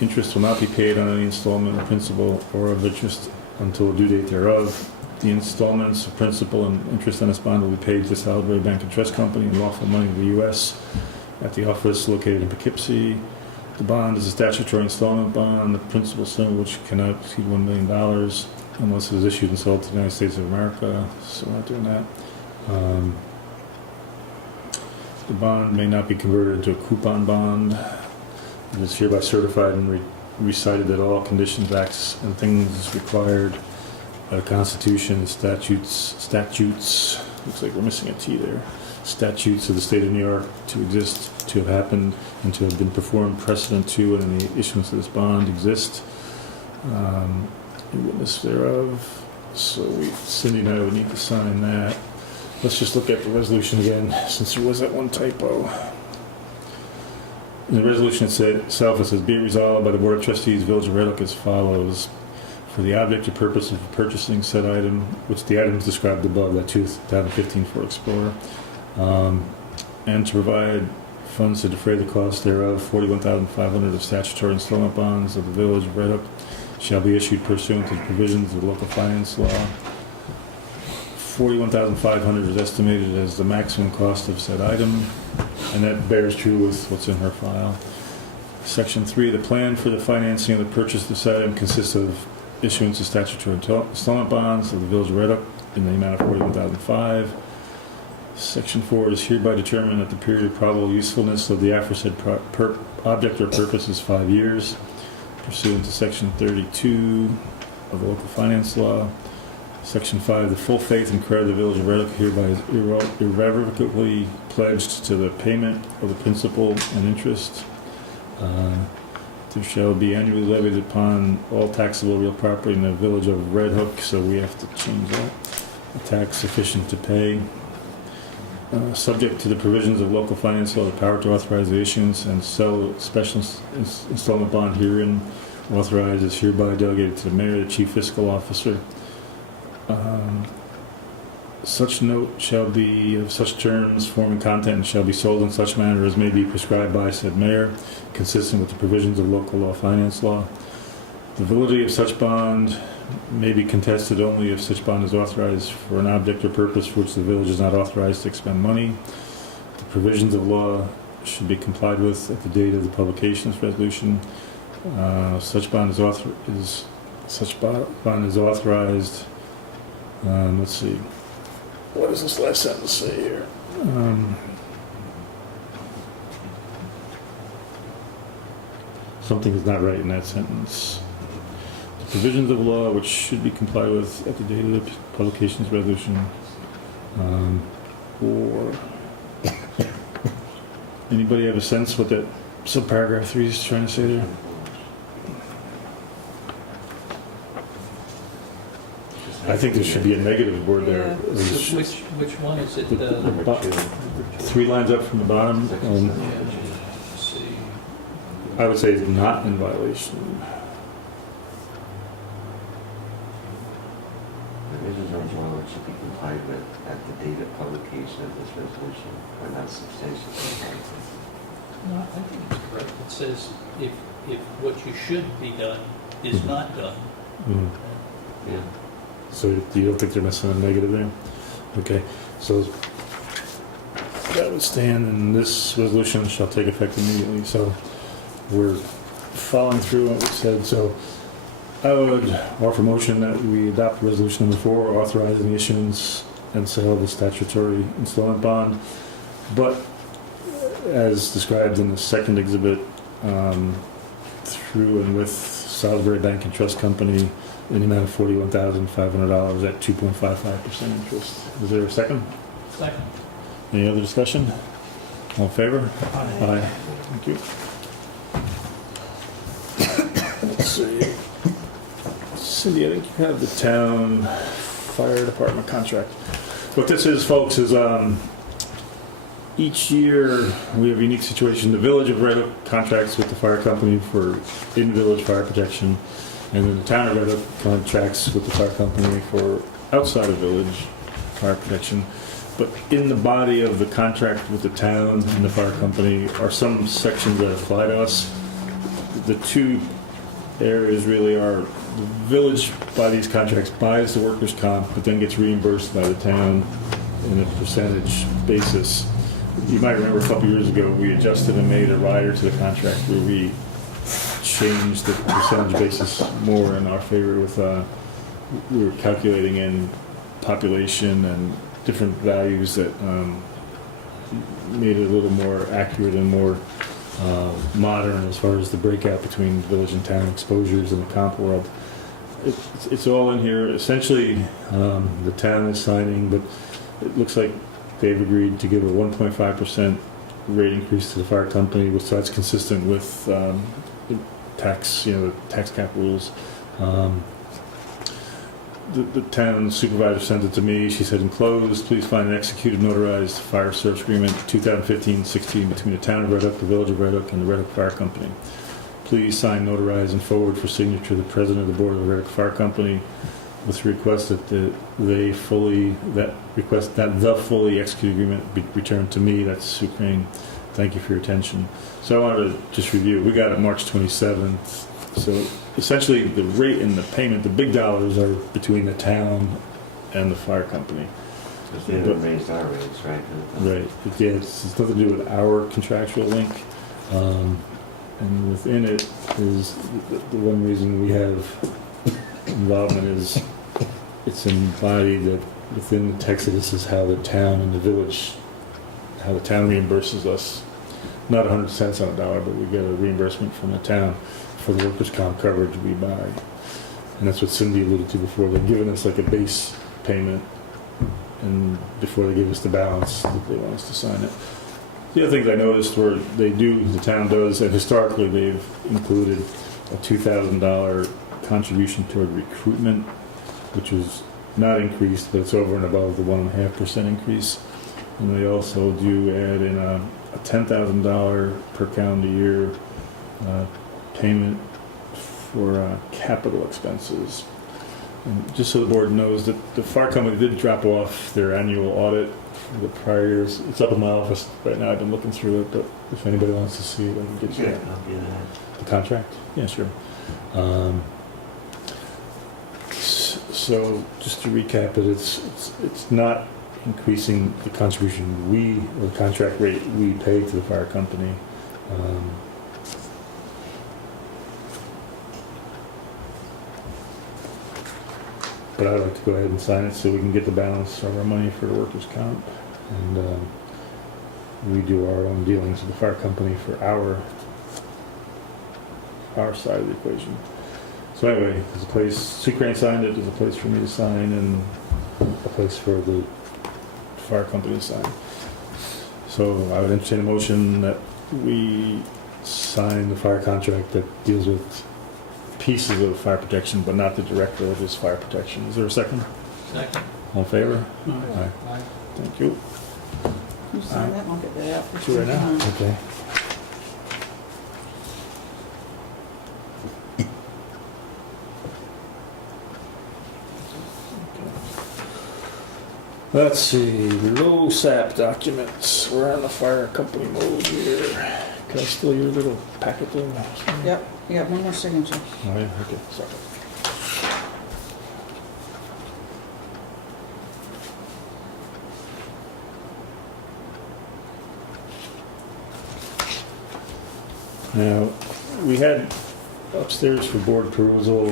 Interest will not be paid on any installment or principal or of interest until the due date thereof. The installments of principal and interest on this bond will be paid to Salisbury Bank and Trust Company in lawful money of the U.S. at the office located in Poughkeepsie. The bond is a statutory installment bond, the principal sum of which cannot exceed $1 million unless it is issued and sold to the United States of America. So we're not doing that. The bond may not be converted into a coupon bond. It is hereby certified and recited that all conditions, acts, and things required by the Constitution, statutes, looks like we're missing a T there, statutes of the state of New York to exist, to have happened, and to have been performed precedent to and the issuance of this bond exist. A witness thereof. So Cindy and I would need to sign that. Let's just look at the resolution again, since there was that one typo. In the resolution itself, it says, be it resolved by the Board of Trustees, Village of Red Hook as follows. For the object or purpose of purchasing said item, which the item is described above, that 2015 Ford Explorer, and to provide funds to defray the cost thereof, $41,500 of statutory installment bonds of the Village of Red Hook shall be issued pursuant to the provisions of the local finance law. $41,500 is estimated as the maximum cost of said item, and that bears true with what's in her file. Section 3, the plan for the financing of the purchase of this item consists of issuance of statutory installment bonds of the Village of Red Hook in the amount of $41,500. Section 4, it is hereby determined that the period of probable usefulness of the aforesaid object or purpose is 5 years, pursuant to Section 32 of the local finance law. Section 5, the full faith and credit of the Village of Red Hook hereby is irrevocably pledged to the payment of the principal and interest. There shall be annually levied upon all taxable real property in the Village of Red Hook, so we have to change that. A tax sufficient to pay. Subject to the provisions of local finance law, the power to authorize the issuance and sell special installment bond herein authorized is hereby delegated to the mayor, the chief fiscal officer. Such note shall be of such terms, form, and content, and shall be sold in such manner as may be prescribed by said mayor, consistent with the provisions of local law finance law. The validity of such bond may be contested only if such bond is authorized for an object or purpose for which the village is not authorized to expend money. The provisions of law should be complied with at the date of the publication of this resolution. Such bond is authorized. Let's see. What does this last sentence say here? Something is not right in that sentence. The provisions of law which should be complied with at the date of the publication of this resolution. Or anybody have a sense what that subparagraph 3 is trying to say there? I think there should be a negative word there. Which one is it? 3 lines up from the bottom. Let's see. I would say it's not in violation. Provisions of law which should be complied with at the date of publication of this resolution are not substantially complied with. No, I think it's correct. It says if what you should be done is not done. Mm. Yeah. So you don't think they're missing a negative there? Okay, so that would stand, and this resolution shall take effect immediately. So we're following through what we said. So I would offer motion that we adopt resolution number 4, authorizing the issuance and sale of the statutory installment bond, but as described in the second exhibit, through and with Salisbury Bank and Trust Company, in the amount of $41,500 at 2.55% interest. Is there a second? Second. Any other discussion? All in favor? Aye. Thank you. Let's see. Cindy, I think you have the town fire department contract. What this is, folks, is each year we have a unique situation. The Village of Red Hook contracts with the fire company for in-village fire protection. And then the town of Red Hook contracts with the fire company for outside of village fire protection. But in the body of the contract with the town and the fire company are some sections that apply to us. The two areas really are the village by these contracts buys the workers' comp, but then gets reimbursed by the town in a percentage basis. You might remember a couple years ago, we adjusted and made a rider to the contract where we changed the percentage basis more in our favor with, we were calculating in population and different values that made it a little more accurate and more modern as far as the breakout between village and town exposures in the comp world. It's all in here. Essentially, the town is signing, but it looks like they've agreed to give a 1.5% rate increase to the fire company, so that's consistent with the tax, the tax cap rules. The town supervisor sent it to me. She said, enclosed, please find an executed notarized fire service agreement 2015-16 between the town of Red Hook, the village of Red Hook, and the Red Hook Fire Company. Please sign, notarize, and forward for signature the president of the board of the Red Hook Fire Company with request that the fully executed agreement be returned to me. That's Sue Crane. Thank you for your attention. So I wanted to just review. We got it March 27th. So essentially, the rate and the payment, the big dollars are between the town and the fire company. Because they haven't raised our rates, right? Right. It's nothing to do with our contractual link. And within it is the one reason we have involvement is it's embodied that within the text of this is how the town and the village, how the town reimburses us. Not 100 cents on a dollar, but we get a reimbursement from the town for the workers' comp coverage we buy. And that's what Cindy alluded to before. They're giving us like a base payment, and before they give us the balance, they want us to sign it. The other things I noticed were the town does, and historically they've included a $2,000 contribution toward recruitment, which was not increased, but it's over and above the 1.5% increase. And they also do add in a $10,000 per calendar year payment for capital expenses. And just so the board knows that the fire company did drop off their annual audit for the prior years. It's up in my office right now. I've been looking through it, but if anybody wants to see it, I can get you Yeah, I'll be there. the contract. Yeah, sure. So just to recap it, it's not increasing the contribution or the contract rate we pay to the fire company. But I'd like to go ahead and sign it so we can get the balance of our money for the workers' comp. And we do our own dealings with the fire company for our side of the equation. So anyway, there's a place, Sue Crane signed it, there's a place for me to sign, and a place for the fire company to sign. So I would entertain a motion that we sign the fire contract that deals with pieces of fire protection, but not the direct religious fire protection. Is there a second? Second. All in favor? Aye. Aye. Thank you. You sign that, and I'll get that out for Do it right now? you. Okay. Let's see, low SAP documents. We're on the fire company mode here. Can I steal your little packet thing? Yep, you got one more signature. Oh, yeah, okay, sorry. Now, we had upstairs for board perusal,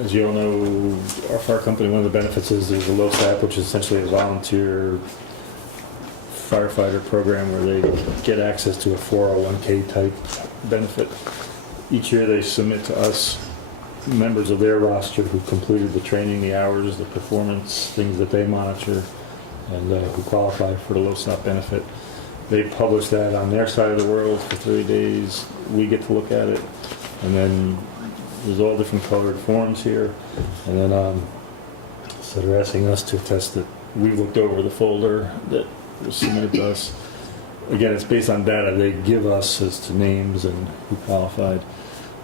as you all know, our fire company, one of the benefits is there's a LoSAP, which is essentially a volunteer firefighter program where they get access to a 401k type benefit. Each year they submit to us members of their roster who completed the training, the hours, the performance, things that they monitor, and who qualify for the LoSAP benefit. They publish that on their side of the world for 30 days. We get to look at it, and then there's all different colored forms here, and then so they're asking us to attest that we looked over the folder that was submitted to us. Again, it's based on data they give us as to names and who qualified.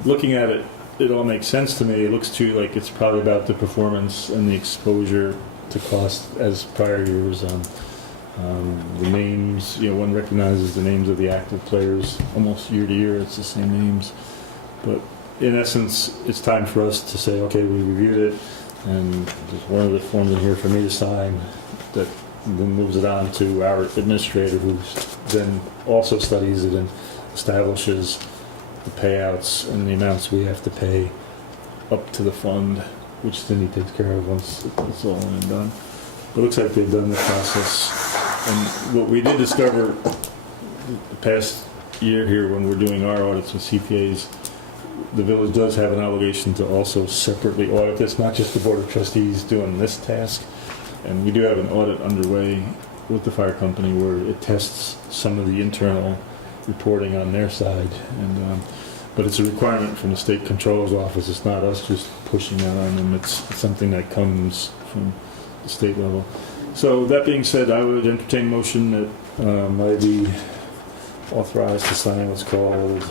Looking at it, it all makes sense to me. It looks too like it's probably about the performance and the exposure to cost as prior years. The names, one recognizes the names of the active players almost year to year. It's the same names. But in essence, it's time for us to say, okay, we reviewed it, and there's one of the forms in here for me to sign that then moves it on to our administrator, who then also studies it and establishes the payouts and the amounts we have to pay up to the fund, which then he takes care of once it's all in and done. It looks like they've done the process. And what we did discover the past year here when we're doing our audits with CPAs, the village does have an obligation to also separately audit this, not just the Board of Trustees doing this task. And we do have an audit underway with the fire company where it tests some of the internal reporting on their side. But it's a requirement from the State Controller's Office. It's not us just pushing that on them. It's something that comes from the state level. So that being said, I would entertain a motion that I be authorized to sign what's called,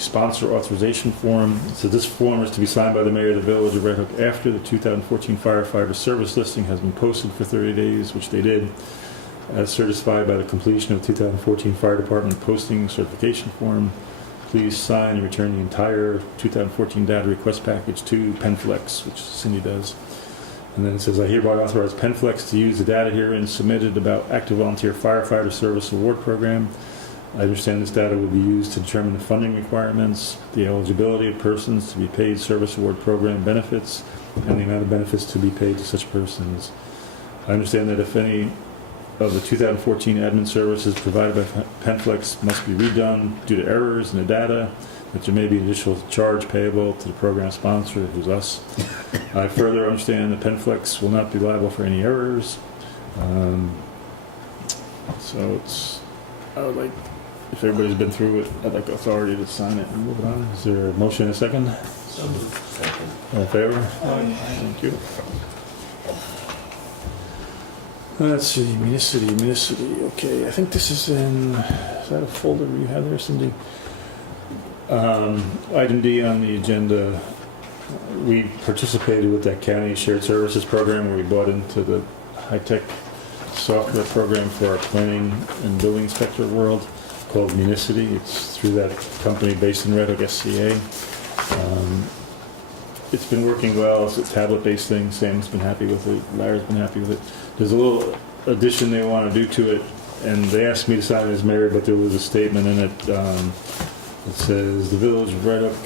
sponsor authorization form. So this form is to be signed by the mayor of the village of Red Hook after the 2014 firefighter service listing has been posted for 30 days, which they did, as certified by the completion of 2014 fire department posting certification form. Please sign and return the entire 2014 data request package to Penflex, which Cindy does. And then it says, I hereby authorize Penflex to use the data herein submitted about active volunteer firefighter service award program. I understand this data will be used to determine the funding requirements, the eligibility of persons to be paid service award program benefits, and the amount of benefits to be paid to such persons. I understand that if any of the 2014 admin services provided by Penflex must be redone due to errors in the data, that there may be an additional charge payable to the program sponsor, who's us. I further understand that Penflex will not be liable for any errors. I would like, if everybody's been through it, I'd like authority to sign it and move it on. Is there a motion and a second? So moved. Second. All in favor? Thank you. Let's see, municity. Okay, I think this is in, is that a folder you have there, Cindy? Item D on the agenda, we participated with that county shared services program where we bought into the high-tech software program for our planning and building inspector world called Municity. It's through that company based in Red Hook, SCA. It's been working well. It's a tablet-based thing. Sam's been happy with it. Larry's been happy with it. There's a little addition they want to do to it, and they asked me to sign it as mayor, but there was a statement in it. It says, the Village of Red Hook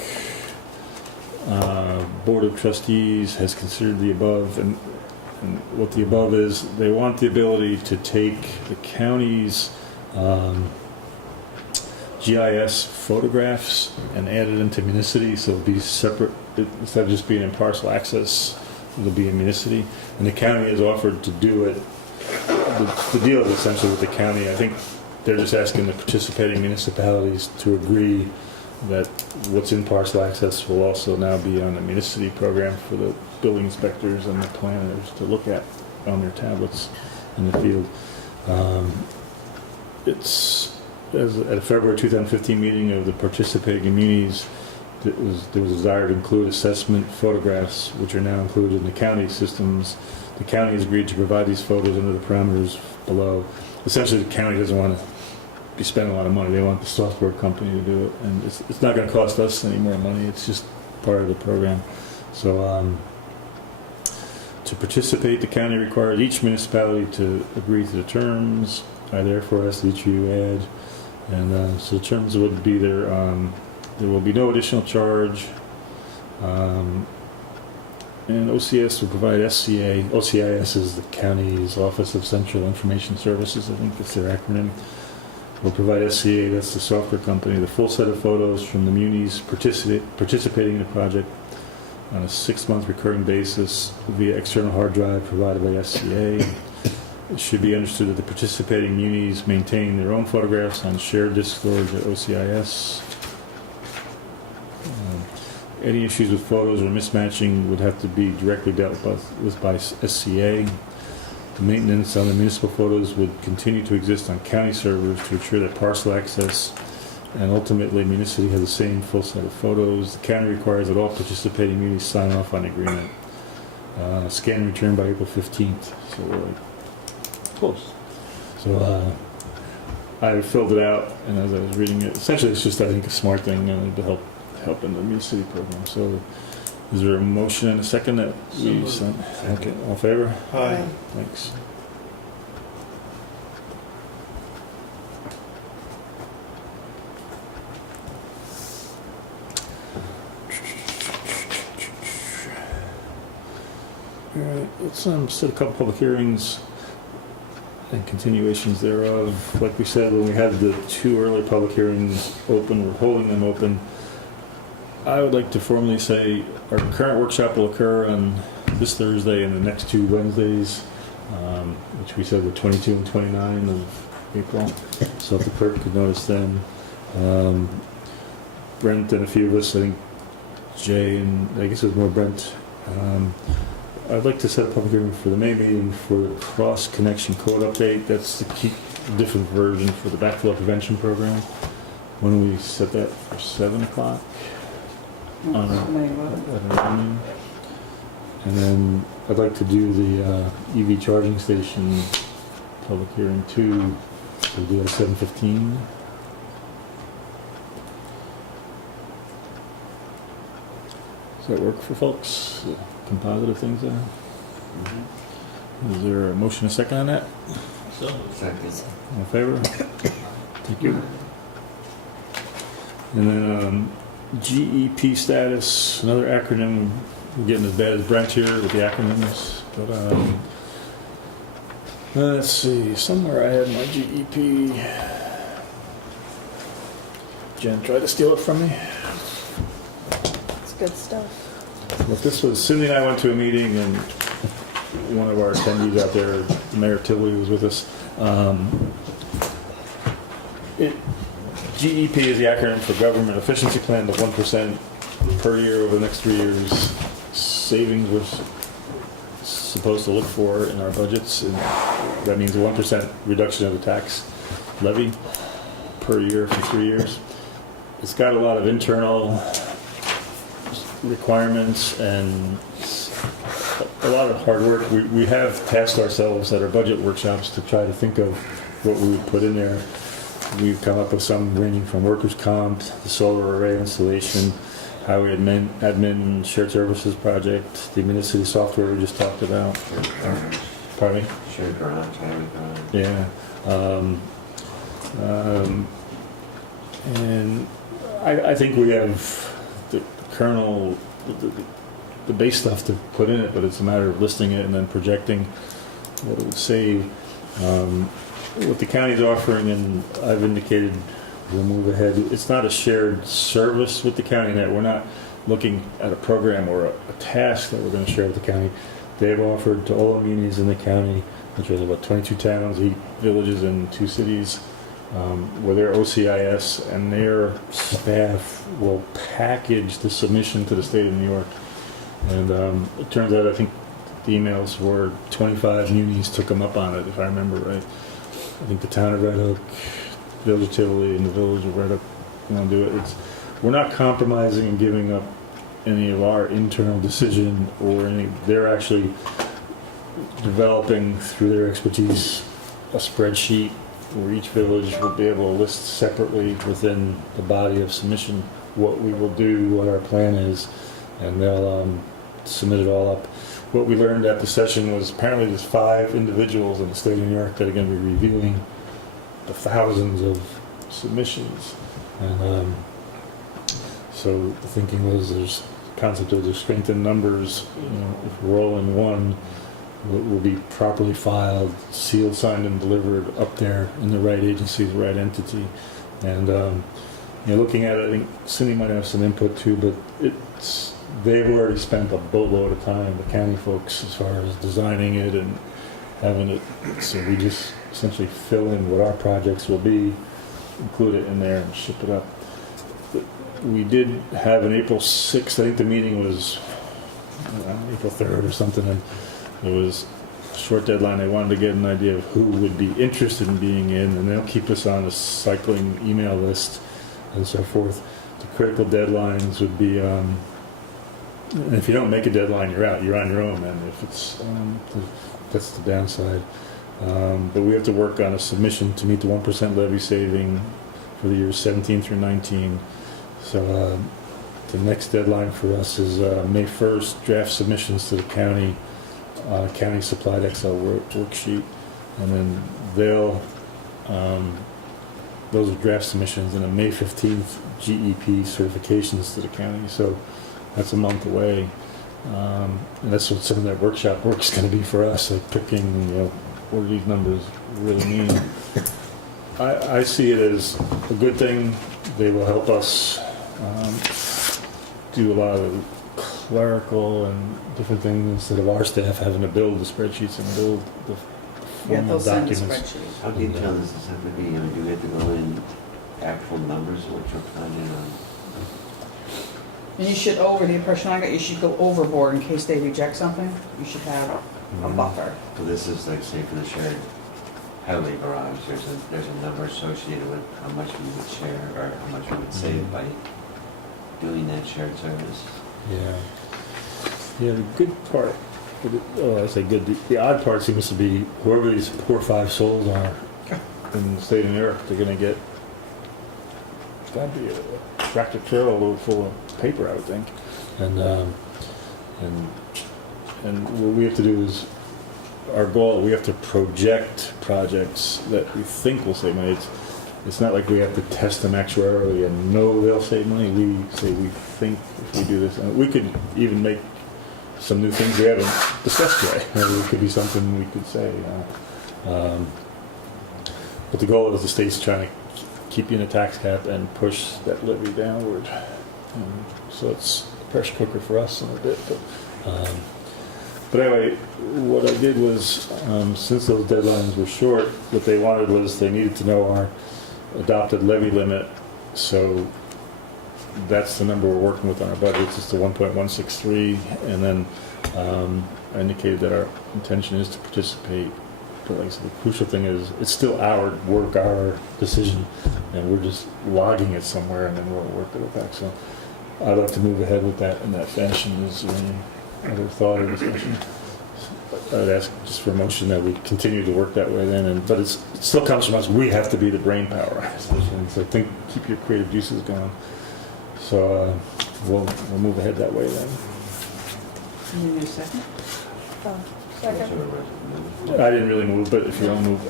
Board of Trustees has considered the above, and what the above is, they want the ability to take the county's GIS photographs and add it into Municity, so it'll be separate. Instead of just being in parcel access, it'll be in Municity. And the county has offered to do it. The deal is essentially with the county. I think they're just asking the participating municipalities to agree that what's in parcel access will also now be on the Municity program for the building inspectors and the planners to look at on their tablets in the field. At a February 2015 meeting of the participating munis, there was a desire to include assessment photographs, which are now included in the county systems. The county has agreed to provide these photos under the parameters below. Essentially, the county doesn't want to be spending a lot of money. They want the software company to do it, and it's not going to cost us any more money. It's just part of the program. So to participate, the county requires each municipality to agree to the terms. I therefore ask that each of you add. And so the terms would be there will be no additional charge. And OCS will provide SCA. OCIS is the county's Office of Central Information Services. I think that's their acronym. Will provide SCA, that's the software company, the full set of photos from the munis participating in the project on a 6-month recurring basis via external hard drive provided by SCA. It should be understood that the participating munis maintain their own photographs on shared disk storage at OCIS. Any issues with photos or mismatching would have to be directly dealt with by SCA. The maintenance on the municipal photos would continue to exist on county servers to ensure that parcel access and ultimately Municity has the same full set of photos. The county requires that all participating munis sign off on the agreement. Scan and return by April 15th, so we're like close. So I filled it out, and as I was reading it, essentially it's just, I think, a smart thing to help in the New City program. So is there a motion and a second that we sent? Okay, all in favor? Aye. Thanks. All right, let's set a couple public hearings and continuations thereof. Like we said, when we had the 2 early public hearings open, we're holding them open. I would like to formally say our current workshop will occur on this Thursday and the next 2 Wednesdays, which we said were 22 and 29 of April. So if the clerk could notice them. Brent and a few of us, I think Jay and I guess it was more Brent. I'd like to set a public hearing for the May meeting for the cross connection code update. That's the key, different version for the backflow prevention program. When do we set that for 7 o'clock? On a, and then I'd like to do the EV charging station public hearing too. So we'll do it at 7:15. Does that work for folks? Composite of things there? Is there a motion and a second on that? So, Second. All in favor? Thank you. And then GEP status, another acronym. We're getting as bad as Brent here with the acronyms. But let's see, somewhere I had my GEP. Jen tried to steal it from me. It's good stuff. But this was, Cindy and I went to a meeting, and one of our attendees out there, Mayor Tilley, was with us. GEP is the acronym for Government Efficiency Plan, the 1% per year over the next 3 years savings we're supposed to look for in our budgets. And that means a 1% reduction of the tax levy per year for 3 years. It's got a lot of internal requirements and a lot of hard work. We have tasked ourselves at our budget workshops to try to think of what we would put in there. We've come up with some ranging from workers' comp, the solar array installation, highway admin shared services project, the municipal software we just talked about. Pardon me? Shared garage, highway garage. Yeah. And I think we have the kernel, the base stuff to put in it, but it's a matter of listing it and then projecting what it would save. What the county's offering, and I've indicated we'll move ahead. It's not a shared service with the county net. We're not looking at a program or a task that we're going to share with the county. They've offered to all the munis in the county, which are about 22 towns, 8 villages, and 2 cities, where their OCIS and their staff will package the submission to the state of New York. And it turns out, I think the emails were 25 munis took them up on it, if I remember right. I think the town of Red Hook, Village of Tivoli, and the village of Red Hook want to do it. We're not compromising and giving up any of our internal decision or any. They're actually developing through their expertise a spreadsheet where each village will be able to list separately within the body of submission what we will do, what our plan is, and they'll submit it all up. What we learned at the session was apparently there's 5 individuals in the state of New York that are going to be reviewing the thousands of submissions. And so the thinking was there's a concept of the strength in numbers. You know, if we're all in one, will be properly filed, sealed, signed, and delivered up there in the right agency, the right entity. And looking at it, I think Cindy might have some input too, but they've already spent a boatload of time, the county folks, as far as designing it and having it. So we just essentially fill in what our projects will be, include it in there, and ship it up. We did have an April 6th, I think the meeting was April 3rd or something, and it was a short deadline. They wanted to get an idea of who would be interested in being in, and they'll keep us on a cycling email list and so forth. The critical deadlines would be And if you don't make a deadline, you're out. You're on your own, man. If it's that's the downside. But we have to work on a submission to meet the 1% levy saving for the years 17 through 19. So the next deadline for us is May 1st. Draft submissions to the county supplied Excel worksheet, and then they'll those are draft submissions, and then May 15th GEP certifications to the county. So that's a month away, and that's what some of that workshop work is going to be for us, like picking, what do these numbers really mean. I see it as a good thing. They will help us do a lot of clerical and different things instead of our staff having to build the spreadsheets and build the Yeah, formal they'll send a documents. spreadsheet. How detailed does this have to be? I mean, do we have to go in actual numbers, what you're planning on? And you should, the impression I got, you should go overboard in case they reject something. You should have a buffer. So this is like, say, for the shared highway garage, there's a number associated with how much we would share or how much we would save by doing that shared service. Yeah. Yeah, the good part, I say good, the odd part seems to be whoever these poor 5 souls are in the state of New York, they're going to get, it's got to be a tractor trailer load full of paper, I would think. And what we have to do is, our goal, we have to project projects that we think will save money. It's not like we have to test them actuarially and know they'll save money. We say we think if we do this, and we could even make some new things we haven't discussed yet. It could be something we could say. But the goal is the state's trying to keep you in a tax cap and push that levy downward. So it's a pressure cooker for us in a bit. But anyway, what I did was, since those deadlines were short, what they wanted was they needed to know our adopted levy limit. So that's the number we're working with on our budgets. It's the 1.163, and then I indicated that our intention is to participate. But like I said, the crucial thing is it's still our work, our decision, and we're just logging it somewhere, and then we'll work it back. So I'd like to move ahead with that in that fashion. Is there any other thought or discussion? I'd ask just for a motion that we continue to work that way then, but it still comes from us. We have to be the brain power. So keep your creative juices going. So we'll move ahead that way then. You need a second? I didn't really move, but if you don't move,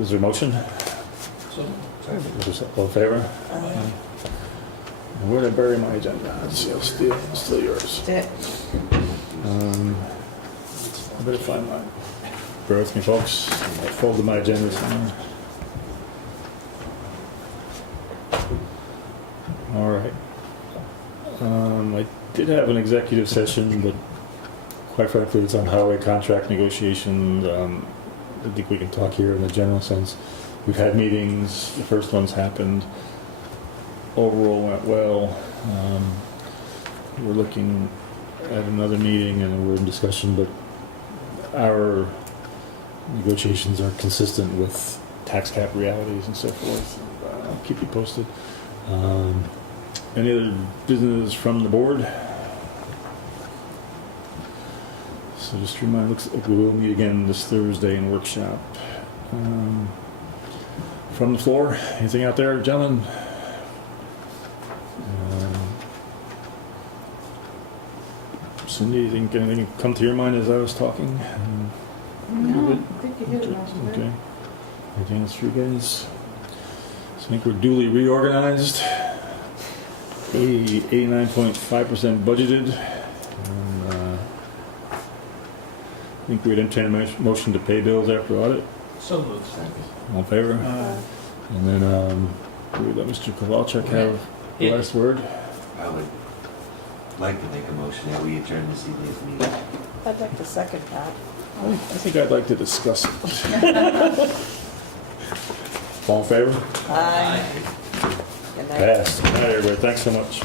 is there a motion? So, All in favor? Where did I bury my agenda? Let's see, it's still yours. That's it. I better find mine. Bear with me, folks. I folded my agenda somewhere. All right. I did have an executive session, but quite frankly, it's on highway contract negotiations. I think we can talk here in the general sense. We've had meetings. The first one's happened. Overall went well. We're looking at another meeting and we're in discussion, but our negotiations are consistent with tax cap realities and so forth. I'll keep you posted. Any other business from the board? So just a reminder, looks like we will meet again this Thursday in workshop. From the floor, anything out there, gentlemen? Cindy, think anything come to your mind as I was talking? No, I think you hit it most of it. Okay. Anything else for you guys? So I think we're duly reorganized. 89.5% budgeted. And, I think we'd entertain a motion to pay bills after audit. so moved. All in favor? And then we let Mr. Kowalczyk have the Yeah. last word. I would like to make a motion that we adjourn this evening's meeting. I'd like to second that. I think I'd like to discuss it. All in favor? Aye. Good night. Passed. Good night, everybody. Thanks so much.